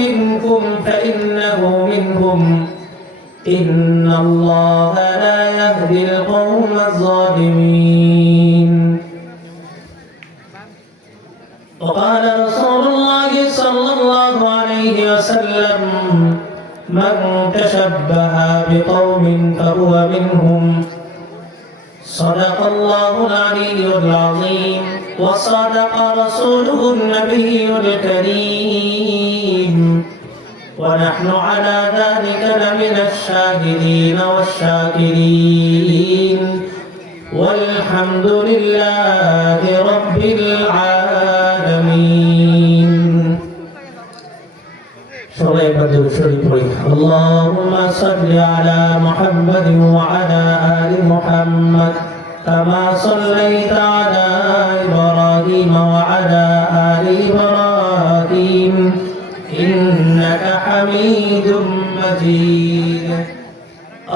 منكم فإنه منهم إن الله لا يهدي القوم الظالمين وقال رسول الله صلى الله عليه وسلم من تشبه بقوم فهو منهم صدق الله العلي العظيم وصدق رسوله النبي الكريم ونحن على ذلك لمن الشاهدين والشاكرين والحمد لله رب العالمين اللهم صل على محمد وعلى آل محمد كما صليت على إبراهيم وعلى آل إبراهيم إنك حميد مجيد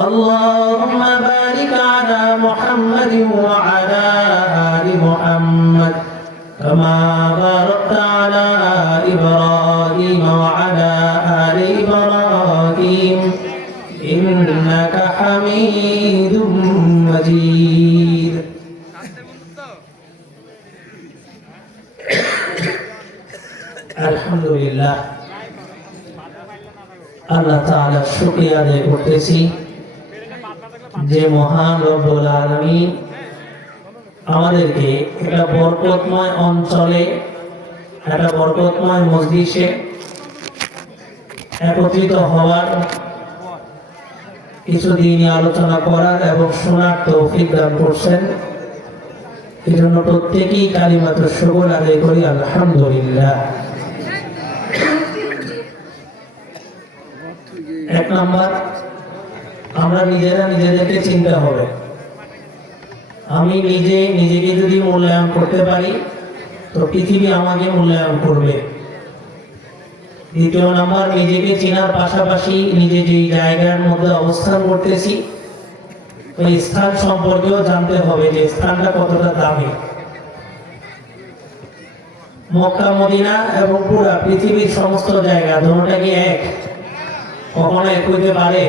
اللهم بارك على محمد وعلى آل محمد كما باركت على إبراهيم وعلى آل إبراهيم إنك حميد مجيد الحمد لله আল্লাহ তাআলার শুকরিয়া আদায় করতেছি যে মহান রব্বুল আলামিন আমাদেরকে একটা বরকতময় অঞ্চলে একটা বরকতময় মজলিসে একত্রিত হওয়ার কিছু দিনই আলোচনা করার এবং শোনার তৌফিক দান করছেন। এই জন্য প্রত্যেকেই কালিমাতুশ শুকর আদায় করি আলহামদুলিল্লাহ। এক নাম্বার, আমরা নিজেরা নিজেদেরকে চিন্তা হবে। আমি নিজেকে যদি মূল্যায়ন করতে পারি তো পৃথিবী আমাকে মূল্যায়ন করবে। দ্বিতীয় নাম্বার, নিজেকে চেনার পাশাপাশি নিজে যেই জায়গার মধ্যে অবস্থান করতেছি ওই স্থান সম্পর্কেও জানতে হবে যে স্থানটা কতটা দামি। মক্কা মদিনা এবং পুরা পৃথিবীর সমস্ত জায়গা দুটোটা কি এক? কখনো এক হইতে পারে?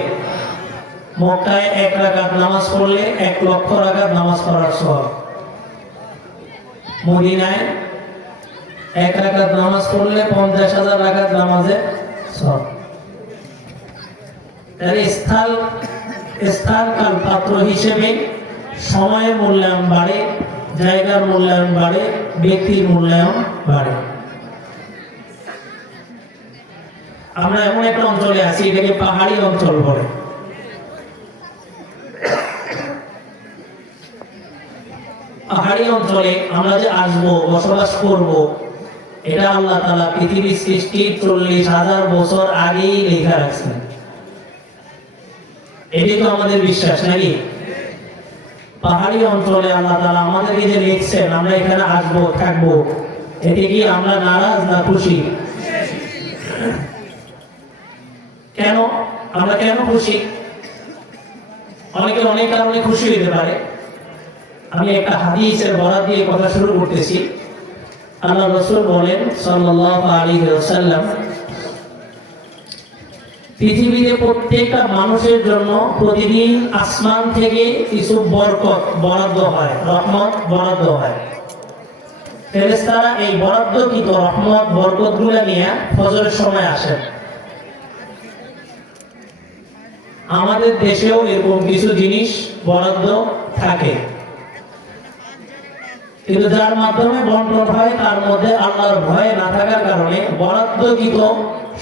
মক্কায় 1 রাকাত নামাজ পড়লে 1 লক্ষ রাকাত নামাজ পড়ার সওয়াব, মদিনায় 1 রাকাত নামাজ পড়লে 50,000 রাকাত নামাজের সওয়াব। তাই স্থান কাল পাত্র হিসেবে সময়ের মূল্যায়ন বাড়ে, জায়গার মূল্যায়ন বাড়ে, ব্যক্তির মূল্যায়ন বাড়ে। আমরা এমন একটা অঞ্চলে আছি, এটাকে পাহাড়ি অঞ্চল বলে। পাহাড়ি অঞ্চলে আমরা যে আসবো, বসবাস করব, এটা আল্লাহ তাআলা পৃথিবীর সৃষ্টির 40,000 বছর আগেই লেখা রাখছেন। এটি তো আমাদের বিশ্বাস নাকি? পাহাড়ি অঞ্চলে আল্লাহ তাআলা আমাদেরকে যে লিখছেন আমরা এখানে আসবো, থাকবো, এতে কি আমরা নারাজ না খুশি? কেন আমরা কেন খুশি? অনেকে অনেক কারণে খুশি হতে পারে। আমি একটা হাদিসের বরাত দিয়ে কথা শুরু করতেছি। আল্লাহ রাসূল বলেন সাল্লাল্লাহু আলাইহি ওয়াসাল্লাম, পৃথিবীতে প্রত্যেকটা মানুষের জন্য প্রতিদিন আসমান থেকে কিছু বরকত বরাদ্দ হয়, রহমত বরাদ্দ হয়। ফেরেশতারা এই বরাদ্দকৃত রহমত বরকতগুলো নিয়ে ফজরের সময় আসেন। আমাদের দেশেও এরকম কিছু জিনিস বরাদ্দ থাকে, কিন্তু যার মাধ্যমে বন্টন হয় তার মধ্যে আল্লাহর ভয় না থাকার কারণে বরাদ্দকৃত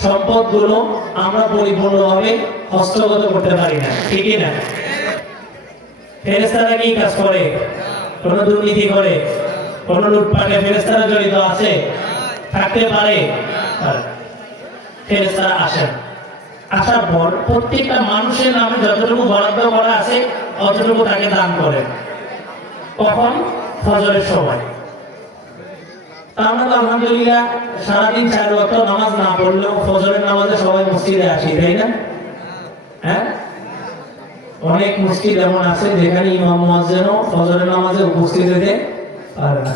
সম্পদগুলো আমরা পরিপূর্ণভাবে হস্তগত করতে পারি না, ঠিক না? ফেরেশতারা কি কাজ করে? কোন দুর্নীতি করে, কোন লুটপাটে ফেরেশতারা জড়িত আছে? থাকতে পারে। ফেরেশতারা আসেন, আসার পর প্রত্যেকটা মানুষের নামে যতটুকু বরাদ্দ করা আছে অতটুকু তাকে দান করেন। কখন? ফজরের সময়। আমরা তো আলহামদুলিল্লাহ সারাদিন 4 ওয়াক্ত নামাজ না পড়লেও ফজরের নামাজে সবাই মসজিদে আসি, তাই না? হ্যাঁ, অনেক মসজিদ এমন আছে যেখানে ইমাম মুয়াজ্জিনও ফজরের নামাজে উপস্থিত হতে পারে না।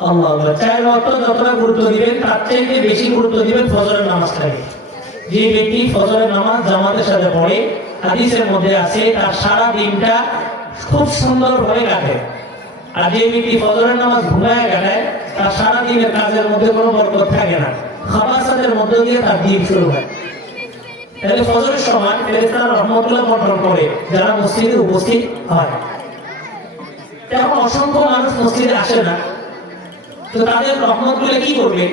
আল্লাহ আল্লাহ, 4 ওয়াক্ত যতটা গুরুত্ব দিবেন তার চাইতে বেশি গুরুত্ব দিবেন ফজরের নামাজটাকে। যে ব্যক্তি ফজরের নামাজ জামাতের সাথে পড়ে, হাদিসের মধ্যে আছে তার সারা দিনটা খুব সুন্দরভাবে কাটে। আর যে ব্যক্তি ফজরের নামাজ ঘুমায় কাটায়, তার সারা দিনের কাজের মধ্যে কোনো বরকত থাকে না, খাবাসাতের মধ্যে দিয়ে তার দিন শুরু হয়। তাহলে ফজরের সময় ফেরেশতারা রহমতুল্লাহ বন্টন করে যারা মসজিদে উপস্থিত হয়। এখন অসংখ্য মানুষ মসজিদে আসে না, তো তাদের রহমতগুলো কি করবে?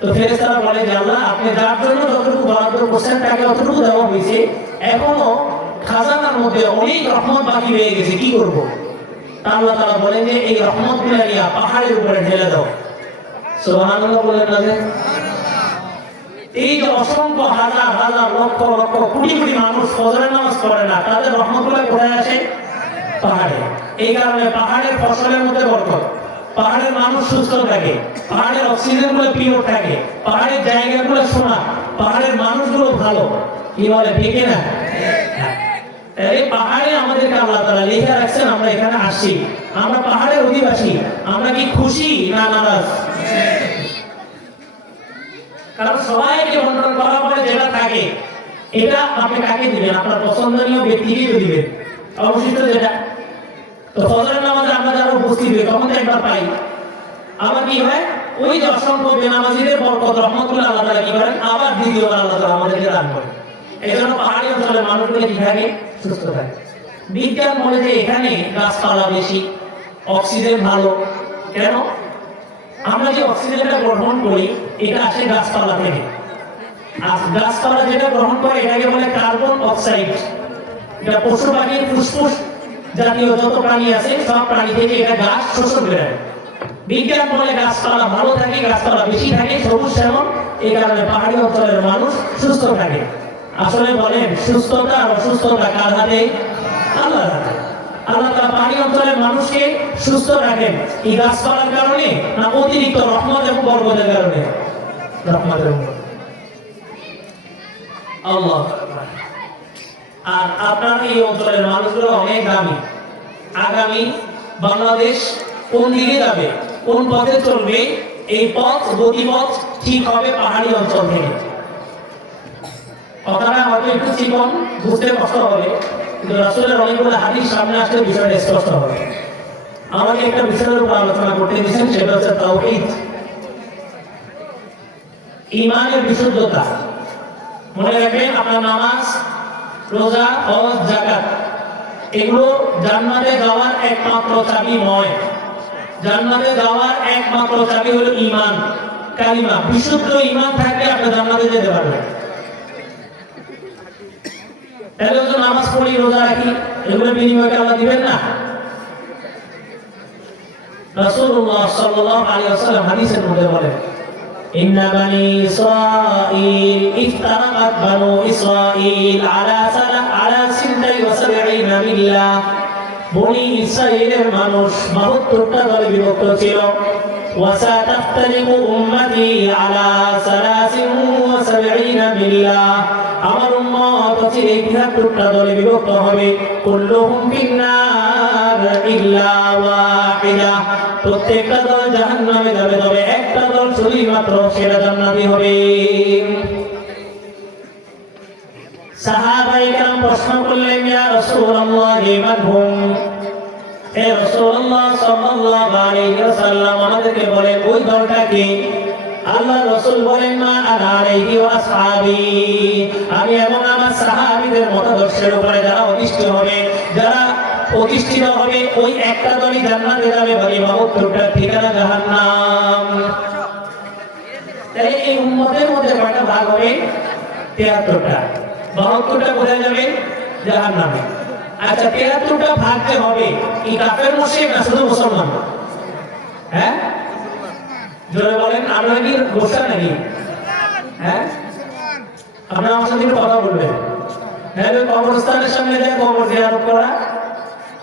তো ফেরেশতারা বলে যে আল্লাহ, আপনি যার জন্য যতটুকু বরাদ্দ করছেন তাকে অতটুকু দেওয়া হয়েছে, এখনো খাজানার মধ্যে অনেক রহমত বাকি রয়ে গেছে, কি করব? আল্লাহ তাআলা বলেন যে এই রহমতগুলো নিয়ে পাহাড়ের উপরে ঢেলে দাও। সুবহানাল্লাহ বলেন না যে? এই যে অসংখ্য হাজার হাজার লক্ষ লক্ষ কোটি কোটি মানুষ ফজরের নামাজ পড়ে না, তাদের রহমতগুলো কোথায় আসে? পাহাড়ে। এই কারণে পাহাড়ের ফসলের মধ্যে বরকত, পাহাড়ের মানুষ সুস্থ থাকে, পাহাড়ের অক্সিজেন গুলো পিওর থাকে, পাহাড়ের জায়গাগুলো সোনা, পাহাড়ের মানুষগুলো ভালো। কি বলে, ঠিক না? এই পাহাড়ে আমাদেরকে আল্লাহ তাআলা লিখে রাখছেন, আমরা এখানে আসছি, আমরা পাহাড়ের অধিবাসী। আমরা কি খুশি না নারাজ? কারণ সবাইকে বন্টন করার পরে যেটা থাকে, এটা আপনি কাকে দিবেন? আপনার পছন্দনীয় ব্যক্তিকে দিবেন অবশিষ্ট যেটা। তো ফজরের নামাজে আমরা যারা উপস্থিত হই তখন তো একবার পাই, আবার কি হয়, ওই যে অসংখ্য বেনামাজিদের বরকত রহমতুল্লাহ আল্লাহ তাআলা কি করেন, আবার দ্বিতীয়বার আল্লাহ তাআলা আমাদেরকে দান করেন। এই জন্য পাহাড়ি অঞ্চলের মানুষগুলো কি থাকে? সুস্থ থাকে। বিজ্ঞান বলে যে এখানে গাছপালা বেশি, অক্সিজেন ভালো। কেন? আমরা যে অক্সিজেনটা গ্রহণ করি এটা আসে গাছপালা থেকে, আর গাছপালা যেটা গ্রহণ করে এটাকে বলে কার্বন অক্সাইড। এটা পশু পাখি, ফুসফুস জাতীয় যত প্রাণী আছে সব প্রাণী থেকে এটা গাছ শোষণ করে নেয়। বিজ্ঞান বলে গাছপালা ভালো থাকে, গাছপালা বেশি থাকে, সবুজ শ্যামল, এই কারণে পাহাড়ি অঞ্চলের মানুষ সুস্থ থাকে। আসলে বলেন, সুস্থতা আর অসুস্থতা কার হাতে? আল্লাহর হাতে। আল্লাহ তাআলা পাহাড়ি অঞ্চলের মানুষকে সুস্থ রাখেন এই গাছপালার কারণে, না অতিরিক্ত রহমত এবং বরকতের কারণে? রহমত এবং বরকত। আল্লাহ। আর আপনার এই অঞ্চলের মানুষগুলো অনেক দামি। আগামী বাংলাদেশ কোন দিকে যাবে, কোন পথে চলবে, এই পথ গতিপথ ঠিক হবে পাহাড়ি অঞ্চল থেকে। কথাটা হয়তো একটু চিকন, বুঝতে কষ্ট হবে, কিন্তু রাসূলের অনেকগুলো হাদিস সামনে আসলে বিষয়টা স্পষ্ট হবে। আমাকে একটা বিষয়ের উপর আলোচনা করতে দিয়েছেন, সেটা হচ্ছে তাওহীদ, ঈমানের বিশুদ্ধতা। মনে রাখবেন, আপনার নামাজ, রোজা, হজ, যাকাত এগুলো জান্নাতে যাওয়ার একমাত্র চাবি নয়। জান্নাতে যাওয়ার একমাত্র চাবি হলো ঈমান, কালিমা। বিশুদ্ধ ঈমান থাকলে আপনি জান্নাতে যেতে পারবেন। তাহলে তো নামাজ পড়ি, রোজা রাখি, এগুলো বিনিময়ে আল্লাহ দিবেন না? রাসূলুল্লাহ সাল্লাল্লাহু আলাইহি ওয়াসাল্লাম হাদিসের মধ্যে বলেন, ইন্না বানি ইসরাঈল ইফতারাকাত বানু ইসরাঈল আলা 72 মিল্লাহ। বনি ইসরাঈলের মানুষ 72টা দলে বিভক্ত ছিল। ওয়া সাতাফতারিকু উম্মতি আলা 73 মিল্লাহ। আমার উম্মত হচ্ছে 73টা দলে বিভক্ত হবে। কুল্লুহুম ফিন্নার ইল্লা ওয়াহিদা। প্রত্যেকটা দল জাহান্নামে যাবে, তবে একটা দল শুধুমাত্র সেটা জান্নাতি হবে। সাহাবায়ে কেরাম প্রশ্ন করলেন, ইয়া রাসূলুল্লাহ মান হুম? হে রাসূলুল্লাহ সাল্লাল্লাহু আলাইহি ওয়াসাল্লাম, আমাদেরকে বলেন ওই দলটা কি? আল্লাহ রাসূল বলেন, মা আনা আলাইহি ওয়া আসহাবি, আমি এবং আমার সাহাবীদের মতাদর্শের উপরে যারা অধিষ্ঠিত হবে, যারা প্রতিষ্ঠিত হবে, ওই একটা দলই জান্নাতে যাবে। বলি 72টা ঠিকানা জাহান্নাম। তাহলে এই উম্মতের মধ্যে কয়টা ভাগ হবে? 73টা। 72টা কোথায় যাবে? জাহান্নামে। আচ্ছা, 73টা ভাগ যে হবে, এই কাফের মুশরিক না শুধু মুসলমান? হ্যাঁ, জোরে বলেন, আমরা কি গোসা নাকি? হ্যাঁ, আপনারা আমার সাথে কথা বলবেন। হ্যাঁ, কবরস্থানের সামনে যায় কবর জিয়ারত করা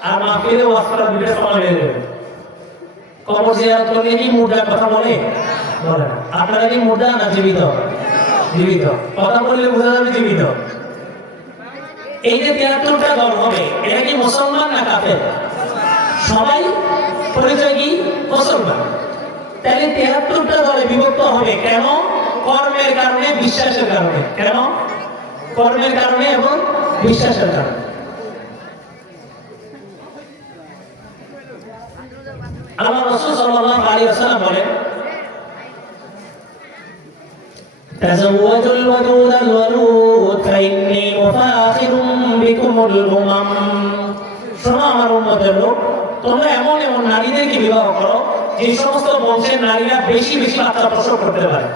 আর মাহফিলে ওয়াজ করা দুটো সমান হয়ে যাবে। কবর জিয়ারত করলে কি মুর্দার কথা বলে? বলে না। আপনারা কি মুর্দা না জীবিত? জীবিত। কথা বললে বোঝা যাবে জীবিত। এই যে 73টা দল হবে, এটা কি মুসলমান না কাফের? সবাই পরিচয় কি? মুসলমান। তাহলে 73টা দলে বিভক্ত হবে কেন? কর্মের কারণে, বিশ্বাসের কারণে। কেন? কর্মের কারণে এবং বিশ্বাসের কারণে। আল্লাহ রাসূল সাল্লাল্লাহু আলাইহি ওয়াসাল্লাম বলেন, তাযাওয়াজুল ওয়াদুদাল ওয়ালুদ ফাইন্নী মুফাখিরুম বিকুমুল উমাম। শোনো আমার উম্মতের লোক, তোমরা এমন এমন নারীদেরকে বিবাহ করো যে সমস্ত বংশের নারীরা বেশি বেশি বাচ্চা প্রসব করতে পারে।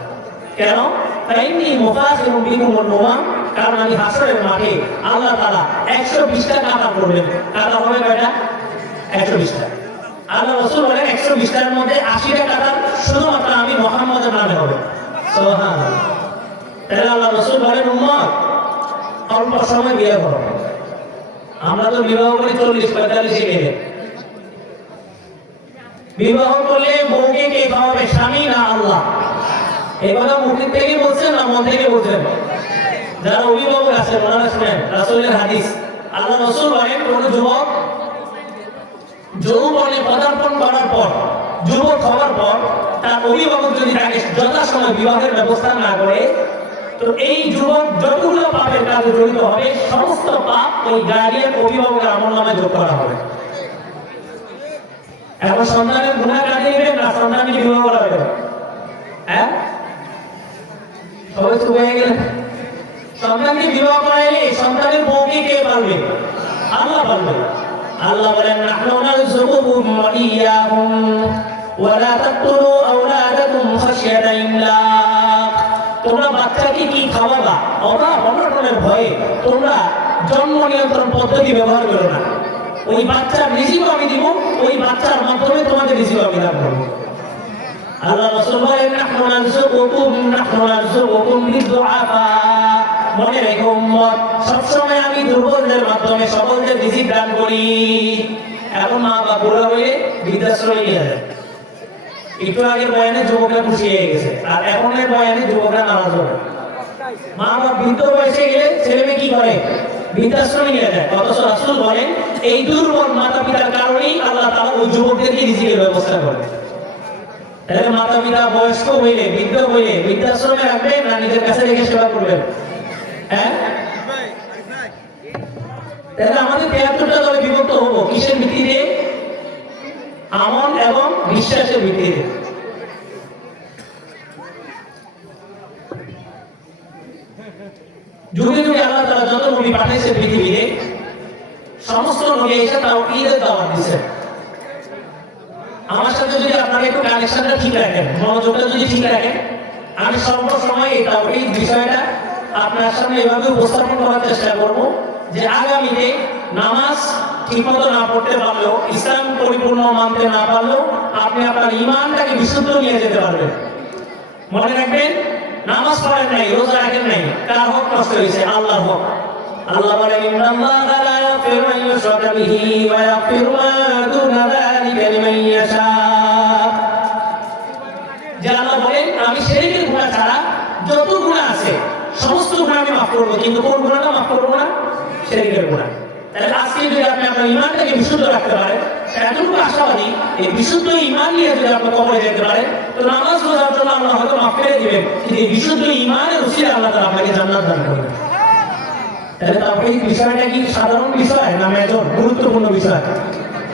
কেন? ফাইন্নী মুফাখিরুম বিকুমুল উমাম, কারণ আমি হাসরের মাঠে আল্লাহ তাআলা 120টা কাঁটা করবেন। কাঁটা হবে কয়টা? 120টা। আল্লাহ রাসূল বলেন 120টার মধ্যে 80টা কাঁটা শুধুমাত্র আমি মুহাম্মদের নামে হবে। সুবহানাল্লাহ। তাহলে আল্লাহ রাসূল বলেন, উম্মত অল্প সময় বিয়ে করো। আমরা তো বিবাহ করি 40-45 গেলে। বিবাহ করলে বউকে কে খাওয়াবে? স্বামী না আল্লাহ? এই কথা মুখ থেকে বলছেন না মন থেকে বলছেন? যারা অভিভাবক আছেন ওনারা শুনেন রাসূলের হাদিস। আল্লাহ রাসূল বলেন, কোন যুবক যৌবনে পদার্পণ করার পর, যুবক হওয়ার পর তার অভিভাবক যদি তাকে যথাসময়ে বিবাহের ব্যবস্থা না করে, তো এই যুবক যতগুলো পাপের কাজে জড়িত হবে সমস্ত পাপ ওই গার্ডিয়ান অভিভাবকের আমলনামায় যোগ করা হবে। এখন সন্তানের গুনাহ কাটিয়ে নেবেন না সন্তানকে বিবাহ করা হবে? হ্যাঁ, সবাই চুপ হয়ে গেলেন। সন্তানকে বিবাহ করাইলে সন্তানের বউকে কে পালবে? আল্লাহ পালবে। আল্লাহ বলেন, নাহনু নারযুকুহুম ওয়া ইয়্যাহুম ওয়া লা তাকতুলু আওলাদাকুম খাশিয়াতা ইমলাক। তোমরা বাচ্চাকে কি খাওয়াবা? অভাব অনটনের ভয়ে তোমরা জন্ম নিয়ন্ত্রণ পদ্ধতি ব্যবহার করো না। ওই বাচ্চার রিজিক আমি দিব, ওই বাচ্চার মাধ্যমে তোমাদের রিজিক আমি দান করব। আল্লাহ রাসূল বলেন, নাহনু নারযুকুহুম বিদুআফা। মনে রেখো উম্মত, সবসময় আমি দুর্বলদের মাধ্যমে সকলদের রিজিক দান করি। এখন মা বাবা হয়ে বৃদ্ধাশ্রমে নিয়ে যায়। একটু আগের বয়ানে যুবকরা খুশি হয়ে গেছে, আর এখনের বয়ানে যুবকরা নারাজ হবে। মা বাবা বৃদ্ধ বয়সে গেলে ছেলে মেয়ে কি করে? বৃদ্ধাশ্রমে নিয়ে যায়। অথচ রাসূল বলেন, এই দুর্বল মাতা পিতার কারণেই আল্লাহ তাআলা ওই যুবকদেরকে রিজিকের ব্যবস্থা করে। তাহলে মাতা পিতা বয়স্ক হইলে, বৃদ্ধ হইলে বৃদ্ধাশ্রমে রাখবেন না নিজের কাছে রেখে সেবা করবেন? হ্যাঁ, তাহলে আমাদের 73টা দলে বিভক্ত হবো কিসের ভিত্তিতে? আমল এবং বিশ্বাসের ভিত্তিতে। যুগে যুগে আল্লাহ তাআলা যত নবী পাঠিয়েছেন পৃথিবীতে, সমস্ত নবী এসে তাওহীদের দাওয়াত দিয়েছেন। আমার সাথে যদি আপনারা একটু কানেকশনটা ঠিক রাখেন, মনোযোগটা যদি ঠিক রাখেন, আমি সর্বসময় এই তাওহীদ বিষয়টা আপনার সামনে এভাবে উপস্থাপন করার চেষ্টা করব যে আগামীতে নামাজ ঠিকমতো না পড়তে পারলেও, ইসলাম পরিপূর্ণ মানতে না পারলেও আপনি আপনার ঈমানটাকে বিশুদ্ধ নিয়ে যেতে পারবেন। মনে রাখবেন, নামাজ পড়েন নাই, রোজা রাখেন নাই, কার হক নষ্ট হয়েছে? আল্লাহর হক। আল্লাহ বলেন, ইন্নাল্লাহা লা ইয়াগফিরু আন ইউশরাকা বিহি ওয়া ইয়াগফিরু মা দুনা যালিকা লিমান ইয়াশা। যে আল্লাহ বলেন, আমি শিরকের গুনাহ ছাড়া যত গুনাহ আছে সমস্ত গুনাহ আমি মাফ করব, কিন্তু কোন গুনাহটা মাফ করব না? শিরকের গুনাহ। তাহলে আজকে যদি আপনি আপনার ঈমানটাকে বিশুদ্ধ রাখতে পারেন, এতটুকু আশাবাদী এই বিশুদ্ধ ঈমান নিয়ে যদি আপনি কবরে যেতে পারেন, তো নামাজ রোজার জন্য আল্লাহ হয়তো মাফ করে দিবেন, কিন্তু এই বিশুদ্ধ ঈমানের উসিলায় আল্লাহ তাআলা আপনাকে জান্নাত দান করবেন। তাহলে তাওহীদ বিষয়টা কি সাধারণ বিষয় না মেজর? গুরুত্বপূর্ণ বিষয়,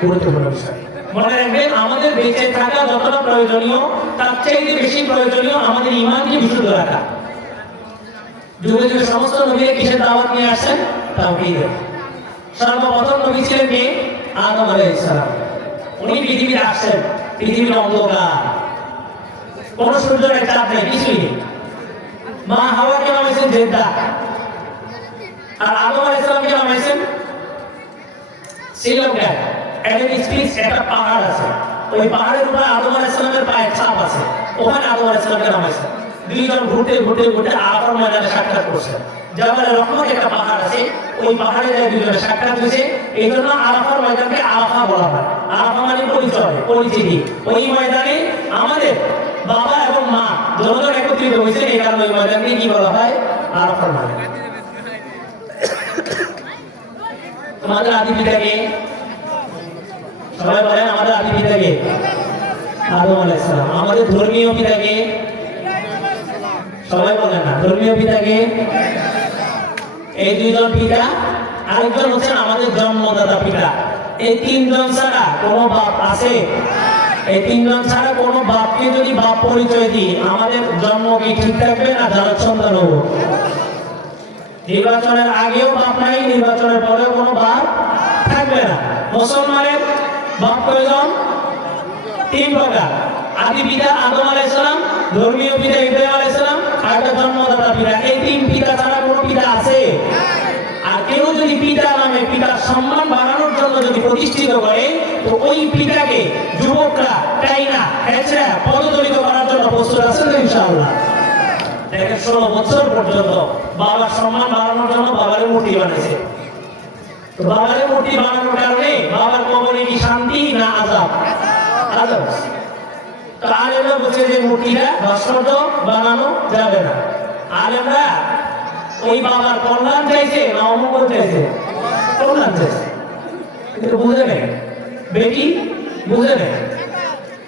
গুরুত্বপূর্ণ বিষয়। মনে রাখবেন, আমাদের বেঁচে থাকা যতটা প্রয়োজনীয় তার চাইতে বেশি প্রয়োজনীয় আমাদের ঈমানকে বিশুদ্ধ রাখা। যুগে যুগে সমস্ত নবীরা কিসের দাওয়াত নিয়ে আসছেন? তাওহীদের। সর্বপ্রথম নবী ছিলেন কে? আদম আলাইহিস সালাম। উনি পৃথিবীতে আসছেন, পৃথিবীর অন্ধকার, কোন সূর্যের চাঁদ নেই, কিছুই নেই। মা হাওয়াকে নামাইছেন জেদ্দা, আর আদম আলাইহিস সালামকে নামাইছেন শ্রীলঙ্কায়। একটা পাহাড় আছে, ওই পাহাড়ের উপরে আদম আলাইহিস সালামের পায়ের ছাপ আছে, ওখানে আদম আলাইহিস সালামকে নামাইছেন। দুইজন ঘুরতে ঘুরতে ঘুরতে আরাফার ময়দানে সাক্ষাৎ করছেন। জাবালে রহমত একটা পাহাড় আছে, ওই পাহাড়ে দুইজনে সাক্ষাৎ হয়েছে, এই জন্য আরাফার ময়দানকে আরাফা বলা হয়। আরাফা মানে পরিচয়, পরিচিতি। ওই ময়দানে আমাদের বাবা এবং মা দুজন একত্রিত হয়েছে, এই কারণে ওই ময়দানকে কি বলা হয়? আরাফার ময়দান। তোমাদের আদি পিতাকে সবাই বলেন, আমাদের আদি পিতাকে আদম আলাইহিস সালাম। আমাদের ধর্মীয় পিতাকে সবাই বলে না, ধর্মীয় পিতাকে এই দুইজন পিতা, আরেকজন হচ্ছেন আমাদের জন্মদাতা পিতা। এই তিনজন ছাড়া কোনো বাপ আছে? এই তিনজন ছাড়া কোনো বাপকে যদি বাপ পরিচয় দিই, আমাদের জন্ম কি ঠিক থাকবে না জারক সন্তান হব? নির্বাচনের আগেও বাপ নাই, নির্বাচনের পরেও কোনো বাপ থাকবে না। মুসলমানের বাপ কয়জন? তিন প্রকার। আদি পিতা আদম আলাইহিস সালাম, ধর্মীয় পিতা ইব্রাহিম আলাইহিস সালাম, আর একটা জন্মদাতা পিতা। এই তিন পিতা ছাড়া কোনো পিতা আছে? আর কেউ যদি পিতা নামে পিতার সম্মান বাড়ানোর জন্য যদি প্রতিষ্ঠিত করে, তো ওই পিতাকে যুবকরা টাইনা হেঁচড়া পদদলিত করার জন্য প্রস্তুত আছেন তো ইনশাআল্লাহ? দেখেন 16 বছর পর্যন্ত বাবার সম্মান বাড়ানোর জন্য বাবারে মূর্তি বানাইছে। তো বাবারে মূর্তি বানানোর কারণে বাবার কবরে কি শান্তি না আযাব? আযাব। তো আলেমরা বলছে যে মূর্তিটা ভাস্কর্য বানানো যাবে না। আলেমরা ওই বাবার কল্যাণ চাইছে না অমঙ্গল চাইছে? কল্যাণ চাইছে। কিন্তু বুঝে নেই, বেটি বুঝে নেই,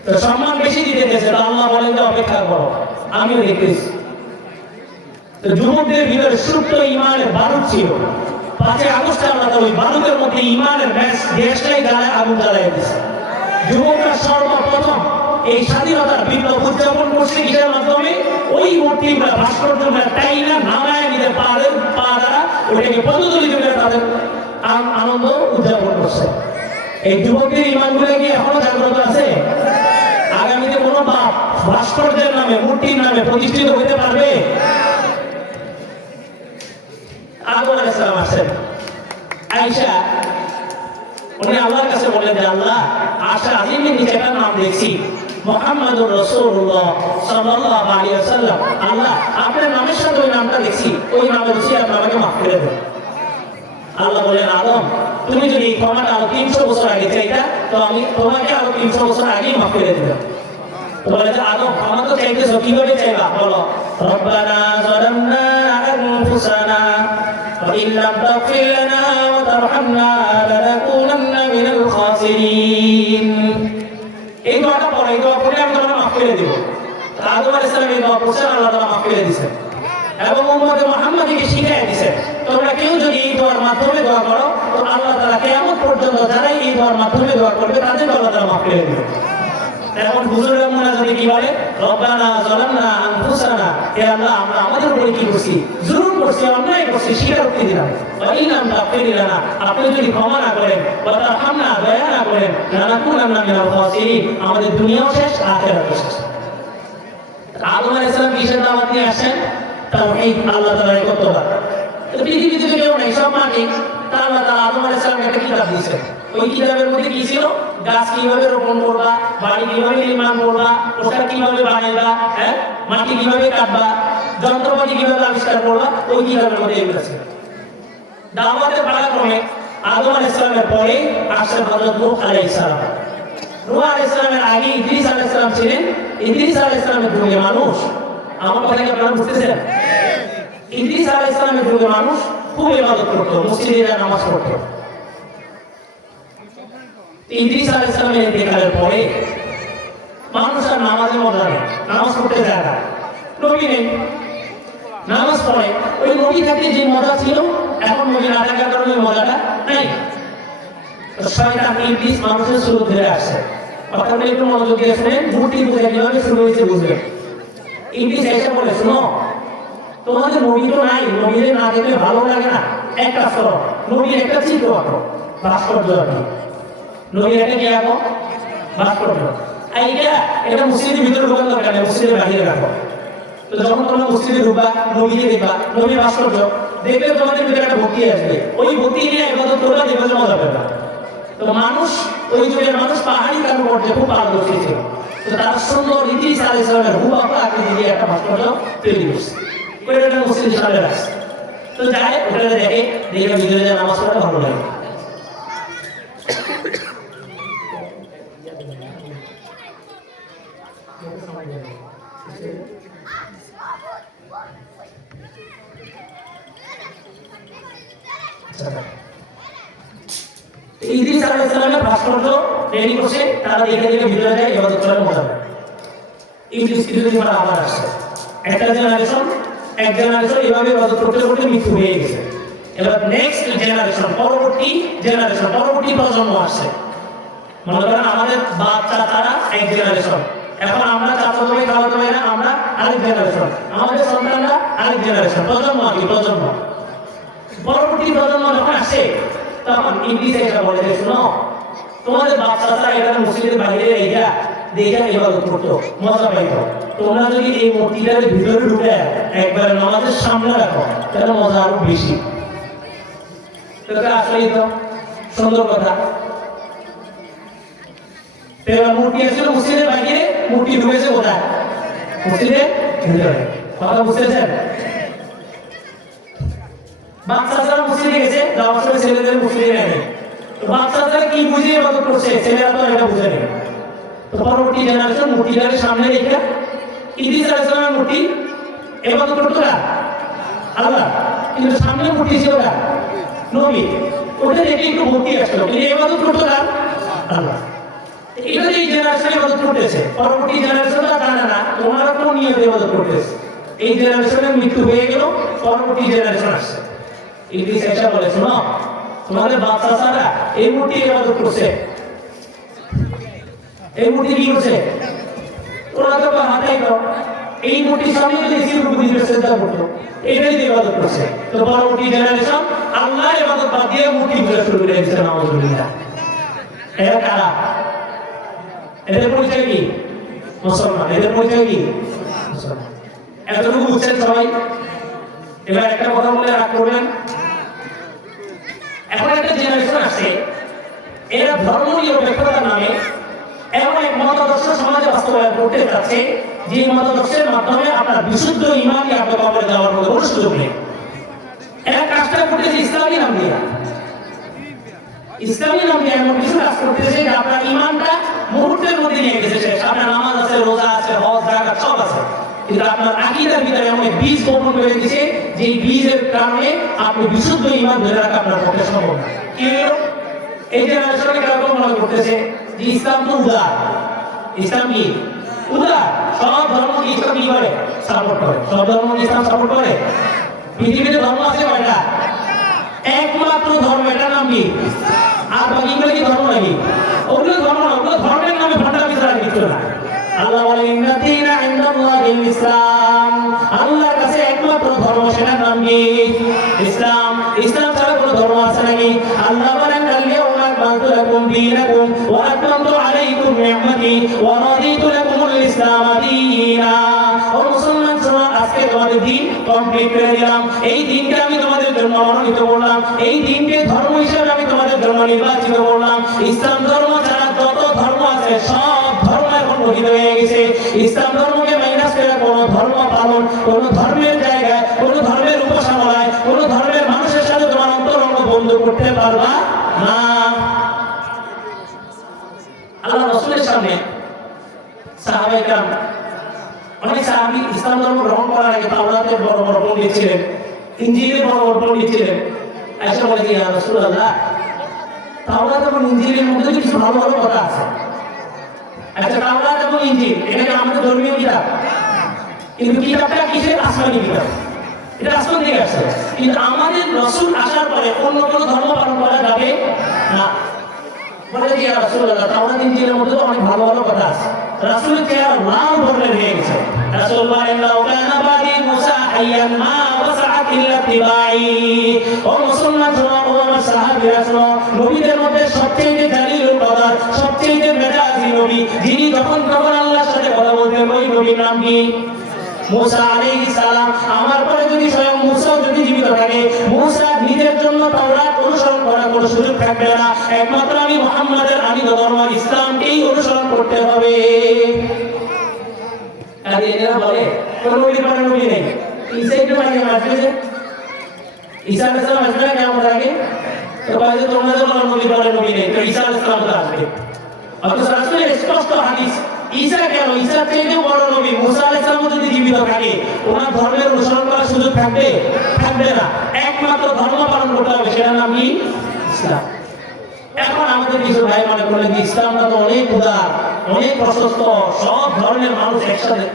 তো সম্মান বেশি দিতে গেছে। তো আল্লাহ বলেন যে অপেক্ষা করো, আমিও দেখতেছি। তো যুবকদের ভিতরে সুপ্ত ইমানের বারুদ ছিল। 5 আগস্ট আল্লাহ ওই বারুদের মধ্যে ইমানের গ্যাসটাই জ্বালায়, আগুন জ্বালাই দিচ্ছে। যুবকরা সর্বপ্রথম এই স্বাধীনতার বিপ্লব উদযাপন করছে কিসের মাধ্যমে? ওই মূর্তি বা ভাস্কর্য টাইনা নামায় নিতে পারে, পা দ্বারা ওইটাকে পদদলিত করে তাদের আনন্দ উদযাপন করছে। এই যুবকদের ইমানগুলো কি এখনো জাগ্রত আছে? আগামীতে কোনো বাপ ভাস্কর্যের নামে মূর্তির নামে প্রতিষ্ঠিত হতে পারবে? আদম আলাইহিস সালাম আসেন, আয়েশা উনি আল্লাহর কাছে বলেন যে আল্লাহ, আশা আজিমের নিচে একটা নাম দেখছি, মুহাম্মাদুর রাসূলুল্লাহ সাল্লাল্লাহু আলাইহি ওয়াসাল্লাম। আল্লাহ, আপনার নামের সাথে ওই নামটা দেখছি, ওই নামের উচিত আপনি আমাকে মাফ করে দেন। আল্লাহ বলেন, আদম, তুমি যদি ক্ষমাটা আরো 300 বছর আগে চাইতা, তো আমি তোমাকে আরো 300 বছর আগেই মাফ করে দিতাম। তো বলে যে আদম, ক্ষমা তো চাইতেছো, কিভাবে চাইবা? বলো, রব্বানা যালামনা আনফুসানা ওয়া ইন লাম তাগফির লানা ওয়া তারহামনা লানাকুনান্না মিনাল খাসিরিন। এই দোয়াটা পড়ো, এই দোয়া পড়লে আমি তোমাকে মাফ করে দেব। আদম আলাইহিস সালাম এই দোয়া পড়ছেন, আল্লাহ তাআলা মাফ করে দিয়েছেন এবং উম্মতে মুহাম্মাদীকে শিখিয়ে দিয়েছেন, তোমরা কেউ যদি এই দোয়ার মাধ্যমে দোয়া করো, তো আল্লাহ তাআলা কিয়ামত পর্যন্ত যারা এই দোয়ার মাধ্যমে দোয়া করবে তাদের আল্লাহ তাআলা মাফ করে দিবেন। এখন হুজুরেরা মুনাজাতে কি বলে? রব্বানা যালামনা আনফুসানা, হে আল্লাহ, আমরা আমাদের উপরে কি করছি? জুলুম করছি, অন্যায় করছি, স্বীকারোক্তি দিলাম। ওয়া ইন লাম তাগফির লানা, আপনি যদি ক্ষমা না করেন, ওয়া তারহামনা, দয়া না করেন, লানাকুনান্না মিনাল খাসিরিন, আমাদের দুনিয়াও শেষ, আখিরাতও শেষ। আদম আলাইহিস সালাম কিসের দাওয়াত নিয়ে আসেন? তাওহীদ, আল্লাহ তাআলার একত্ববাদ। তো পৃথিবীতে তো কেউ নেই, সব মাটি। তা আল্লাহ তাআলা আদম আলাইহিস সালামকে একটা কিতাব দিয়েছেন। ওই কিতাবের মধ্যে কি ছিল? গাছ কিভাবে রোপণ করবা, বাড়ি কিভাবে নির্মাণ করবা, পোশাক কিভাবে বানাইবা, মাটি কিভাবে কাটবা, যন্ত্রপাতি কিভাবে আবিষ্কার করবা, ওই কিতাবের মধ্যে এগুলো ছিল। দাওয়াতের পালাক্রমে আদম আলাইহিস সালামের পরে আসেন হযরত নূহ আলাইহিস সালাম। নূহ আলাইহিস সালামের আগে ইদ্রিস আলাইহিস সালাম ছিলেন। ইদ্রিস আলাইহিস সালামের যুগে মানুষ, আমার কথা কি আপনারা বুঝতেছেন? ইদ্রিস আলাইহিস সালামের যুগে মানুষ খুব ইবাদত করতো, মসজিদে নামাজ পড়তো। ইদ্রিস আলাইহিস সালামের ইন্তেকালের পরে মানুষ আর নামাজের মজা নেই, নামাজ পড়তে যায় না, নবী নেই, নামাজ পড়ে। ওই নবী থাকতে যে মজা ছিল, এখন নবী না থাকার কারণে ওই মজাটা নেই। শয়তান ইবলিস মানুষের শুরু ধরে আসছে। কথাটা একটু মনোযোগ দিয়ে শুনেন, মূর্তি পূজা কিভাবে শুরু হয়েছে বুঝবেন। ইবলিস এসে বলে, শোনো, তোমাদের নবী তো নাই, নবীদের না দেখলে ভালো লাগে না, এক কাজ করো, নবীর একটা চিত্র আঁকো, ভাস্কর্য আঁকো। নবীর একটা কি আঁকো? ভাস্কর্য। এটা মসজিদের ভিতরে ঢোকার দরকার নেই, মসজিদের বাহিরে রাখো। তো যখন তোমরা মসজিদে ঢুকবা, নবীকে দেখবা, নবীর ভাস্কর্য দেখলে তোমাদের ভিতরে একটা ভক্তি আসবে। ওই ভক্তি নিয়ে ইবাদত করবা, দেখবে যে মজা পাবে। তো মানুষ, ওই যুগের মানুষ পাহাড়ি কারুকার্যে খুব পারদর্শী ছিল। তো তারা সুন্দর ইদ্রিস আলাইহিস সালামের হুবহু আকৃতি দিয়ে একটা ভাস্কর্য তৈরি করছে, ওইটা মসজিদের সামনে রাখছে। তো যায়, ওটা দেখে ভিতরে যে নামাজ পড়তে ভালো লাগে। ইদ্রিস আলাইহিস সালামের ভাস্কর্য রেডি করছে, তারা দেখে ভিতরে যায়, ইবাদত করে মজা পায়। ইংলিশ কিছুদিন পর আবার আসছে। এক জেনারেশন এভাবে ইবাদত করতে করতে মৃত্যু হয়ে গেছে। এবার নেক্সট জেনারেশন, পরবর্তী প্রজন্ম আসছে। মনে করেন আমাদের বাচ্চা তারা এক জেনারেশন, এখন আমরা চাচাতো ভাই খালাতো ভাইরা আমরা আরেক জেনারেশন, আমাদের সন্তানরা আরেক জেনারেশন, প্রজন্ম পরবর্তী প্রজন্ম যখন আসে তখন ইংলিশ এসে বলে যে শোনো, তোমাদের বাচ্চারা এখানে মসজিদের বাইরে দেখে ইবাদত করতো, মজা পাইতো, তোমরা যদি এই মূর্তিটার ভিতরে ঢুকে একবার নামাজের সামনে রাখো তাহলে মজা আরো বেশি। আসলেই তো সুন্দর কথা। মূর্তি আসলে মসজিদের বাইরে, মূর্তি ঢুকেছে কোথায়? মসজিদের ভিতরে। কথা বুঝতেছেন? বাচ্চারা মসজিদে গেছে, যাওয়ার সময় ছেলেদের মসজিদে নেয়। বাচ্চারা কি বুঝে ইবাদত করছে, ছেলেরা তো এটা বুঝে নেই। তো পরবর্তী জেনারেশন মূর্তিটাকে সামনে রেখে ইদ্রিস আলাইহিস সালামের মূর্তি ইবাদত করতো না আল্লাহ, কিন্তু সামনে মূর্তি ছিল না নবী, ওটা দেখে একটু ভক্তি আসলো, কিন্তু ইবাদত করতো না আল্লাহ। এটা যে জেনারেশন ইবাদত করতেছে, পরবর্তী জেনারেশনটা জানে না ওনারা কোন নিয়তে ইবাদত করতেছে। এই জেনারেশনের মৃত্যু হয়ে গেল, পরবর্তী জেনারেশন আসছে। ইদ্রিস এসে বলে শোনো, তোমাদের বাচ্চারা এই মূর্তি ইবাদত করছে, এই মূর্তি কি করছে? ওরা তো হাতাই দাও, এই মূর্তির সামনে যদি সির উপর দিয়ে সেজদা করতো, এটাই দিয়ে ইবাদত করছে। তো পরবর্তী জেনারেশন আল্লাহ ইবাদত বাদ দিয়ে মূর্তি পূজা শুরু করে দিয়েছে। নাউযুবিল্লাহ। এরা কারা? এদের পরিচয় কি? মুসলমান। এদের পরিচয় কি? মুসলমান। এতটুকু বুঝছেন সবাই? এবার একটা কথা বলে রাগ করবেন। এখন একটা জেনারেশন আসছে, এরা ধর্ম নিরপেক্ষতার নামে এমন এক মতাদর্শ সমাজে বাস্তবায়ন করতে যাচ্ছে, যে মতাদর্শের মাধ্যমে আপনার বিশুদ্ধ ঈমানকে আপনার কবরে যাওয়ার মতো কোনো সুযোগ নেই। এরা কাজটা করতেছে ইসলামী নাম দিয়ে, এমন কিছু কাজ করতেছে যে আপনার ঈমানটা মুহূর্তের মধ্যে নিয়ে গেছে শেষ। আপনার নামাজ আছে, রোজা আছে, হজ যাকাত সব আছে, কিন্তু আপনার আকীদার ভিতরে এমন বীজ বপন করে দিয়েছে যে বীজের কারণে আপনি বিশুদ্ধ ঈমান ধরে রাখা আপনার পক্ষে সম্ভব না। কি হলো? এই জেনারেশনে কেউ মনে করতেছে যে ইসলাম তো উদার। ইসলাম কি উদার? সব ধর্ম কি ইসলাম কি করে? সাপোর্ট করে। সব ধর্ম কি ইসলাম সাপোর্ট করে? পৃথিবীতে ধর্ম আছে কয়টা? একমাত্র ধর্ম, এটার নাম কি? আর বাকিগুলো কি ধর্ম নাকি? ওগুলো ধর্ম না, ওগুলো ধর্মের নামে ভান্ডামি ছাড়া কিছু না। আল্লাহ বলেন ইন্না দীনা ইনদাল্লাহিল ইসলাম, আল্লাহর কাছে একমাত্র ধর্ম, সেটার নাম কি? ইসলাম। ইসলাম ছাড়া কোনো ধর্ম আছে নাকি? আল্লাহ বলেন আল-ইয়াউমা আকমালতু লাকুম দীনাকুম ওয়া আতমামতু আলাইকুম নি'মাতি ওয়া রাদিতু লাকুমুল ইসলাম দীনা। ও মুসলমান শোনো, আজকে তোমাদের দিন কমপ্লিট করে দিলাম। এই দিনকে আমি তোমাদের জন্য মনোনীত করলাম, এই দিনকে ধর্ম হিসেবে আমি তোমাদের জন্য নির্বাচিত করলাম। ইসলাম ধর্ম ছাড়া যত ধর্ম আছে সব ধর্ম এখন গঠিত হয়ে গেছে। ইসলাম ধর্মকে মাইনাস করে কোনো ধর্ম পালন, কোনো ধর্মের জায়গায়, কোনো ধর্মের উপাসনালয়, কোনো ধর্মের মানুষের সাথে তোমার অন্তরঙ্গ বন্ধ করতে পারবা না। আল্লাহ রাসূলের সামনে সাহাবায়ে কেরাম, অনেক সাহাবী ইসলাম ধর্ম গ্রহণ করার আগে তাওরাতের বড় বড় পণ্ডিত ছিলেন, ইনজিলের বড় বড় পণ্ডিত ছিলেন। আয়েশা বলে ইয়া রাসূলুল্লাহ, তাওরাত এবং ইনজিলের মধ্যে কিছু ভালো ভালো কথা আছে। আচ্ছা, তাওরাত এবং ইনজিল এটা আমাদের ধর্মীয় কিতাব, কিন্তু কিতাবটা কিসের? আসমানি কিতাব, এটা আসমান থেকে আসছে। কিন্তু আমাদের রাসূল আসার পরে অন্য কোনো ধর্ম পালন করা যাবে না। বলে ইয়া রাসূলুল্লাহ, তাওরাত ইনজিলের মধ্যে তো অনেক ভালো ভালো কথা আছে। রাসূলের চেহারা লাল বদলে হয়ে গেছে। রাসূল বলেন লাউ কানা বাদি মুসা হাইয়ান মা ওয়াসাআত ইল্লা তিবাই। ও মুসলমান শোনো, ও আমার সাহাবীরা শোনো, নবীদের মধ্যে সবচেয়ে জালিলুল কদর, সবচেয়ে মেজাজি নবী, যিনি যখন তখন আল্লাহর সাথে কথা বলতেন, ওই নবীর নাম কি? মুসা আলাইহিস সালাম। আমার পরে যদি স্বয়ং মুসা যদি জীবিত থাকে, মুসা নিজের জন্য তাওরাত অনুসরণ করার কোনো সুযোগ থাকবে না। একমাত্র আমি মুহাম্মাদের আনিত ধর্ম ইসলামকেই অনুসরণ করতে হবে। আর এরা বলে কোন নবীর পরে নবী নেই। ঈসা একটু আগে আসবে, ঈসা আলাইহিস সালাম আসবে না কেমন আগে? তো বলে তোমাদের কোনো নবীর পরে নবী নেই, তো ঈসা আলাইহিস সালাম তো আসবে। অথচ রাসূলের স্পষ্ট হাদিস, ঈসা কেন? ঈসা থেকে বড় নবী মুসা আলাইহিস সালাম যদি জীবিত থাকে, ওনার ধর্মের অনুসরণ করার সুযোগ থাকবে? থাকবে না। একমাত্র ধর্ম পালন করতে হবে, সেটার নাম কি? ইসলাম। এখন আমাদের কিছু ভাই মনে করলেন যে ইসলামটা তো অনেক উদার, অনেক প্রশস্ত, সব ধরনের মানুষ একসাথে।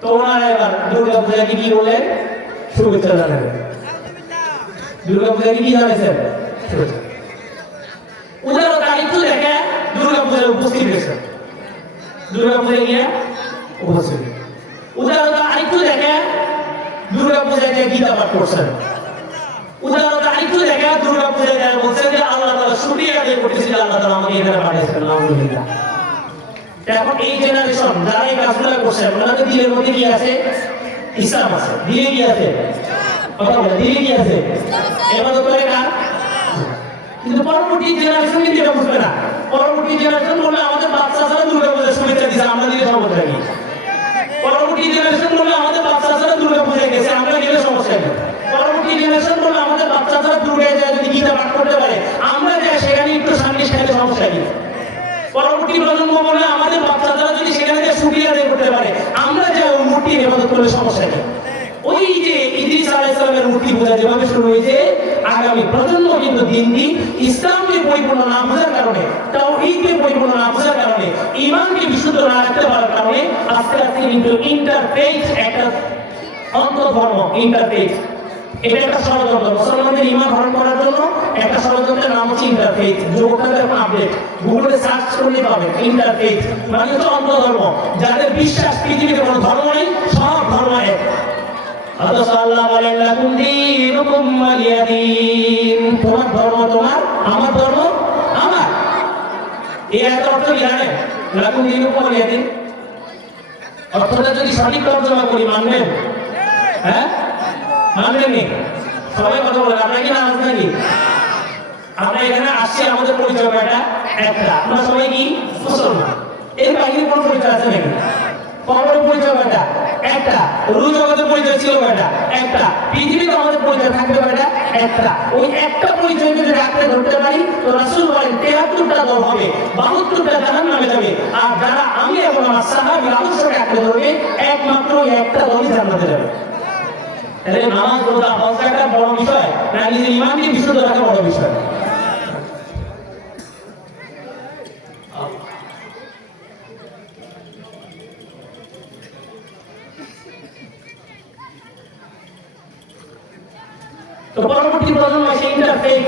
তো ওনারা এবার দুর্গা পূজাকে কি বললেন? শুভেচ্ছা জানাবেন। দুর্গা পূজাকে কি জানাইছেন? উদারতা একটু দেখে দুর্গা পূজায় উপস্থিত হয়েছে, দুর্গা পূজায় গিয়ে উপস্থিত। উদারতা আরেকটু দেখে দুর্গা পূজায় গিয়ে গীতা পাঠ করছেন। উদারতা আরেকটু দেখে দুর্গা পূজায় গিয়ে বলছেন যে আল্লাহ তাআলা শুকরিয়া আদায় করতেছি যে আল্লাহ তাআলা আমাকে এখানে পাঠিয়েছেন। আলহামদুলিল্লাহ। এখন এই জেনারেশন যারা এই কাজগুলো করছেন ওনাদের দিলের মধ্যে কি আছে? ইসলাম আছে। দিলে কি আছে? কথা বলে, দিলে কি আছে? এবার তো করে কার? কিন্তু পরবর্তী জেনারেশন কিন্তু এটা বুঝবে না। পরবর্তী জেনারেশন বলবে আমাদের বাচ্চা ছাড়া দুর্গা পূজার শুভেচ্ছা দিচ্ছে, আমরা দিলে সমস্যা কি? পরবর্তী জেনারেশন বলবে আমাদের বাচ্চা ছাড়া দুর্গা পূজায় গেছে, আমরা গেলে সমস্যা কি? পরবর্তী জেনারেশন বলবে আমাদের বাচ্চা ছাড়া দুর্গায় যায় যদি গীতা পাঠ করতে পারে, আমরা যাই সেখানে একটু সান্নিস খাইলে সমস্যা কি? পরবর্তী প্রজন্ম বলে আমাদের বাচ্চা ছাড়া যদি সেখানে যায় শুকরিয়া আদায় করতে পারে, আমরা যাই ওই মূর্তির ইবাদত করলে সমস্যা কি? ওই যে ইদ্রিস আলাইহিস সালামের মূর্তি পূজা যেভাবে শুরু হয়েছে, আগামী প্রজন্ম কিন্তু দিন দিন ইসলামকে পরিপূর্ণ না বোঝার কারণে, তাওহীদকে পরিপূর্ণ না বোঝার কারণে, ঈমানকে বিশুদ্ধ না রাখতে পারার কারণে আস্তে আস্তে কিন্তু ইন্টারফেথ, একটা অন্তর্ধর্ম ইন্টারফেথ, এটা একটা ষড়যন্ত্র। মুসলমানদের ঈমান হরণ করার জন্য একটা ষড়যন্ত্রের নাম হচ্ছে ইন্টারফেথ। যুবকদের এখন আপডেট গুগলে সার্চ করলে পাবেন ইন্টারফেথ মানে হচ্ছে অন্তর্ধর্ম, যাদের বিশ্বাস পৃথিবীতে কোনো ধর্ম নেই, সব ধর্ম এক। অথচ আল্লাহ বলেন লাকুম দীনুকুম ওয়ালিয়া দীন, তোমার ধর্ম তোমার, আমার ধর্ম আমার। এর অর্থ কি জানেন? লাকুম দীনুকুম ওয়ালিয়া দীন অর্থটা যদি সঠিক তর্জমা করি মানবেন? হ্যাঁ, মানবেন নি? সবাই কথা বলেন, আমরা কি নামাজ নাকি? আমরা এখানে আসছি, আমাদের পরিচয় কয়টা? একটা। আমরা সবাই কি মুসলমান। এর বাইরে কোনো পরিচয় আছে নাকি? কবরের পরিচয় কয়টা? একটা। রুহ জগতের পরিচয় ছিল কয়টা? একটা। পৃথিবীতে আমাদের পরিচয় থাকবে কয়টা? একটা। ওই একটা পরিচয় যদি রাখতে ধরতে পারি তো রাসূল বলেন ৭৩টা দল হবে, ৭২টা জাহান্নামে যাবে। আর যারা আমি এবং আমার সাহাবীর আদর্শকে আঁকড়ে ধরবে, একমাত্র একটা দলই জান্নাতে যাবে। তাহলে নামাজ রোজা হজ একটা বড় বিষয় না, নিজের ঈমানকে বিশুদ্ধ রাখা বড় বিষয়? তো পরবর্তী প্রজন্ম সেই ইন্টারফেথ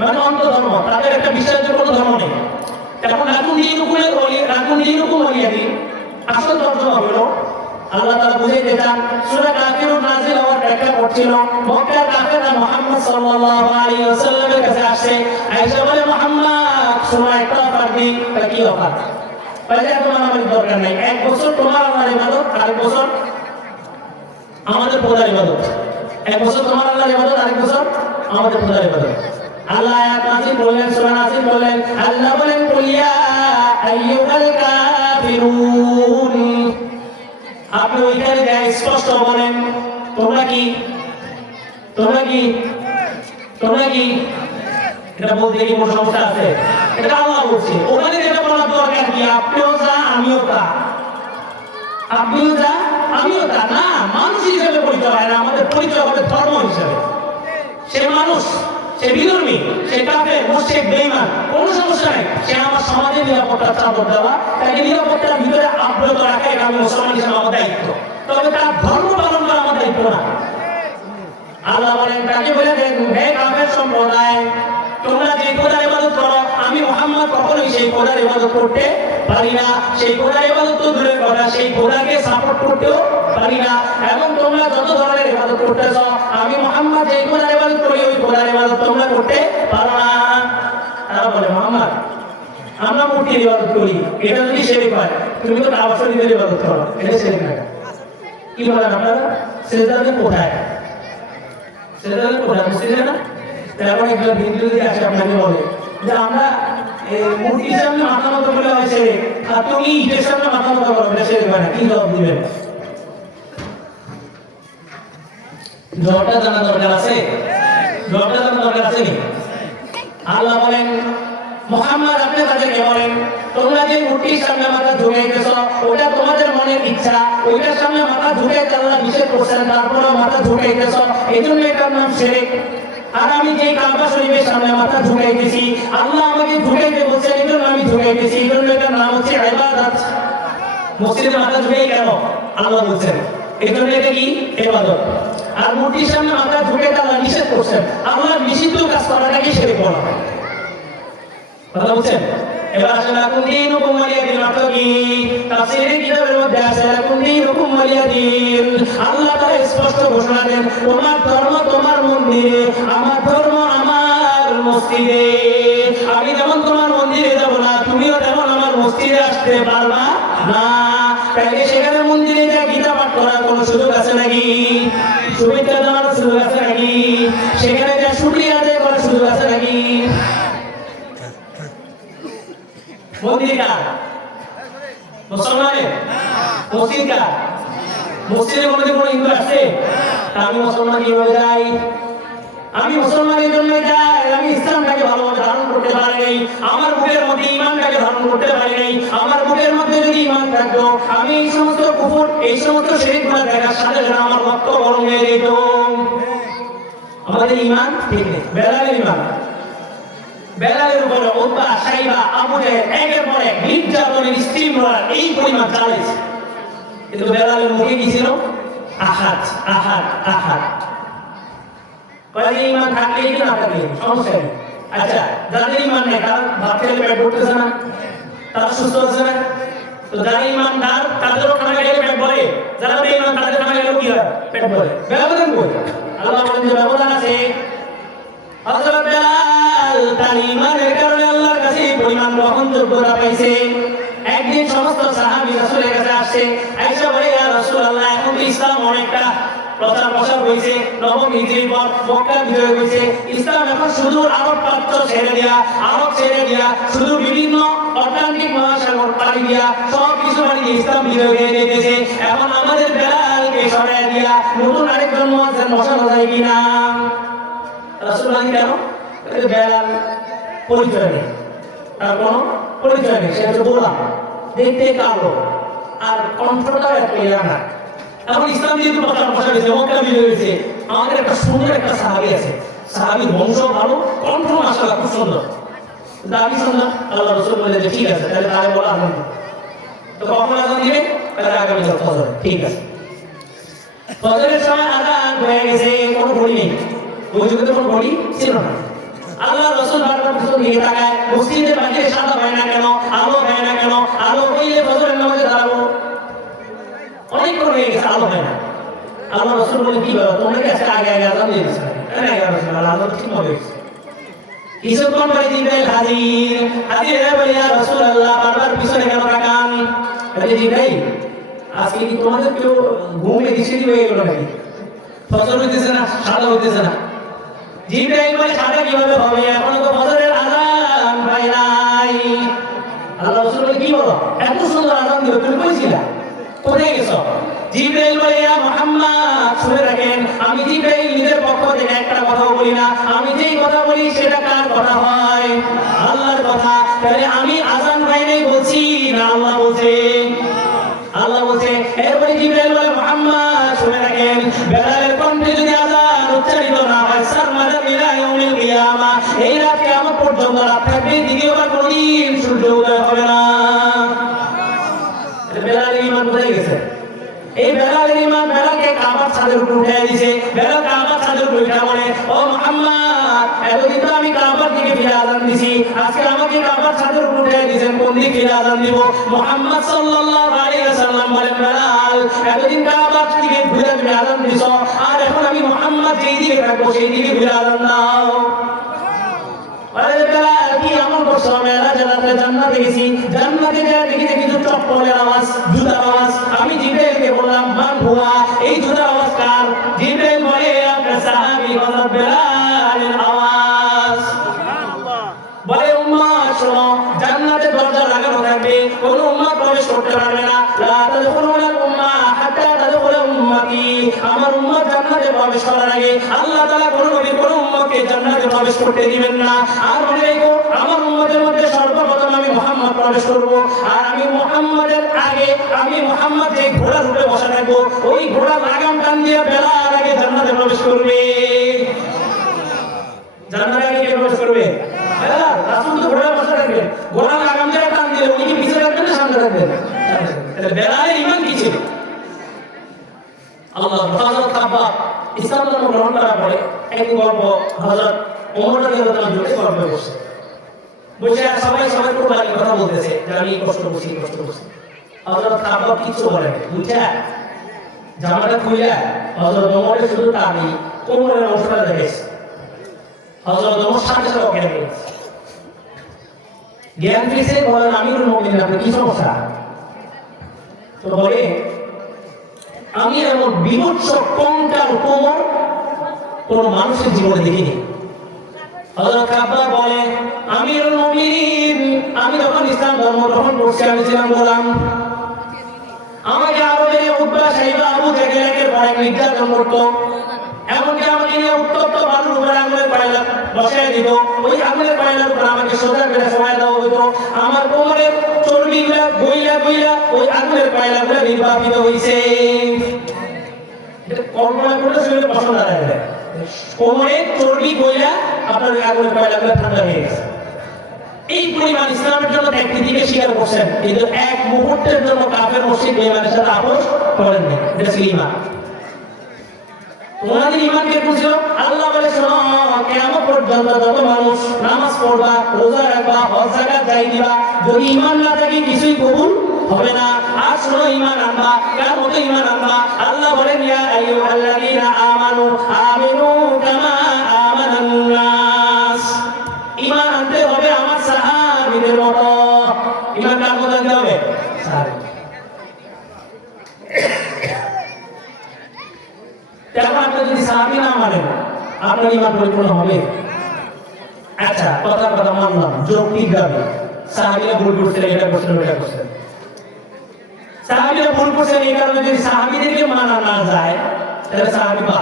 মানে অন্তর্ধর্ম, তাদের একটা বিশ্বাসের কোনো ধর্ম নেই। এখন লাকুম দীনুকুম ওয়ালিয়া দীন আসল তর্জমা হলো আল্লাহ তাআলা বুঝাইতে চান, সূরা কাফিরুন নাযিল হওয়ার ব্যাখ্যা করছিল। মক্কার কাফেররা মুহাম্মদ সাল্লাল্লাহু আলাইহি ওয়াসাল্লামের কাছে আসে, আয়েশা বলে মুহাম্মদ সময় একটা অফার দিই। তা কি অফার? বলে তোমার আমার দরকার নাই, 1 বছর তোমার আল্লাহর ইবাদত, আরেক বছর আমাদের খোদার ইবাদত। 1 বছর তোমার আল্লাহর ইবাদত, আরেক বছর আমাদের খোদার ইবাদত। আল্লাহ আয়াত নাযিল করলেন, সূরা নাযিল করলেন, আল্লাহ বলেন কুল ইয়া আইয়ুহাল কাফিরুন, আপনি ওইখানে যাই স্পষ্ট বলেন তোমরা কি, তোমরা কি, তোমরা কি। এটা বলতে কি কোনো সমস্যা আছে? এটা আল্লাহ বলছে। ওখানে যেটা বলার দরকার কি আপনিও যা আমিও তা, আপনিও যা আমিও তা না, মানুষ হিসেবে পরিচয় হয় না, আমাদের পরিচয় হবে ধর্ম হিসেবে। সে মানুষ, সে বিধর্মী, সে কাফের, মুশরিক, বেঈমান, কোনো সমস্যা নাই। সে আমার সমাজের নিরাপত্তার চাদর দেওয়া, তাকে নিরাপত্তার ভিতরে আবৃত রাখা, এটা আমি মুসলমান হিসেবে আমার দায়িত্ব। তবে তার ধর্ম পালন করা আমার দায়িত্ব না। আল্লাহ বলেন তাকে বলে দেন, হে কাফের সম্প্রদায়, তোমরা যে খোদার ইবাদত করো, আমি মুহাম্মদ কখনোই সেই খোদার ইবাদত করতে পারি না। সেই খোদার ইবাদত তো দূরের কথা, সেই খোদাকে সাপোর্ট করতেও পারি না। এবং তোমরা যত ধরনের ইবাদত করতেছ, আমি মুহাম্মদ যে খোদার ইবাদত করি ওই খোদার ইবাদত তোমরা করতে পারো না। তারা বলে মুহাম্মদ আমরা মূর্তির ইবাদত করি, এটা যদি শিরক হয়, তুমি তো কাবা শরীফের ইবাদত করো, এটা শিরক না। কি বলেন আপনারা? সেজদাতে কোথায়? সেজদাতে কোথায়? বুঝছিলেন না? এখন একজন হিন্দু যদি আসে আপনাকে বলে যে আমরা মূর্তির সামনে মাথা নত করলে হয় শিরক, আর তুমি ইটের সামনে মাথা নত করো, এটা শিরক হয় না, কি জবাব দিবেন? জবাবটা জানা দরকার আছে, জবাবটা জানা দরকার আছে কি? আল্লাহ বলেন মুহাম্মদ আপনি তাদেরকে বলেন তোমরা যে মূর্তির সামনে মাথা ঝুঁকাইতেছ ওটা তোমাদের মনের ইচ্ছা, ওইটার সামনে মাথা ঝুঁকাইতে আল্লাহ নিষেধ করছেন, তারপরে মাথা ঝুঁকাইতেছ, এই জন্য এটার নাম শিরক। আর আমি যে কাবা শরীফের সামনে মাথা ঝুঁকাইতেছি, আল্লাহ আমাকে ঝুঁকাইতে বলছেন, এই জন্য আমি ঝুঁকাইতেছি, এই জন্য এটার নাম হচ্ছে ইবাদত। মসজিদে মাথা ঝুঁকাই কেন? আল্লাহ বলছেন, এই জন্য এটা কি? ইবাদত। আর মূর্তির সামনে মাথা ঝুঁকাইতে আল্লাহ নিষেধ করছেন। আল্লাহ নিষিদ্ধ কাজ করাটাকে শিরক বলা হয়। কথা বলছেন? এবার আসলে লাকুম দীনুকুম ওয়ালিয়া দিন অর্থ কি? তাফসীরের কিতাবের মধ্যে আছে লাকুম দীনুকুম ওয়ালিয়া দিন। আল্লাহ তাআলা স্পষ্ট ঘোষণা দেন, তোমার ধর্ম তোমার মন্দিরে, আমার ধর্ম আমার মসজিদে। আমি যেমন তোমার মন্দিরে যাব না, তুমিও তেমন আমার মসজিদে আসতে পারবা না। তাইলে সেখানে মন্দিরে যা গীতা পাঠ করার কোনো সুযোগ আছে নাকি? শুভেচ্ছা দেওয়ার সুযোগ আছে নাকি? সেখানে যা শুকরিয়া আদায় করার সুযোগ আছে নাকি? মন্দির কার? মুসলমানের? মসজিদ কার? মসজিদের মধ্যে কোনো হিন্দু আছে? আমি মুসলমান কিভাবে যাই? আমি মুসলমানের জন্য যাই, আমি ইসলামটাকে ভালোভাবে ধারণ করতে পারি নাই, আমার বুকের মধ্যে ঈমানটাকে ধারণ করতে পারি নাই। আমার বুকের মধ্যে যদি ঈমান থাকতো, আমি এই সমস্ত কুফর, এই সমস্ত শিরকগুলো দেখার সাথে সাথে আমার রক্ত গরম হয়ে যেত। আমাদের ঈমান ঠিক নেই। বেলালের ঈমান, বেলালের উপরে উতবা, সাইবা, আবু জাহেল একের পর এক নির্যাতনের স্টিম রোলার এই পরিমাণ চালাইছে, কিন্তু বেলালের মুখে কি ছিল? আহাদ, আহাদ, আহাদ। ঈমান থাকলে কি না থাকলে সমস্যা নেই। আচ্ছা, যাদের ঈমান নেই তারা ভাত খেলে পেট ভরতেছে না, তারা সুস্থ আছে না? তো যারা ঈমানদার তাদেরও খানা খেলে পেট ভরে, যারা বেঈমান তাদের খানা খেলেও কি হয়? পেট ভরে। ব্যবধান কই? আল্লাহ বলেন যে ব্যবধান আছে। হযরত বেলাল তার ঈমানের কারণে আল্লাহর কাছে পরিমাণ গ্রহণযোগ্যতা পাইছে। একদিন সমস্ত সাহাবী রাসূলের কাছে আসছে, আয়েশা বলে, ইয়া রাসূলুল্লাহ, এখন তো ইসলাম অনেকটা প্রচার প্রসার হয়েছে, নবম হিজরির পর মক্কা বিজয় হয়েছে, ইসলাম এখন শুধু আরব প্রাচ্য ছেড়ে দিয়া, আরব ছেড়ে দিয়া, শুধু বিভিন্ন আটলান্টিক মহাসাগর পাড়ি দিয়া সব কিছু পাড়ি দিয়ে ইসলাম বিজয় হয়ে যেতেছে। এখন আমাদের বেলালকে সরাইয়া দিয়া নতুন আরেকজন মুয়াজ্জিন বসানো যায় কিনা? রাসূলুল্লাহ কেন? বেলাল পরিচয় নেই, তার কোনো পরিচয় নেই, সে হচ্ছে গোলাম, দেখতে কালো আর কণ্ঠটাও এত ইয়া না। এখন ইসলাম যেহেতু প্রচার প্রসার হয়েছে, মক্কা বিজয় হয়েছে, আমাদের একটা সুন্দর একটা সাহাবী আছে, সাহাবীর বংশ ভালো, কণ্ঠ মাশাআল্লাহ খুব সুন্দর, দাবি সুন্দর। আল্লাহ রাসূল বললেন যে ঠিক আছে, তাহলে তারে বলা আজান দিতে। তো কখন আজান দিবে? তাহলে আগামী কাল ফজর। ঠিক আছে, ফজরের সময় আজান হয়ে গেছে, কোনো ঘড়ি নেই, ওই যুগে তো কোনো ঘড়ি ছিল না। আল্লাহ রাসূল বারবার পিছন দিকে তাকায়, মসজিদের বাইরে সাদা হয় না কেন, আলো হয় না কেন? আলো হইলে ফজরের নামাজে দাঁড়াবো। অনেকক্ষণ হয়ে গেছে, আলো হয় না। আল্লাহ রাসূল বলে, কি ব্যাপার, তোমরা কি আজকে আগে আগে আজান দিয়ে দিচ্ছ? আল্লাহ ঠিক হবে। কিছুক্ষণ পরে জিবরাইল হাজির, হাজির হয়ে বলে, ইয়া রাসূলুল্লাহ, বারবার পিছনে কেন তাকান? আরে জিবরাইল, আজকে কি তোমাদের কেউ ঘুমে দিশে হয়ে গেল নাকি? ফজর হইতেছে না, সাদা হইতেছে না। জিবরাইল বলে, সাদা কিভাবে হবে? এখনো তো ফজরের আজান হয় নাই। আল্লাহ রাসূল বলে, কি বলো, এত সুন্দর আজান দিও, তুমি কই ছিলা, কোথায় গেছো? জিবরাইল বলে, ইয়া মুহাম্মদ, শুনে রাখেন, আমি জিবরাইল নিজের পক্ষ থেকে একটা কথাও বলি না, আমি যেই কথা বলি সেটা কার কথা হয়? আল্লাহর কথা। তাহলে আমি আজান হয় নাই বলছি না আল্লাহ বলছে? আল্লাহ বলছে। এরপরে জিবরাইল বলে, মুহাম্মদ শুনে রাখেন, বেলালের কণ্ঠে যদি আজান উচ্চারিত না হয়, সারমাদা ইলা ইয়াউমিল কিয়ামা, এই রাত কিয়ামত পর্যন্ত রাত থাকবে, দ্বিতীয়বার কোনদিন সূর্য উদয় হবে না। বেলালের ঈমান কোথায় গেছে? এই বেলালের ঈমান বেলালকে কাবার ছাদের উপর উঠিয়ে দিয়েছে। বেলাল কাবার ছাদের উপর উঠে বলে, ও মুহাম্মদ, এতদিন তো আমি কাবার দিকে ফিরে আজান দিছি, আজকে আমাকে কাবার ছাদের উপর উঠিয়ে দিয়েছেন, কোন দিকে ফিরে আজান দিব? মুহাম্মদ সাল্লাল্লাহু আলাইহি ওয়াসাল্লাম বলেন, বেলাল, এতদিন কাবার দিকে ঘুরে ফিরে আজান দিছো, আর এখন আমি মুহাম্মদ যেই দিকে থাকবো সেই দিকে ঘুরে আজান দাও। আরে বেলাল, কি আমল করছো? মেরাজে জান্নাতে গেছি, জান্নাতে গিয়ে দেখি যে কিছু চপ্পলের আওয়াজ, জুতার আওয়াজ। আমি জিবরাইলকে বললাম, মান হুয়া, এই জুতার আওয়াজ কার? জিবরাইল বলে, আপনার সাহাবী হযরত বেলালের আওয়াজ। বলে, উম্মত শোনো, জান্নাতে দরজা লাগানো থাকবে, কোন উম্মত প্রবেশ করতে পারবে না। লা তাদখুলুল উম্মাহ হাত্তা তাদখুল উম্মতি, আমার উম্মত জান্নাতে প্রবেশ করার আগে আল্লাহ তাআলা কোন নবী কোন উম্মতকে জান্নাতে প্রবেশ করতে দিবেন না। আর মনে রেখো, আমার উম্মতের মধ্যে সর্বপ্রথম আমি মুহাম্মদ প্রবেশ করব, আর আমি মুহাম্মাদের আগে, আমি মুহাম্মদ যে ঘোড়ার উপরে বসা থাকবো, ওই ঘোড়ার লাগাম টান দিয়ে বেলাল আগে জান্নাতে প্রবেশ করবে। জান্নাতে আগে কে প্রবেশ করবে? হ্যাঁ, রাসূল তো ঘোড়ায় বসে থাকবেন, ঘোড়া লাগাম দিয়ে টান দিলে উনি কি পিছনে রাখবেন না সামনে রাখবেন? তাহলে বেলালের ঈমান কি ছিল? আল্লাহ হযরত খাব্বাব ইসলাম ধর্ম গ্রহণ করার পরে একদিন গল্প হযরত ওমর রাদিয়াল্লাহু তাআলা জুড়ে গল্প বসে বসে সবাই সবাই কোরবানির কথা বলতেছে যে আমি কষ্ট করছি হযরত খাব্বাব কিছু বলেন বুঝা জামাটা খুলে হযরত ওমরের শুধু টানি কোমরের অবস্থা দেখেছে হযরত ওমর সাথে সাথে জ্ঞান পেয়েছে জ্ঞান পেয়েছে বলেন আমিরুল মুমিনিন আপনি কি সমস্যা তো বলে আমি এমন বিভৎস কঙ্কাল কোমর কোন মানুষের জীবনে দেখিনি হযরত খাব্বাব বলে আমিরুল মুমিনিন আমি যখন ইসলাম ধর্ম গ্রহণ করছি আমি ছিলাম গোলাম আমাকে আরবের উদ্বা সাইবা আবু জেহেলের ভয় নির্যাতন করতো এমনকি আমাকে নিয়ে উত্তপ্ত বালুর উপরে আগুনের কয়লা বসায় দিত ওই আগুনের কয়লার উপর আমাকে সোজা করে সময় দেওয়া হতো আমার কোমরের চর্বিগুলা বইলা বইলা ওই আগুনের কয়লাগুলা নির্বাপিত হয়েছে কল্পনা করলে সেগুলো পছন্দ লাগে কোমরের চর্বি বইলা আপনার আগুনের কয়লাগুলা ঠান্ডা হয়ে গেছে এই পরিমাণ ইসলামের জন্য ত্যাগীকে স্বীকার করছেন কিন্তু এক মুহূর্তের জন্য কাফের মসজিদ বেঈমানের সাথে আপোষ করেননি এটা ছিল ঈমান ওনাদের ঈমানকে বুঝলো আল্লাহ বলে শোনো কিয়ামত পর্যন্ত যত মানুষ নামাজ পড়বা রোজা রাখবা হজ যাকাত যাই দিবা যদি ঈমান না থাকে কিছুই কবুল হবে না আর শোনো ঈমান আনবা কার মতো ঈমান আনবা আল্লাহ বলেন ইয়া আইয়ুহাল্লাযীনা আমানু আমিনু কামা আমানান নাস ঈমান আনতে হবে আমার সাহাবীদের মতো ঈমান কার মতো আনতে হবে সাহাবী তারপর আপনি যদি সাহাবী না মানেন আপনার ঈমান পরিপূর্ণ হবে আচ্ছা কথার কথা মানলাম যৌক্তিক দাবি সাহাবীরা ভুল করছেন এটা করছেন ওটা করছেন সাহাবীরা ভুল করছেন এই কারণে যদি সাহাবীদেরকে মানা না যায় তাহলে সাহাবী বা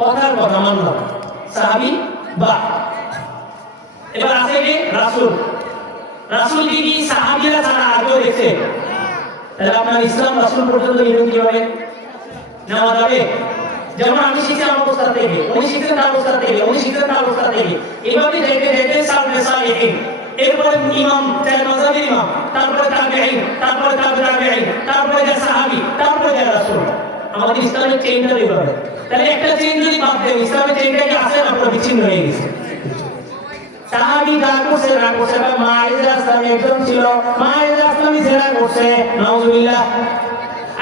কথার কথা মানলাম সাহাবী বা এবার আছে কি রাসূল রাসূল কি সাহাবীরা ছাড়া আগে দেখছে তাহলে আপনার ইসলাম রাসূল পর্যন্ত নির্ণয় কিভাবে নেওয়া যাবে যেমন আমি শিখছি আমার অবস্থা থেকে উনি শিখছেন তার অবস্থা থেকে উনি শিখছেন তার অবস্থা থেকে এভাবে যেতে যেতে সালফে সালেহিন এরপরে ইমাম চার মাযহাবের ইমাম তারপরে তাবেঈন তারপরে তাবেঈন তারপরে যে সাহাবী তারপরে যে রাসূল আমাদের ইসলামের চেইনটা এইভাবে তাহলে একটা চেইন যদি বাদ দেন ইসলামের চেইনটা কি আছে না পুরো বিচ্ছিন্ন হয়ে গেছে সাহাবী যা করছে না করছে বা মায়েরা ইসলামী একজন ছিল মায়েরা ইসলামী জেনা করছে নাউজুবিল্লাহ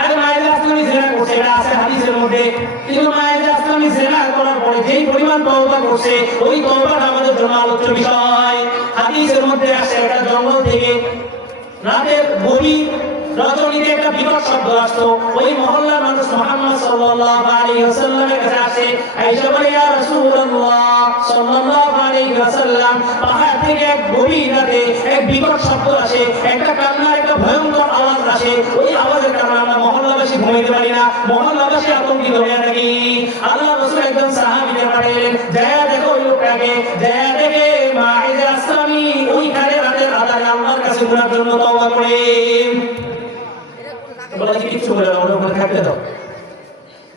আর মায়েরা ইসলামী জেনা করছে এটা আছে হাদিসের মধ্যে কিন্তু মায়েরা ইসলামী জেনা করার পরে যেই পরিমাণ তওবা করছে ওই তওবাটা আমাদের জন্য আলোচ্য বিষয় হাদিসের মধ্যে আসে একটা জঙ্গল থেকে রাতের গভীর রজনীতে একটা বিকট শব্দ আসতো ওই মহল্লার মানুষ মুহাম্মদ সাল্লাল্লাহু আলাইহি ওয়াসাল্লামের কাছে আসে আয়েশা বলে ইয়া রাসূলুল্লাহ সাল্লাল্লাহু আলাইহি ওয়াসাল্লাম পাহাড় থেকে এক গভীর রাতে এক বিকট শব্দ আসে একটা কান্না একটা ভয়ঙ্কর আওয়াজ আসে ওই আওয়াজের কারণে আমরা মহল্লাবাসী ঘুমাইতে পারি না মহল্লাবাসী আতঙ্কিত হয়ে থাকি আল্লাহ রাসূল একজন সাহাবীদের পাঠালেন যায় দেখো ওই লোকটাকে যায় দেখে মায়েরা ইসলামী ওইখানে রাতের আধারে আল্লাহর কাছে গুনার জন্য তওবা করে বলে কিছু বলে ওর উপরে থাকতে দাও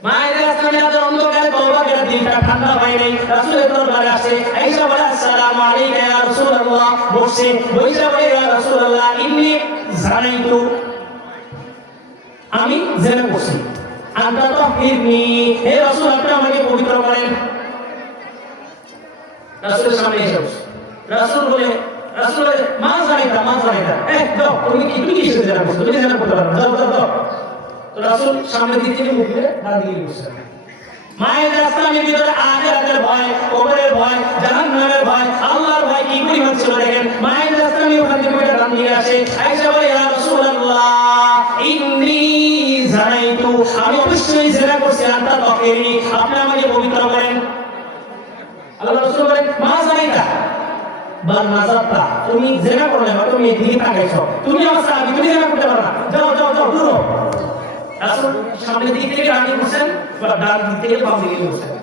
মায়েরা ইসলামী আজ অন্ধকারে তওবা করে দিনটা ঠান্ডা হয় নাই রাসূলের দরবারে আসে আয়েশা বলে আসসালামু আলাইকা ইয়া রাসূলুল্লাহ বসে বইসা বলে ইয়া রাসূলুল্লাহ ইন্নী জানাইতু আমি জেনা করছি আনতা তাহহিরনি হে রাসূল আপনি আমাকে পবিত্র করেন রাসূলের সামনে এসে রাসূল বলে রাসূল মা জানাইতা দাও তুমি কি জেনা করছো তুমি জেনা করতে পারো দাও তো রাসূল সামনে দিকে থেকে মুখ করে ডান দিকে বসে মায়ের ইসলামের ভিতরে আখিরাতের ভয় কবরের ভয় জাহান্নামের ভয় আল্লাহর ভয় কি পরিমাণ ছিল দেখেন মায়ের ইসলামী ওখান থেকে ডান দিকে আসে আয়েশা বলে ইয়া রাসূলুল্লাহ ইন্নী জানাইতু আমি অবশ্যই জেনা করছি আনতা তাহহিরনি আপনি আমাকে পবিত্র করেন আল্লাহ রাসূল বলেন মা জানাইতা বাল নাজাতা তুমি জেনা করলে না তুমি এদিকে তাকাইছো তুমি আমার সাহাবী তুমি জেনা করতে পারো না যাও দূর হও রাসূল সামনের দিক থেকে ডান দিকে বসেন বা ডান দিক থেকে বাম দিকে বসেন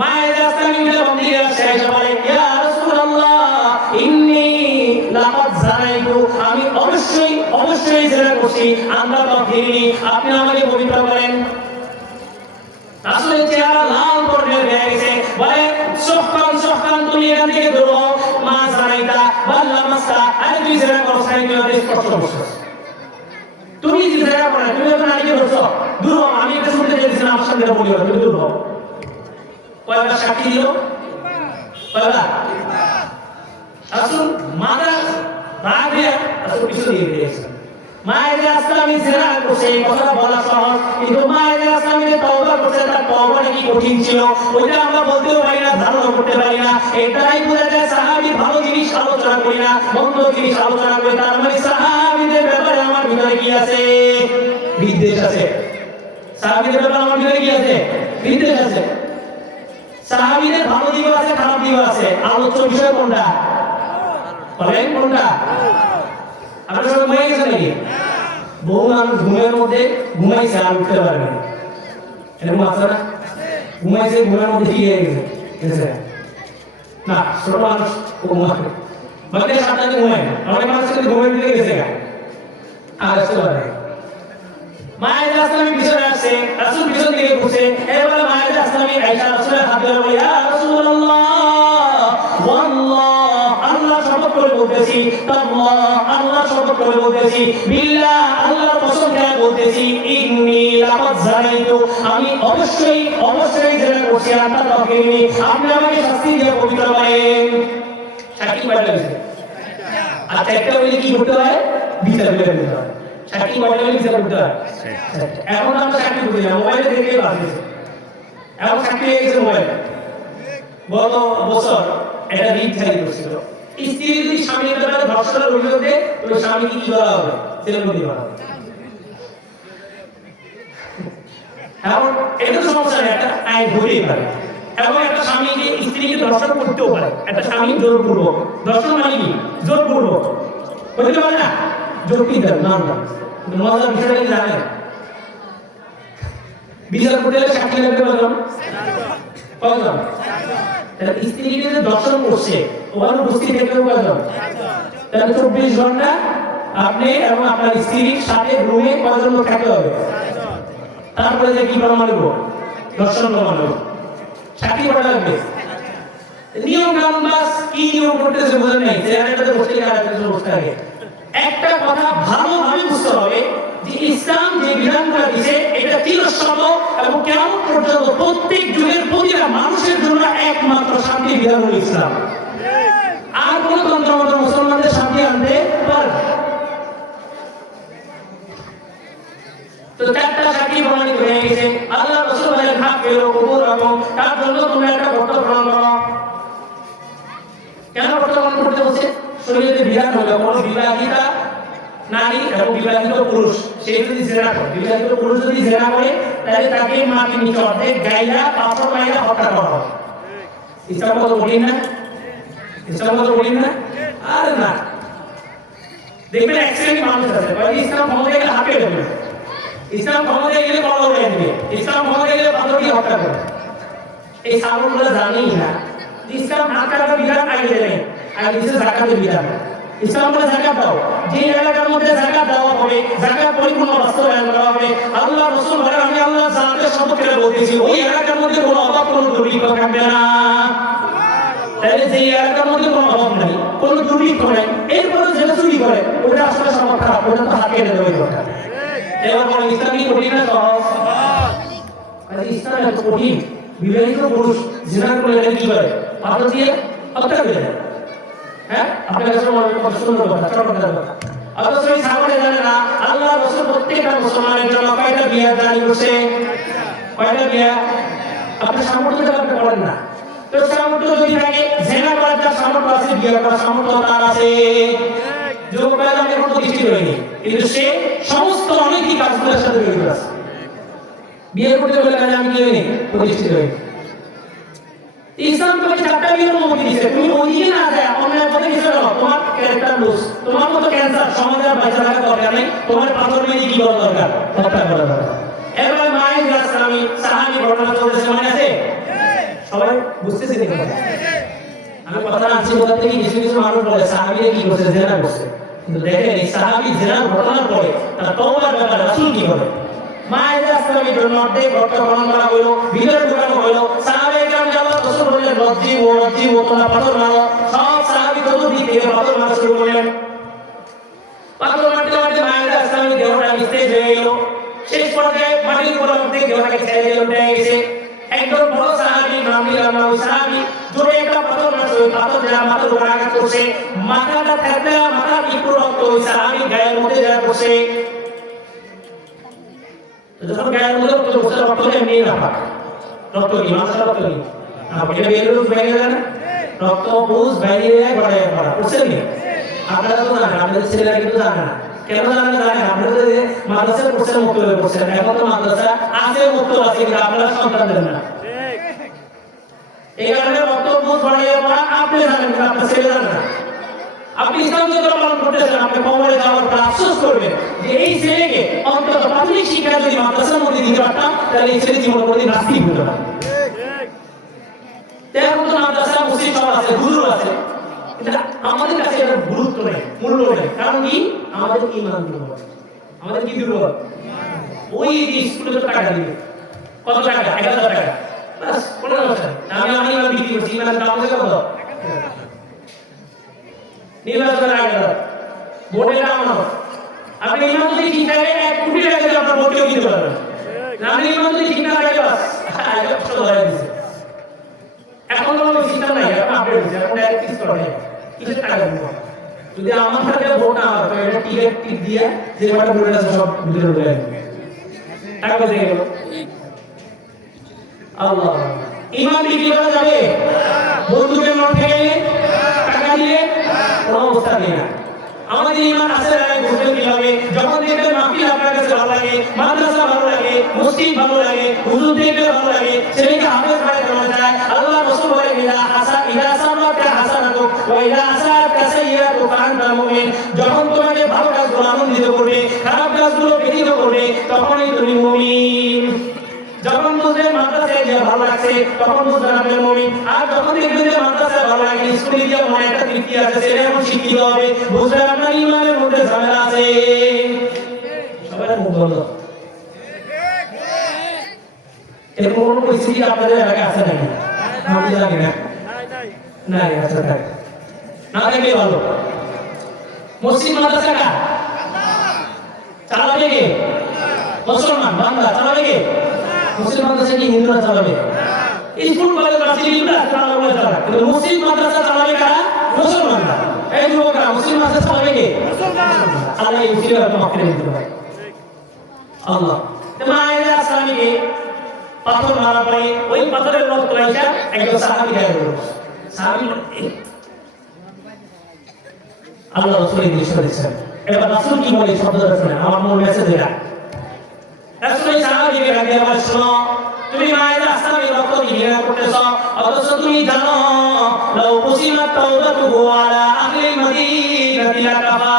মায়ের ইসলামী বাম দিকে আসে আয়েশা বলে ইয়া রাসূলুল্লাহ ইন্নী লাকাদ জানাইতু আমি অবশ্যই জেনা করছি আনতা তাহহিরনি আপনি আমাকে পবিত্র করেন রাসূলের চেহারা লাল করে হয়ে গেছে বলে সহকান তুমি এখান থেকে দূর হও। মা সারাইতা বাল্লা মাসা আরে তুই জেনা করো সারাইতা স্পষ্ট বসছ। তুমি যে জেনা করো তুমি তো নারীকে ধরছো, দূর হও। আমি এটা শুনতে চেয়েছিলাম, আমার সাথে বলি তুমি দূর হও। কয়বার সাক্ষী দিল? কয়বার? আসুন মাথা রাগ দিয়ে আসুন কিছু দিয়ে দিয়েছে। মায়ের আসলামী জেনা করছে, এই কথাটা বলা সহজ, কিন্তু মায়ের আসলামী যে তওবা করছে তার তওবাটা কি কঠিন ছিল ওইটা আমরা বলতেও পারি না, ধারণা করতে পারি না। এটাই বোঝা যায় সাহাবী ভালো জিনিস আলোচনা করি না, মন্দ জিনিস আলোচনা করি। তার মানে সাহাবীদের ব্যাপারে আমার ভিতরে কি আছে? বিদ্বেষ আছে। সাহাবীদের ব্যাপারে আমার ভিতরে কি আছে? বিদ্বেষ আছে। সাহাবীদের ভালো দিক আছে, খারাপ দিক আছে। আলোচ্য বিষয় কোনটা? বলেন কোনটা? আপনারা সবাই ঘুমিয়ে গেছেন নাকি? বহু মানুষ ঘুমের মধ্যে ঘুমাইছে আর উঠতে পারবে না, এরকম আছে না? ঘুমাইছে ঘুমের মধ্যে ঠিক হয়ে গেছে না, ছোট মানুষ ঘুমাবে মানে সাতটাকে ঘুমায়। অনেক মানুষ কিন্তু ঘুমের দিকে গেছে আর আসতে পারে। মায়ের আসলামী পিছনে আসছে, রাসূল পিছন দিকে ঘুরছে। এবার মায়ের আসলামী আয়েশা রাসূলের হাত ধরে বলে, ইয়া রাসূলুল্লাহ ওয়াল্লাহ, আল্লাহ শপথ করে বলতেছি, তাল্লাহ আল্লাহ শপথ করে বলতেছি, বিল্লাহ আল্লাহর কসম করে বলতেছি, ইন্নী লাকাদ জানাইতু, আমি অবশ্যই জেনা করছি। আল্লাহ তাআলা আপনি আমাকে শাস্তি দিয়ে পবিত্র করেন। সাক্ষী কয়টা হয়েছে? আচ্ছা একটা হইলে কি করতে হয়? বিচার করে দিতে হয়। সাক্ষী কয়টা হইলে বিচার করতে হয়? এখন আমরা সাক্ষী বুঝি না, মোবাইলে দেখে বাঁচিয়েছে। এখন সাক্ষী হয়ে গেছে মোবাইল। গত বছর একটা রিট জারি করছিল, স্ত্রী যদি স্বামীর ব্যাপারে ধর্ষণের অভিযোগ দেয় তবে স্বামীকে কি করা হবে? জেলবন্দি করা হবে। এখন এটা তো সমস্যা নেই, একটা আইন হতেই পারে। এবং একটা স্বামীকে স্ত্রীকে ধর্ষণ করতেও পারে, একটা স্বামী জোরপূর্বক। ধর্ষণ মানে কি? জোরপূর্বক হতে পারে না? যৌক্তিক না না, মজার বিষয়টা কি জানেন? বিচার করতে গেলে সাক্ষী লাগবে কয়জন? কয়জন? স্ত্রীকে যে দর্শন করছে ওখানে উপস্থিত থাকবে কয়জন? তাহলে 24 ঘন্টা আপনি এবং আপনার স্ত্রীর সাথে রুমে কয়জন লোক থাকতে হবে? তারপরে যে কি প্রমাণ হইব? দর্শন প্রমাণ হইব। সাক্ষী কটা লাগবে? নিয়ম কানুন বাস কি নিয়ম করতেছে বোঝেন নাই, চেহারাটাতে বসে গিয়ে আরেকটা বসতে থাকে। একটা কথা ভালোভাবে বুঝতে হবে যে ইসলাম যে বিধানটা দিয়েছে এটা চিরস্থায়ী এবং কিয়ামত পর্যন্ত প্রত্যেক যুগের প্রতিটা মানুষের জন্য একমাত্র শান্তির বিধান হলো ইসলাম। আর কোন তন্ত্রমন্ত্র মুসলমানদের শান্তি আনতে পারবে? তো চারটা সাক্ষী প্রমাণিত হয়ে গেছে। আল্লাহ রাসূল বলেন হাফিজু কুবুরাকুম, তার জন্য তুমি একটা ঘটনা প্রমাণ করো। কেন ঘটনা প্রমাণ করতে বলছে? শরীয়তের বিধান হলো কোন বিবাহিতা নারী এবং বিবাহিত পুরুষ সে যদি জেনা করে, বিবাহিত পুরুষ যদি জেনা করে তাহলে তাকে মাটির নিচে অর্ধেক গাইলা পাথর মাইরা হত্যা করা হবে। ইসলাম কত কঠিন না? ইসলাম কত কঠিন না? আরে না, দেখবেন এক শ্রেণীর মানুষ আছে ইসলাম ক্ষমতায় গেলে হাঁপিয়ে যাবে, ইসলাম ক্ষমতায় গেলে কলম উড়িয়ে দেবে, ইসলাম ক্ষমতায় গেলে পাথর দিয়ে হত্যা করবে। এই সাধারণরা জানেই না ইসলাম হাত কাটার বিধান আগে দেয়, আগে দিচ্ছে যাকাতের বিধান। ইসলাম বলে যাকাত দাও, যে এলাকার মধ্যে যাকাত দেওয়া হবে, যাকাত পরিপূর্ণ বাস্তবায়ন করা হবে। আল্লাহ রাসূল বলেন আমি আল্লাহ জাতের শপথ করে বলতেছি ওই এলাকার মধ্যে কোনো অভাব কোনো দুর্ভিক্ষ থাকবে না। তাহলে যে এলাকার মধ্যে কোনো অভাব নাই, কোনো দুর্ভিক্ষ নাই, এরপরে যেটা চুরি করে ওটা আসলে সমাজ খারাপ, ওটা তো হাত কেটে দেবে দরকার। এবার বলেন ইসলাম কি কঠিন না সহজ? ইসলাম এত কঠিন, বিবাহিত পুরুষ জিনা করলে কি করে? পাথর দিয়ে হত্যা করে দেয়। হ্যাঁ, আপনার কাছে কত সুন্দর কথা, চমৎকার কথা। অথচ এই সাহাবারা জানে না আল্লাহ রাসূল প্রত্যেকটা মুসলমানের জন্য কয়টা বিয়া জারি করছে? কয়টা বিয়া? আপনি সামর্থ্য আপনি করেন না, তো সামর্থ্য যদি থাকে জিনা করার যার সামর্থ্য আছে বিয়া করার সামর্থ্য তার আছে। যুবকরা আমাদের কোনো দৃষ্টি রয়েছে, কিন্তু সে সমস্ত অনৈতিক কাজগুলোর সাথে জড়িত আছে। বিয়ে করতে গেলে কাজে আমি কি হইনি? প্রতিষ্ঠিত হই। ইসলাম তোমাকে চারটা বিয়ের অনুমতি দিয়েছে, তুমি ওইদিকে না যায় অন্যায় পথে কিছু করো, তোমার ক্যারেক্টার লুজ, তোমার মতো ক্যান্সার সমাজে আর বাইচা থাকার দরকার নেই, তোমার পাথর মেরে কি করা দরকার? হত্যা করা দরকার। এবার মায়ের ইসলামী সাহাবী ঘটনা চলতেছে, মনে আছে? সবাই বুঝতেছে নি কথা? আমি কথা আনছি কোথা থেকে? কিছু কিছু মানুষ বলে সাহাবীরা কি করছে? জেনা করছে। কিন্তু দেখেন এই সাহাবী জেনার ঘটনার পরে তার তওবার ব্যাপারে রাসূল কি বলে? মায়ের ইসলামের জন্য অর্ধেক রক্ত প্রমাণ করা হইল, ভিতরে ঢুকানো হইল। সাহাবায়ে কেরাম আল্লাহ রাসূল বললেন রজ্জিবু তোমরা পাথর মারো। সব সাহাবী চতুর্দিক থেকে পাথর মারা শুরু করলেন। পাথর মারতে মারতে মায়ের ইসলামের দেহটা নিস্তেজ হয়ে গেল। শেষ পর্যায়ে মাটির উপর থেকে দেহটাকে ছেড়ে দিয়ে উঠে গেছে। একজন বড় সাহাবী নাম দিলাম না, ওই সাহাবী জোরে একটা পাথর মারছে, ওই পাথর যারা মাথার উপর আঘাত করছে, মাথাটা থাকলে মাথার একটু রক্ত ওই সাহাবীর গায়ের মধ্যে যা বসে, যখন গায়ের মধ্যে রক্ত বসে, রক্ত এমনি রাখা, রক্ত কি মাথার রক্ত কি আপনি বেরোজ বাইরে যান, রক্ত বুঝ বাইরে যায় গড়ে পড়া বুঝছেন না? আপনারা তো জানেন, আপনাদের ছেলেরা কিন্তু জানে না। কেন জানেন? জানেন আপনাদের মাদ্রাসা পড়ছেন, মুক্ত হয়ে পড়ছেন, এখন তো মাদ্রাসা আছে, মুক্ত আছে, কিন্তু আপনারা সন্তান দেন না। এই কারণে রক্ত বুঝ বাড়িয়ে পড়া আপনি জানেন, কিন্তু আপনার ছেলে জানে না। আপনি ইসলাম যখন পালন করতেছেন, আপনি কবরে যাওয়ার পর আফসোস করবেন যে এই ছেলেকে অন্তত প্রাথমিক শিক্ষা যদি মাদ্রাসার মধ্যে দিতে পারতাম, তাহলে এই ছেলে জীবন প্রতি নাস্তিক হতো না। তেমন তো মাদ্রাসা মসজিদ সব আছে, হুজুর আছে, কিন্তু আমাদের কাছে এটার গুরুত্ব নেই, মূল্য নেই। কারণ কি? আমাদের ঈমান দুর্বল। আমাদের কি দুর্বল? ওই যে স্কুলে টাকা দিবে, কত টাকা? 1000 টাকা, বাস 15 বছর আমি ঈমান বিক্রি করছি, ঈমানের দাম হচ্ছে কত? নির্বাচনের আগে ভোটের দাম না। আপনি ঈমান যদি ঠিক থাকে 1 কোটি টাকা দিয়ে আপনার ভোটও কিনতে পারবেন। আপনি ঈমান যদি ঠিক না থাকে বাস একশো ধরে দিচ্ছে। এখন তো ওই সিস্টেম নাই, এখন আপডেট হচ্ছে, এখন ডাইরেক্ট কিস করে কিসের টাকা দিব। যদি আমার থাকে ভোট না হয়, তো এটা টিকিট টিক দিয়ে যে কটা ভোট আছে সব ভিতরে ঢুকে যাবে, টাকা বেঁচে গেল। আল্লাহ, ঈমান বিক্রি করা যাবে? বন্ধুকে নোট থেকে টাকা দিয়ে কোনো অবস্থা নেই না। আমাদের ঈমান আছে না, বুঝতে কিভাবে? যখন দেখবেন মাহফিল আপনার কাছে ভালো লাগে, মাদ্রাসা ভালো লাগে, মসজিদ ভালো লাগে, হুজুর দেখলে ভালো লাগে, ছেলেকে হাফেজ বানাতে মন চায়। আল্লাহ রাসূল বলেন, ইদা সামাকা হাসানাতু ওয়া ইদা আসাআকা সাইয়্যাতু ফাআনতা মুমিন। যখন তোমাকে ভালো কাজগুলো আনন্দিত করবে, খারাপ কাজগুলো ব্যতীত করবে, তখনই তুমি মুমিন। যখন বুঝবেন মাদ্রাসায় যে ভালো লাগছে, তখন বুঝবেন আপনি মুমিন। আর যখন দেখবেন যে মাদ্রাসায় ভালো লাগে, স্কুলে গিয়ে মনে একটা তৃপ্তি আছে, ছেলে এখন শিক্ষিত হবে, বুঝবেন আপনার ঈমানের মধ্যে ঝামেলা আছে। সবাই মুখ বন্ধ। এরকম কোনো পরিস্থিতি আপনাদের এলাকায় আছে নাকি? আমি জানি না। নাই, আচ্ছা থাক, না থাকলে ভালো। মসজিদ মাদ্রাসা কার? চালাবে কে? মুসলমান বান্দা চালাবে কে? মুসলিম মাদ্রাসা কি হিন্দুরা চালাবে? স্কুল কলেজ ভার্সিটি হিন্দুরা চালাবে, বলে চালাবে, কিন্তু মসজিদ মাদ্রাসা চালাবে কারা? মুসলমানরা। এই যুবকরা, মুসলিম মাদ্রাসা চালাবে কে? আল্লাহ এই মুসলিমরা মাফ করে দিতে পারে। আল্লাহ মায়ের ইসলামীকে পাথর মারা পড়ে, ওই পাথরের রক্ত লাইটা একজন সাহাবী গায়ে পড়ল। সাহাবী আল্লাহ রাসূলের দৃশ্য দেখছেন। এবার রাসূল কি বলে শব্দটা শুনেন, আমার মূল মেসেজ এটা। রাসূল সাহাবীকে ডাকে, আমার শোনো, তুমি মায়ের ইসলামের রক্ত ঘৃণা করতেছ, অথচ তুমি জানো লাউ কুসিমাত তাওবাতুহু আলা আহলিল মাদিনাতি লাকাফা।